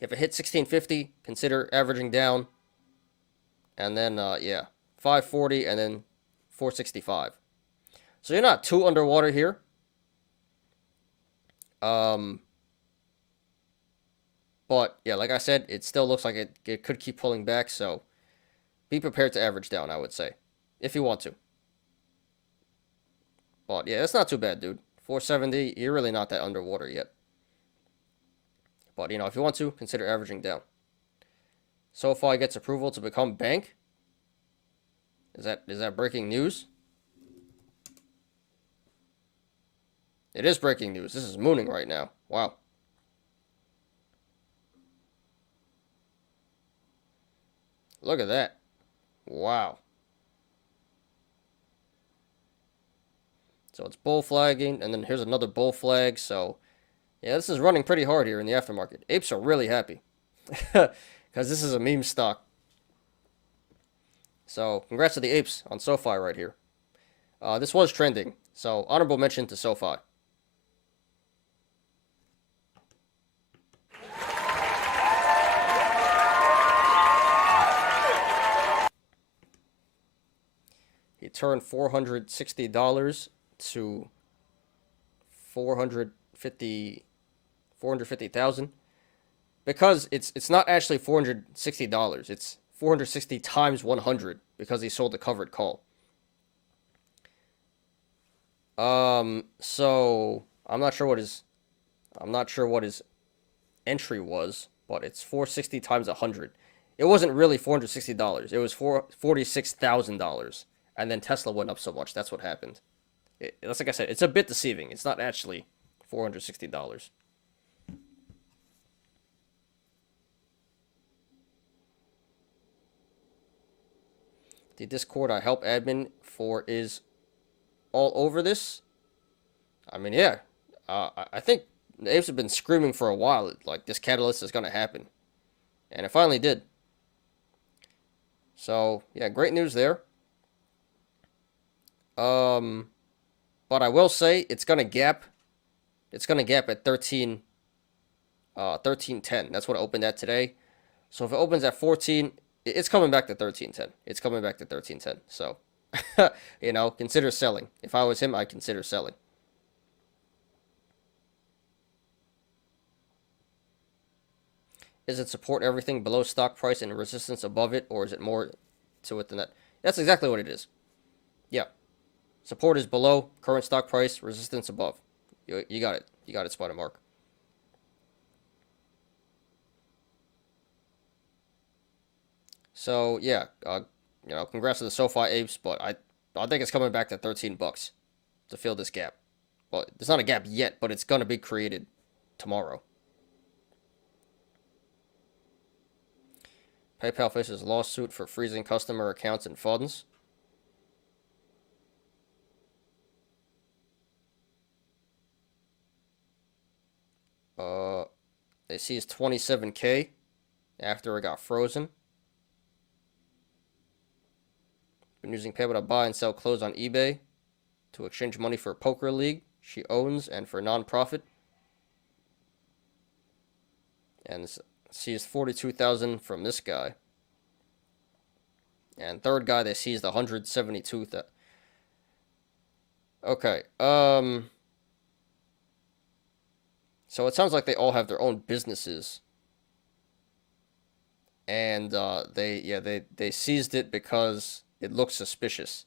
if it hits 1650, consider averaging down. And then, 540 and then 465. So you're not too underwater here. But, yeah, like I said, it still looks like it could keep pulling back, so be prepared to average down, I would say, if you want to. But, yeah, it's not too bad, dude. 470, you're really not that underwater yet. But, if you want to, consider averaging down. SoFi gets approval to become bank. Is that breaking news? It is breaking news. This is mooning right now. Wow. Look at that. Wow. So it's bull flagging, and then here's another bull flag. So, yeah, this is running pretty hard here in the aftermarket. Apes are really happy because this is a meme stock. So, congrats to the apes on SoFi right here. This was trending So, honorable mention to SoFi. He turned $460 to 450,000 because it's not actually $460. It's 460 times 100 because he sold the covered call. So I'm not sure what his entry was, but it's 460 times 100. It wasn't really $460. It was $46,000. And then Tesla went up so much. That's what happened. That's like I said, it's a bit deceiving. It's not actually $460. The Discord I help admin for is all over this. I mean, yeah. I think the apes have been screaming for a while, like, this catalyst is going to happen. And it finally did. So, yeah, great news there. But I will say it's gonna gap. It's gonna gap at 1310. That's what it opened at today. So if it opens at 14, it's coming back to 1310. It's coming back to 1310. So, you know, consider selling. If I was him, I'd consider selling. Is it support everything below stock price and resistance above it, or is it more to it than that? That's exactly what it is. Yeah. Support is below current stock price, resistance above. You got it. You got it, Spider Mark. So yeah, you know, congrats to the SoFi apes, but I think it's coming back to $13 to fill this gap. Well, it's not a gap yet, but it's gonna be created tomorrow. PayPal faces lawsuit for freezing customer accounts and funds. They seized 27K after it got frozen. Been using PayPal to buy and sell clothes on eBay to exchange money for a poker league she owns and for a non-profit. And seized 42,000 from this guy. And third guy, they seized 172,000. Okay. So it sounds like they all have their own businesses. And they seized it because it looks suspicious.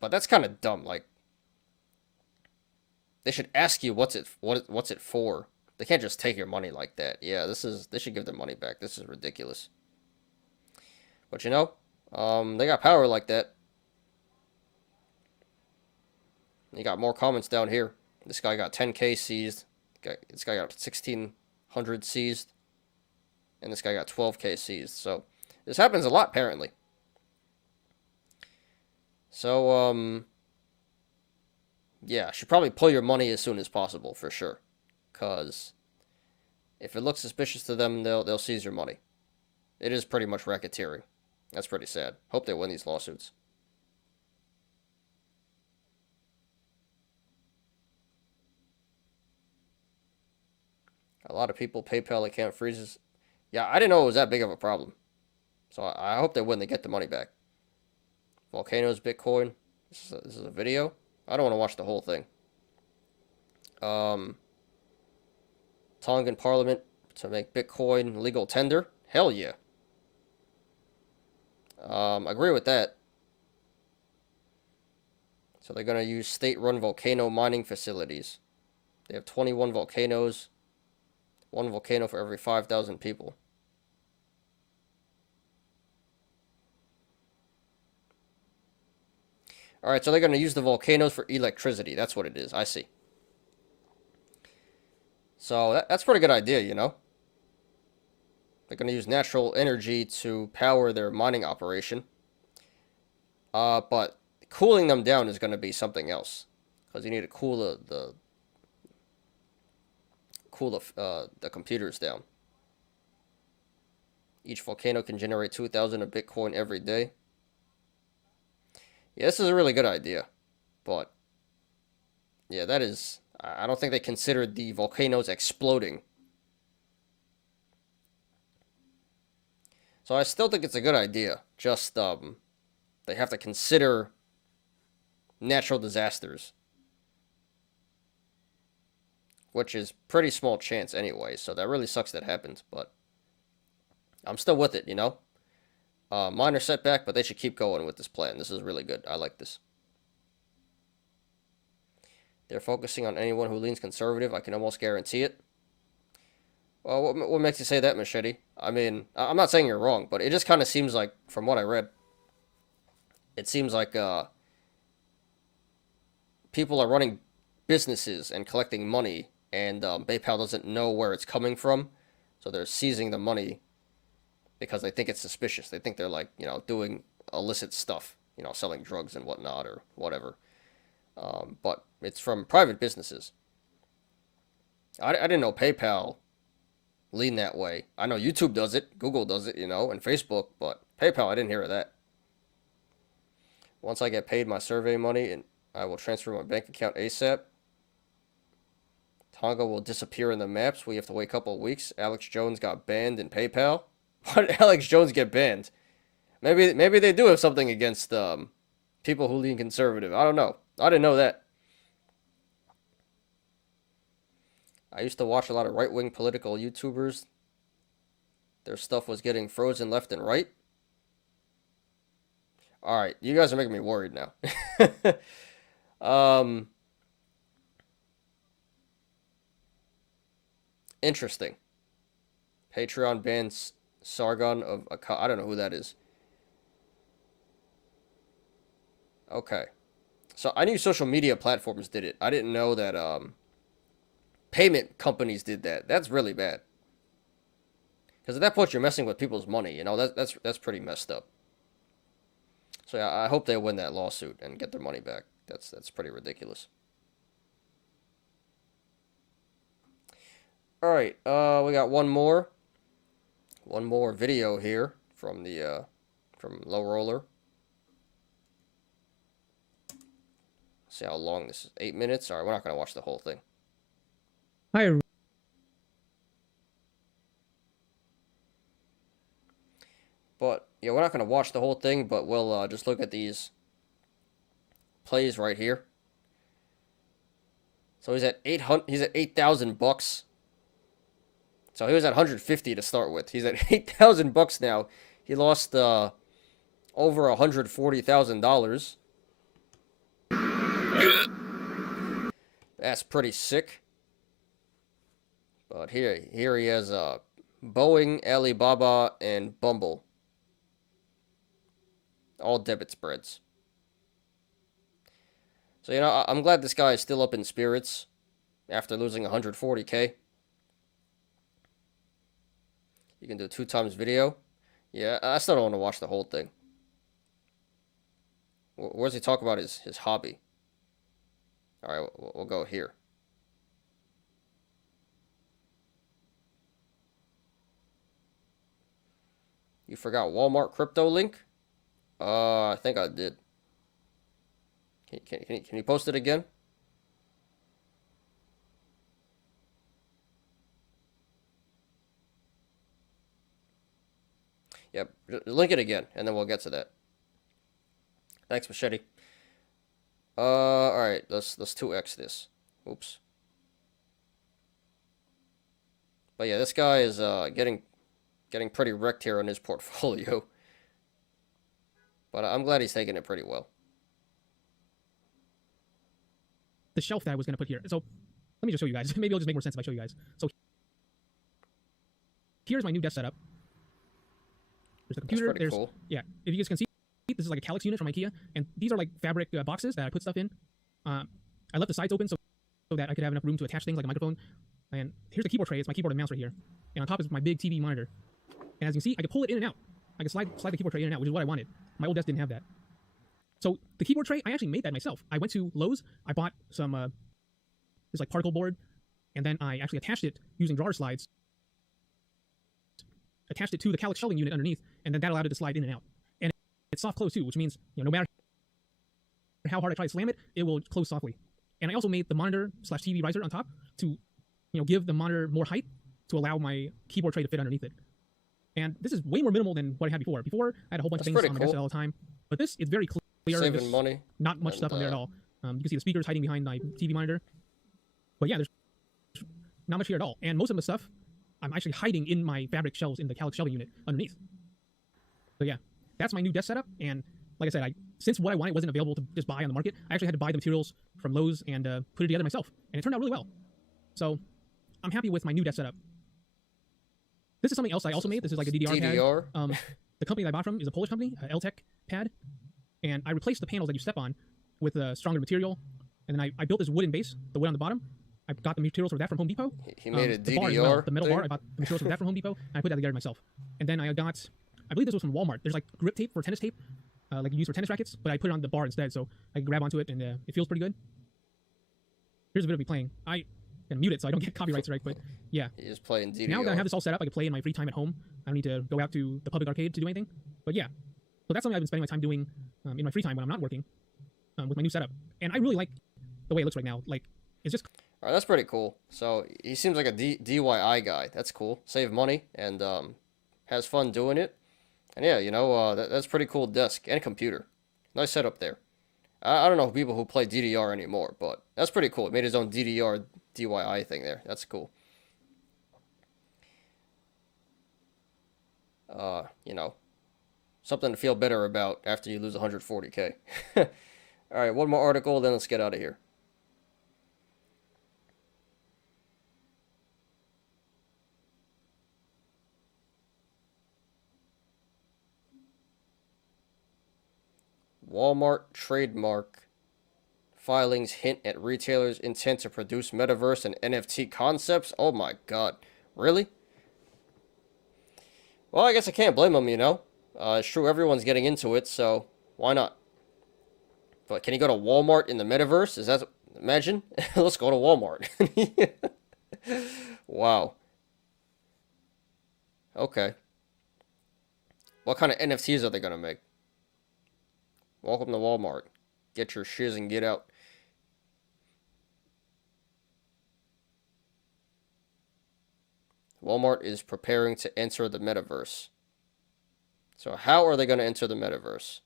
But that's kind of dumb. Like, they should ask you what's it for. They can't just take your money like that. Yeah, they should give their money back. This is ridiculous. But you know, they got power like that. You got more comments down here. This guy got 10K seized. This guy got 1,600 seized. And this guy got 12K seized. So, this happens a lot, apparently. So, yeah, should probably pull your money as soon as possible, for sure. Because if it looks suspicious to them, they'll seize your money. It is pretty much racketeering. That's pretty sad. Hope they win these lawsuits. A lot of people PayPal account freezes. Yeah, I didn't know it was that big of a problem. So I hope they win. They get the money back. Volcanoes, Bitcoin. This is a video. I don't want to watch the whole thing. Tongan Parliament to make Bitcoin legal tender. Hell yeah. Agree with that. So they're going to use state-run volcano mining facilities. They have 21 volcanoes. One volcano for every 5,000 people. Alright, so they're going to use the volcanoes for electricity. That's what it is. I see. So that's a pretty good idea, you know? They're going to use natural energy to power their mining operation. But cooling them down is going to be something else. Because you need to cool the computers down. Each volcano can generate 2,000 of Bitcoin every day. Yeah, this is a really good idea, but Yeah, that is. I don't think they considered the volcanoes exploding. So I still think it's a good idea. Just they have to consider natural disasters, which is pretty small chance anyway. So that really sucks that happened, but I'm still with it. Minor setback, but they should keep going with this plan. This is really good. I like this. They're focusing on anyone who leans conservative. I can almost guarantee it. Well, what makes you say that, Machete? I mean, I'm not saying you're wrong, but it just kind of seems like, from what I read, it seems like people are running businesses and collecting money, and PayPal doesn't know where it's coming from, so they're seizing the money because they think it's suspicious. They think they're like, doing illicit stuff, selling drugs and whatnot or whatever. But it's from private businesses. I didn't know PayPal lean that way. I know YouTube does it, Google does it, and Facebook, but PayPal, I didn't hear of that. Once I get paid my survey money, and I will transfer my bank account ASAP. Tonga will disappear in the maps. We have to wait a couple of weeks. Alex Jones got banned in PayPal. Why did Alex Jones get banned? Maybe they do have something against people who lean conservative. I don't know. I didn't know that. I used to watch a lot of right-wing political YouTubers. Their stuff was getting frozen left and right. All right, you guys are making me worried now. Interesting. Patreon bans Sargon of Akkad. I don't know who that is. Okay. So I knew social media platforms did it. I didn't know that payment companies did that. That's really bad. Because at that point you're messing with people's money. That's pretty messed up. So yeah, I hope they win that lawsuit and get their money back. That's pretty ridiculous. All right, we got one more video here from from Low Roller. See how long this is. 8 minutes. All right, we're not gonna watch the whole thing. Hi. But yeah, we're not gonna watch the whole thing, but we'll just look at these plays right here. So he's at 800. He's at $8,000. So he was at 150 to start with. He's at $8,000 now. He lost over $140,000. That's pretty sick. But here he has Boeing, Alibaba, and Bumble. All debit spreads. So, I'm glad this guy is still up in spirits after losing 140K. You can do 2 times video. Yeah, I still don't want to watch the whole thing. Where does he talk about his hobby? All right, we'll go here. You forgot Walmart crypto link? I think I did. Can you post it again? Yep, link it again, and then we'll get to that. Thanks, Machete. All right, let's 2x this. Oops. But yeah, this guy is getting pretty wrecked here on his portfolio. But I'm glad he's taking it pretty well. The shelf that I was going to put here. So let me just show you guys. Maybe it'll just make more sense if I show you guys. So here's my new desk setup. There's the computer. That's pretty cool. Yeah, if you guys can see, this is like a Calyx unit from IKEA, and these are like fabric boxes that I put stuff in. I left the sides open so that I could have enough room to attach things like a microphone. And here's the keyboard tray. It's my keyboard and mouse right here. And on top is my big TV monitor. And as you can see, I can pull it in and out. I can slide the keyboard tray in and out, which is what I wanted. My old desk didn't have that. So the keyboard tray, I actually made that myself. I went to Lowe's. I bought some this like particle board, and then I actually attached it using drawer slides. Attached it to the Calyx shelving unit underneath, and then that allowed it to slide in and out. And it's soft close too, which means no matter how hard I try to slam it, it will close softly. And I also made the monitor slash TV riser on top to, give the monitor more height to allow my keyboard tray to fit underneath it. And this is way more minimal than what I had before. Before, I had a whole bunch of things on my desk all the time. But this is very clear. Saving money. Not much stuff on there at all. You can see the speakers hiding behind my TV monitor. But yeah, there's not much here at all. And most of the stuff, I'm actually hiding in my fabric shelves in the Calyx shelving unit underneath. So yeah, that's my new desk setup. And like I said, since what I wanted wasn't available to just buy on the market, I actually had to buy the materials from Lowe's and put it together myself. And it turned out really well. So I'm happy with my new desk setup. This is something else I also made. This is like a DDR pad. The company that I bought from is a Polish company, LTech pad. And I replaced the panels that you step on with a stronger material. And then I built this wooden base, the wood on the bottom. I got the materials for that from Home Depot. He made a DDR the bar as well, the metal bar. I bought the materials for that from Home Depot, and I put that together myself. And then I believe this was from Walmart. There's like grip tape for tennis tape, like you use for tennis rackets, but I put it on the bar instead, so I can grab onto it, and it feels pretty good. Here's a bit of me playing. I can mute it so I don't get copyright strike, but yeah. He's playing DDR. Now that I have this all set up, I can play in my free time at home. I don't need to go out to the public arcade to do anything. But yeah, so that's something I've been spending my time doing in my free time when I'm not working with my new setup. And I really like the way it looks right now. Like, it's just... All right, that's pretty cool. So he seems like a DIY guy. That's cool. Save money and has fun doing it. And yeah, that's pretty cool desk and computer. Nice setup there. I don't know people who play DDR anymore, but that's pretty cool. He made his own DDR DIY thing there. That's cool. Something to feel better about after you lose 140K. All right, one more article, then let's get out of here. Walmart trademark filings hint at retailers' intent to produce metaverse and NFT concepts. Oh my god. Really? Well, I guess I can't blame them, It's true, everyone's getting into it, so why not? But can you go to Walmart in the metaverse? Is that... Imagine? Let's go to Walmart. Wow. Okay. What kind of NFTs are they going to make? Welcome to Walmart. Get your shiz and get out. Walmart is preparing to enter the metaverse. So how are they going to enter the metaverse?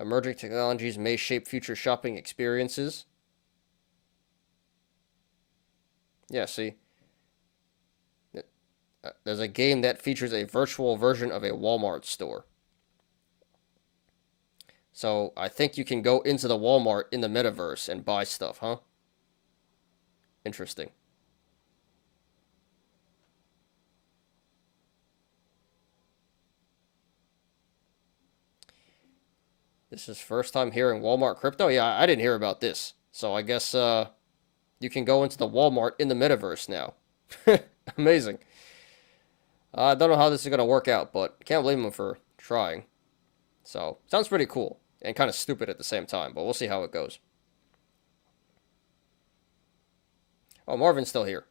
Emerging technologies may shape future shopping experiences. Yeah, see. There's a game that features a virtual version of a Walmart store. So I think you can go into the Walmart in the metaverse and buy stuff, huh? Interesting. This is first time hearing Walmart crypto? Yeah, I didn't hear about this. So I guess you can go into the Walmart in the metaverse now. Amazing. I don't know how this is going to work out, but can't blame them for trying. So, sounds pretty cool. And kind of stupid at the same time, but we'll see how it goes. Oh, Marvin's still here.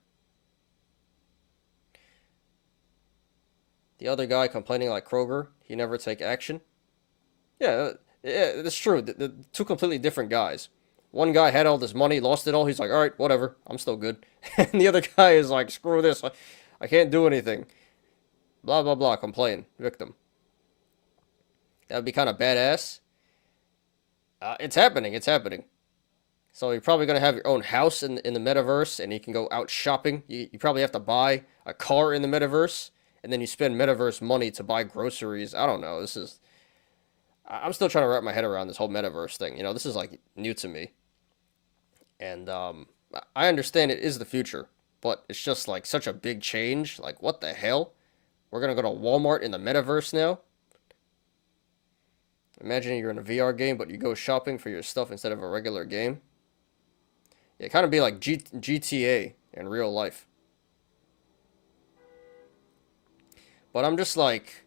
The other guy complaining like Kroger, he never take action. Yeah, that's true. The two completely different guys. One guy had all this money, lost it all. He's like, all right, whatever. I'm still good. And the other guy is like, screw this. I can't do anything. Blah, blah, blah. Complain. Victim. That would be kind of badass. It's happening. It's happening. So you're probably going to have your own house in the metaverse, and you can go out shopping. You probably have to buy a car in the metaverse, and then you spend metaverse money to buy groceries. I don't know. I'm still trying to wrap my head around this whole metaverse thing. This is like new to me. And I understand it is the future, but it's just like such a big change. Like, what the hell? We're going to go to Walmart in the metaverse now? Imagine you're in a VR game, but you go shopping for your stuff instead of a regular game. It kind of be like GTA in real life. But I'm just like...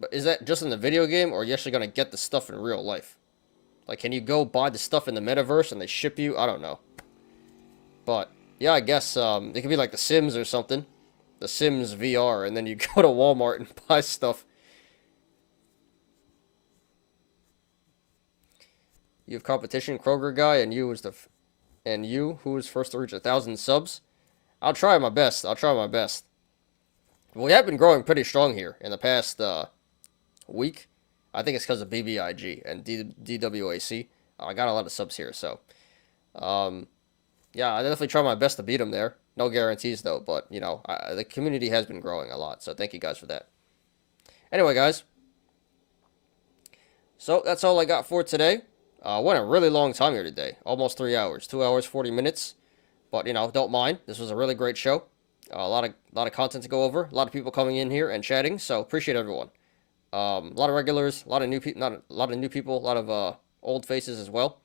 But is that just in the video game, or are you actually going to get the stuff in real life? Like, can you go buy the stuff in the metaverse and they ship you? I don't know. But, yeah, I guess it could be like The Sims or something. The Sims VR, and then you go to Walmart and buy stuff. You have competition, Kroger guy, and you who was first to reach 1,000 subs. I'll try my best. We have been growing pretty strong here in the past week. I think it's because of BBIG and DWAC. I got a lot of subs here, so yeah, I definitely try my best to beat them there. No guarantees though, but you know, the community has been growing a lot, so thank you guys for that. Anyway, guys, so that's all I got for today. Went a really long time here today, almost 3 hours, 2 hours 40 minutes. But you know, don't mind. This was a really great show. A lot of content to go over. A lot of people coming in here and chatting. So appreciate everyone. A lot of regulars, a lot of new people, not a lot of new people, a lot of old faces as well.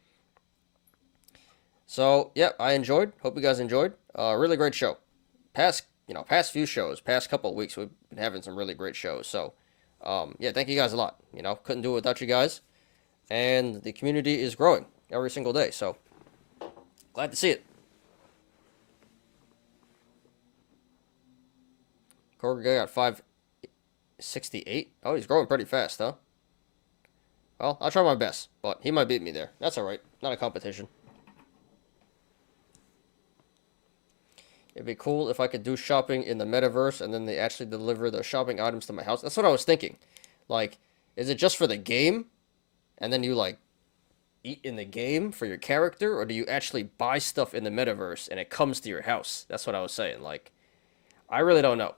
So yeah, I enjoyed. Hope you guys enjoyed. Really great show. Past few shows, past couple of weeks, we've been having some really great shows. So yeah, thank you guys a lot. You know, couldn't do it without you guys. And the community is growing every single day. So glad to see it. Kroger guy got 568. Oh, he's growing pretty fast, huh? Well, I'll try my best, but he might beat me there. That's alright. Not a competition. It'd be cool if I could do shopping in the metaverse and then they actually deliver the shopping items to my house. That's what I was thinking. Like, is it just for the game? And then you, like, eat in the game for your character? Or do you actually buy stuff in the metaverse and it comes to your house? That's what I was saying. Like, I really don't know.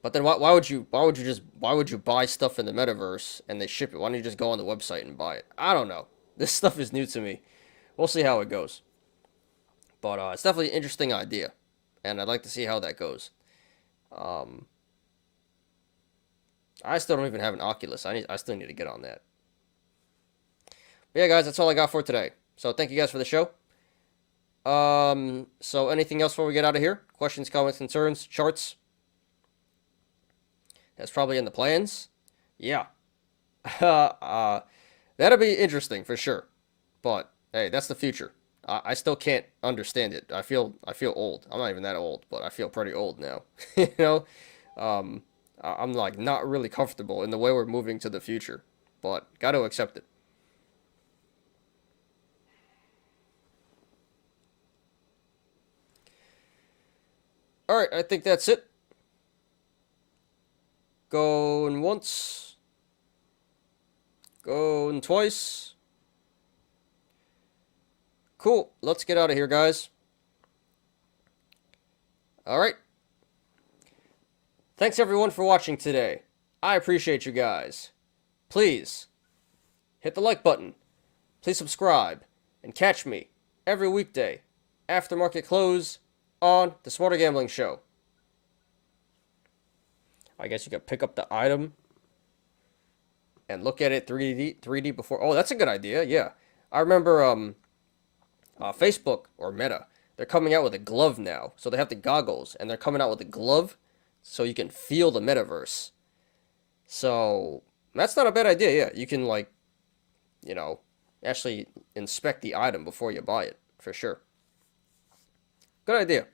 But then why would you buy stuff in the metaverse and they ship it? Why don't you just go on the website and buy it? I don't know. This stuff is new to me. We'll see how it goes. But it's definitely an interesting idea, and I'd like to see how that goes. I still don't even have an Oculus. I still need to get on that. But yeah, guys, that's all I got for today. So thank you guys for the show. So anything else before we get out of here? Questions, comments, concerns, charts? That's probably in the plans. Yeah. That'll be interesting for sure. But hey, that's the future. I still can't understand it. I feel old. I'm not even that old, but I feel pretty old now. You know, I'm like not really comfortable in the way we're moving to the future, but got to accept it. All right, I think that's it. Going once. Going twice. Cool. Let's get out of here, guys. All right. Thanks, everyone, for watching today. I appreciate you guys. Please hit the like button. Please subscribe. And catch me every weekday after market close on the Smarter Gambling Show. I guess you could pick up the item and look at it 3D before. Oh, that's a good idea. Yeah. I remember Facebook or Meta, they're coming out with a glove now. So they have the goggles and they're coming out with a glove so you can feel the metaverse. So that's not a bad idea. Yeah, you can, like, you know, actually inspect the item before you buy it for sure. Good idea.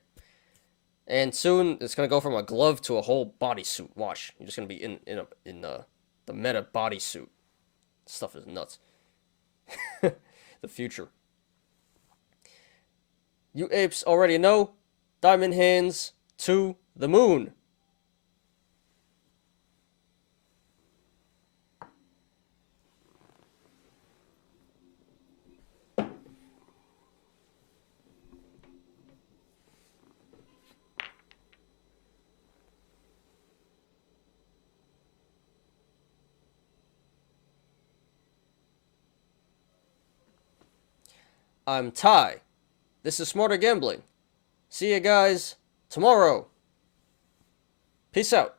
And soon it's going to go from a glove to a whole bodysuit. Watch. You're just going to be in the meta bodysuit. Stuff is nuts. The future. You apes already know. Diamond hands to the moon. I'm Ty. This is Smarter Gambling. See you guys tomorrow. Peace out.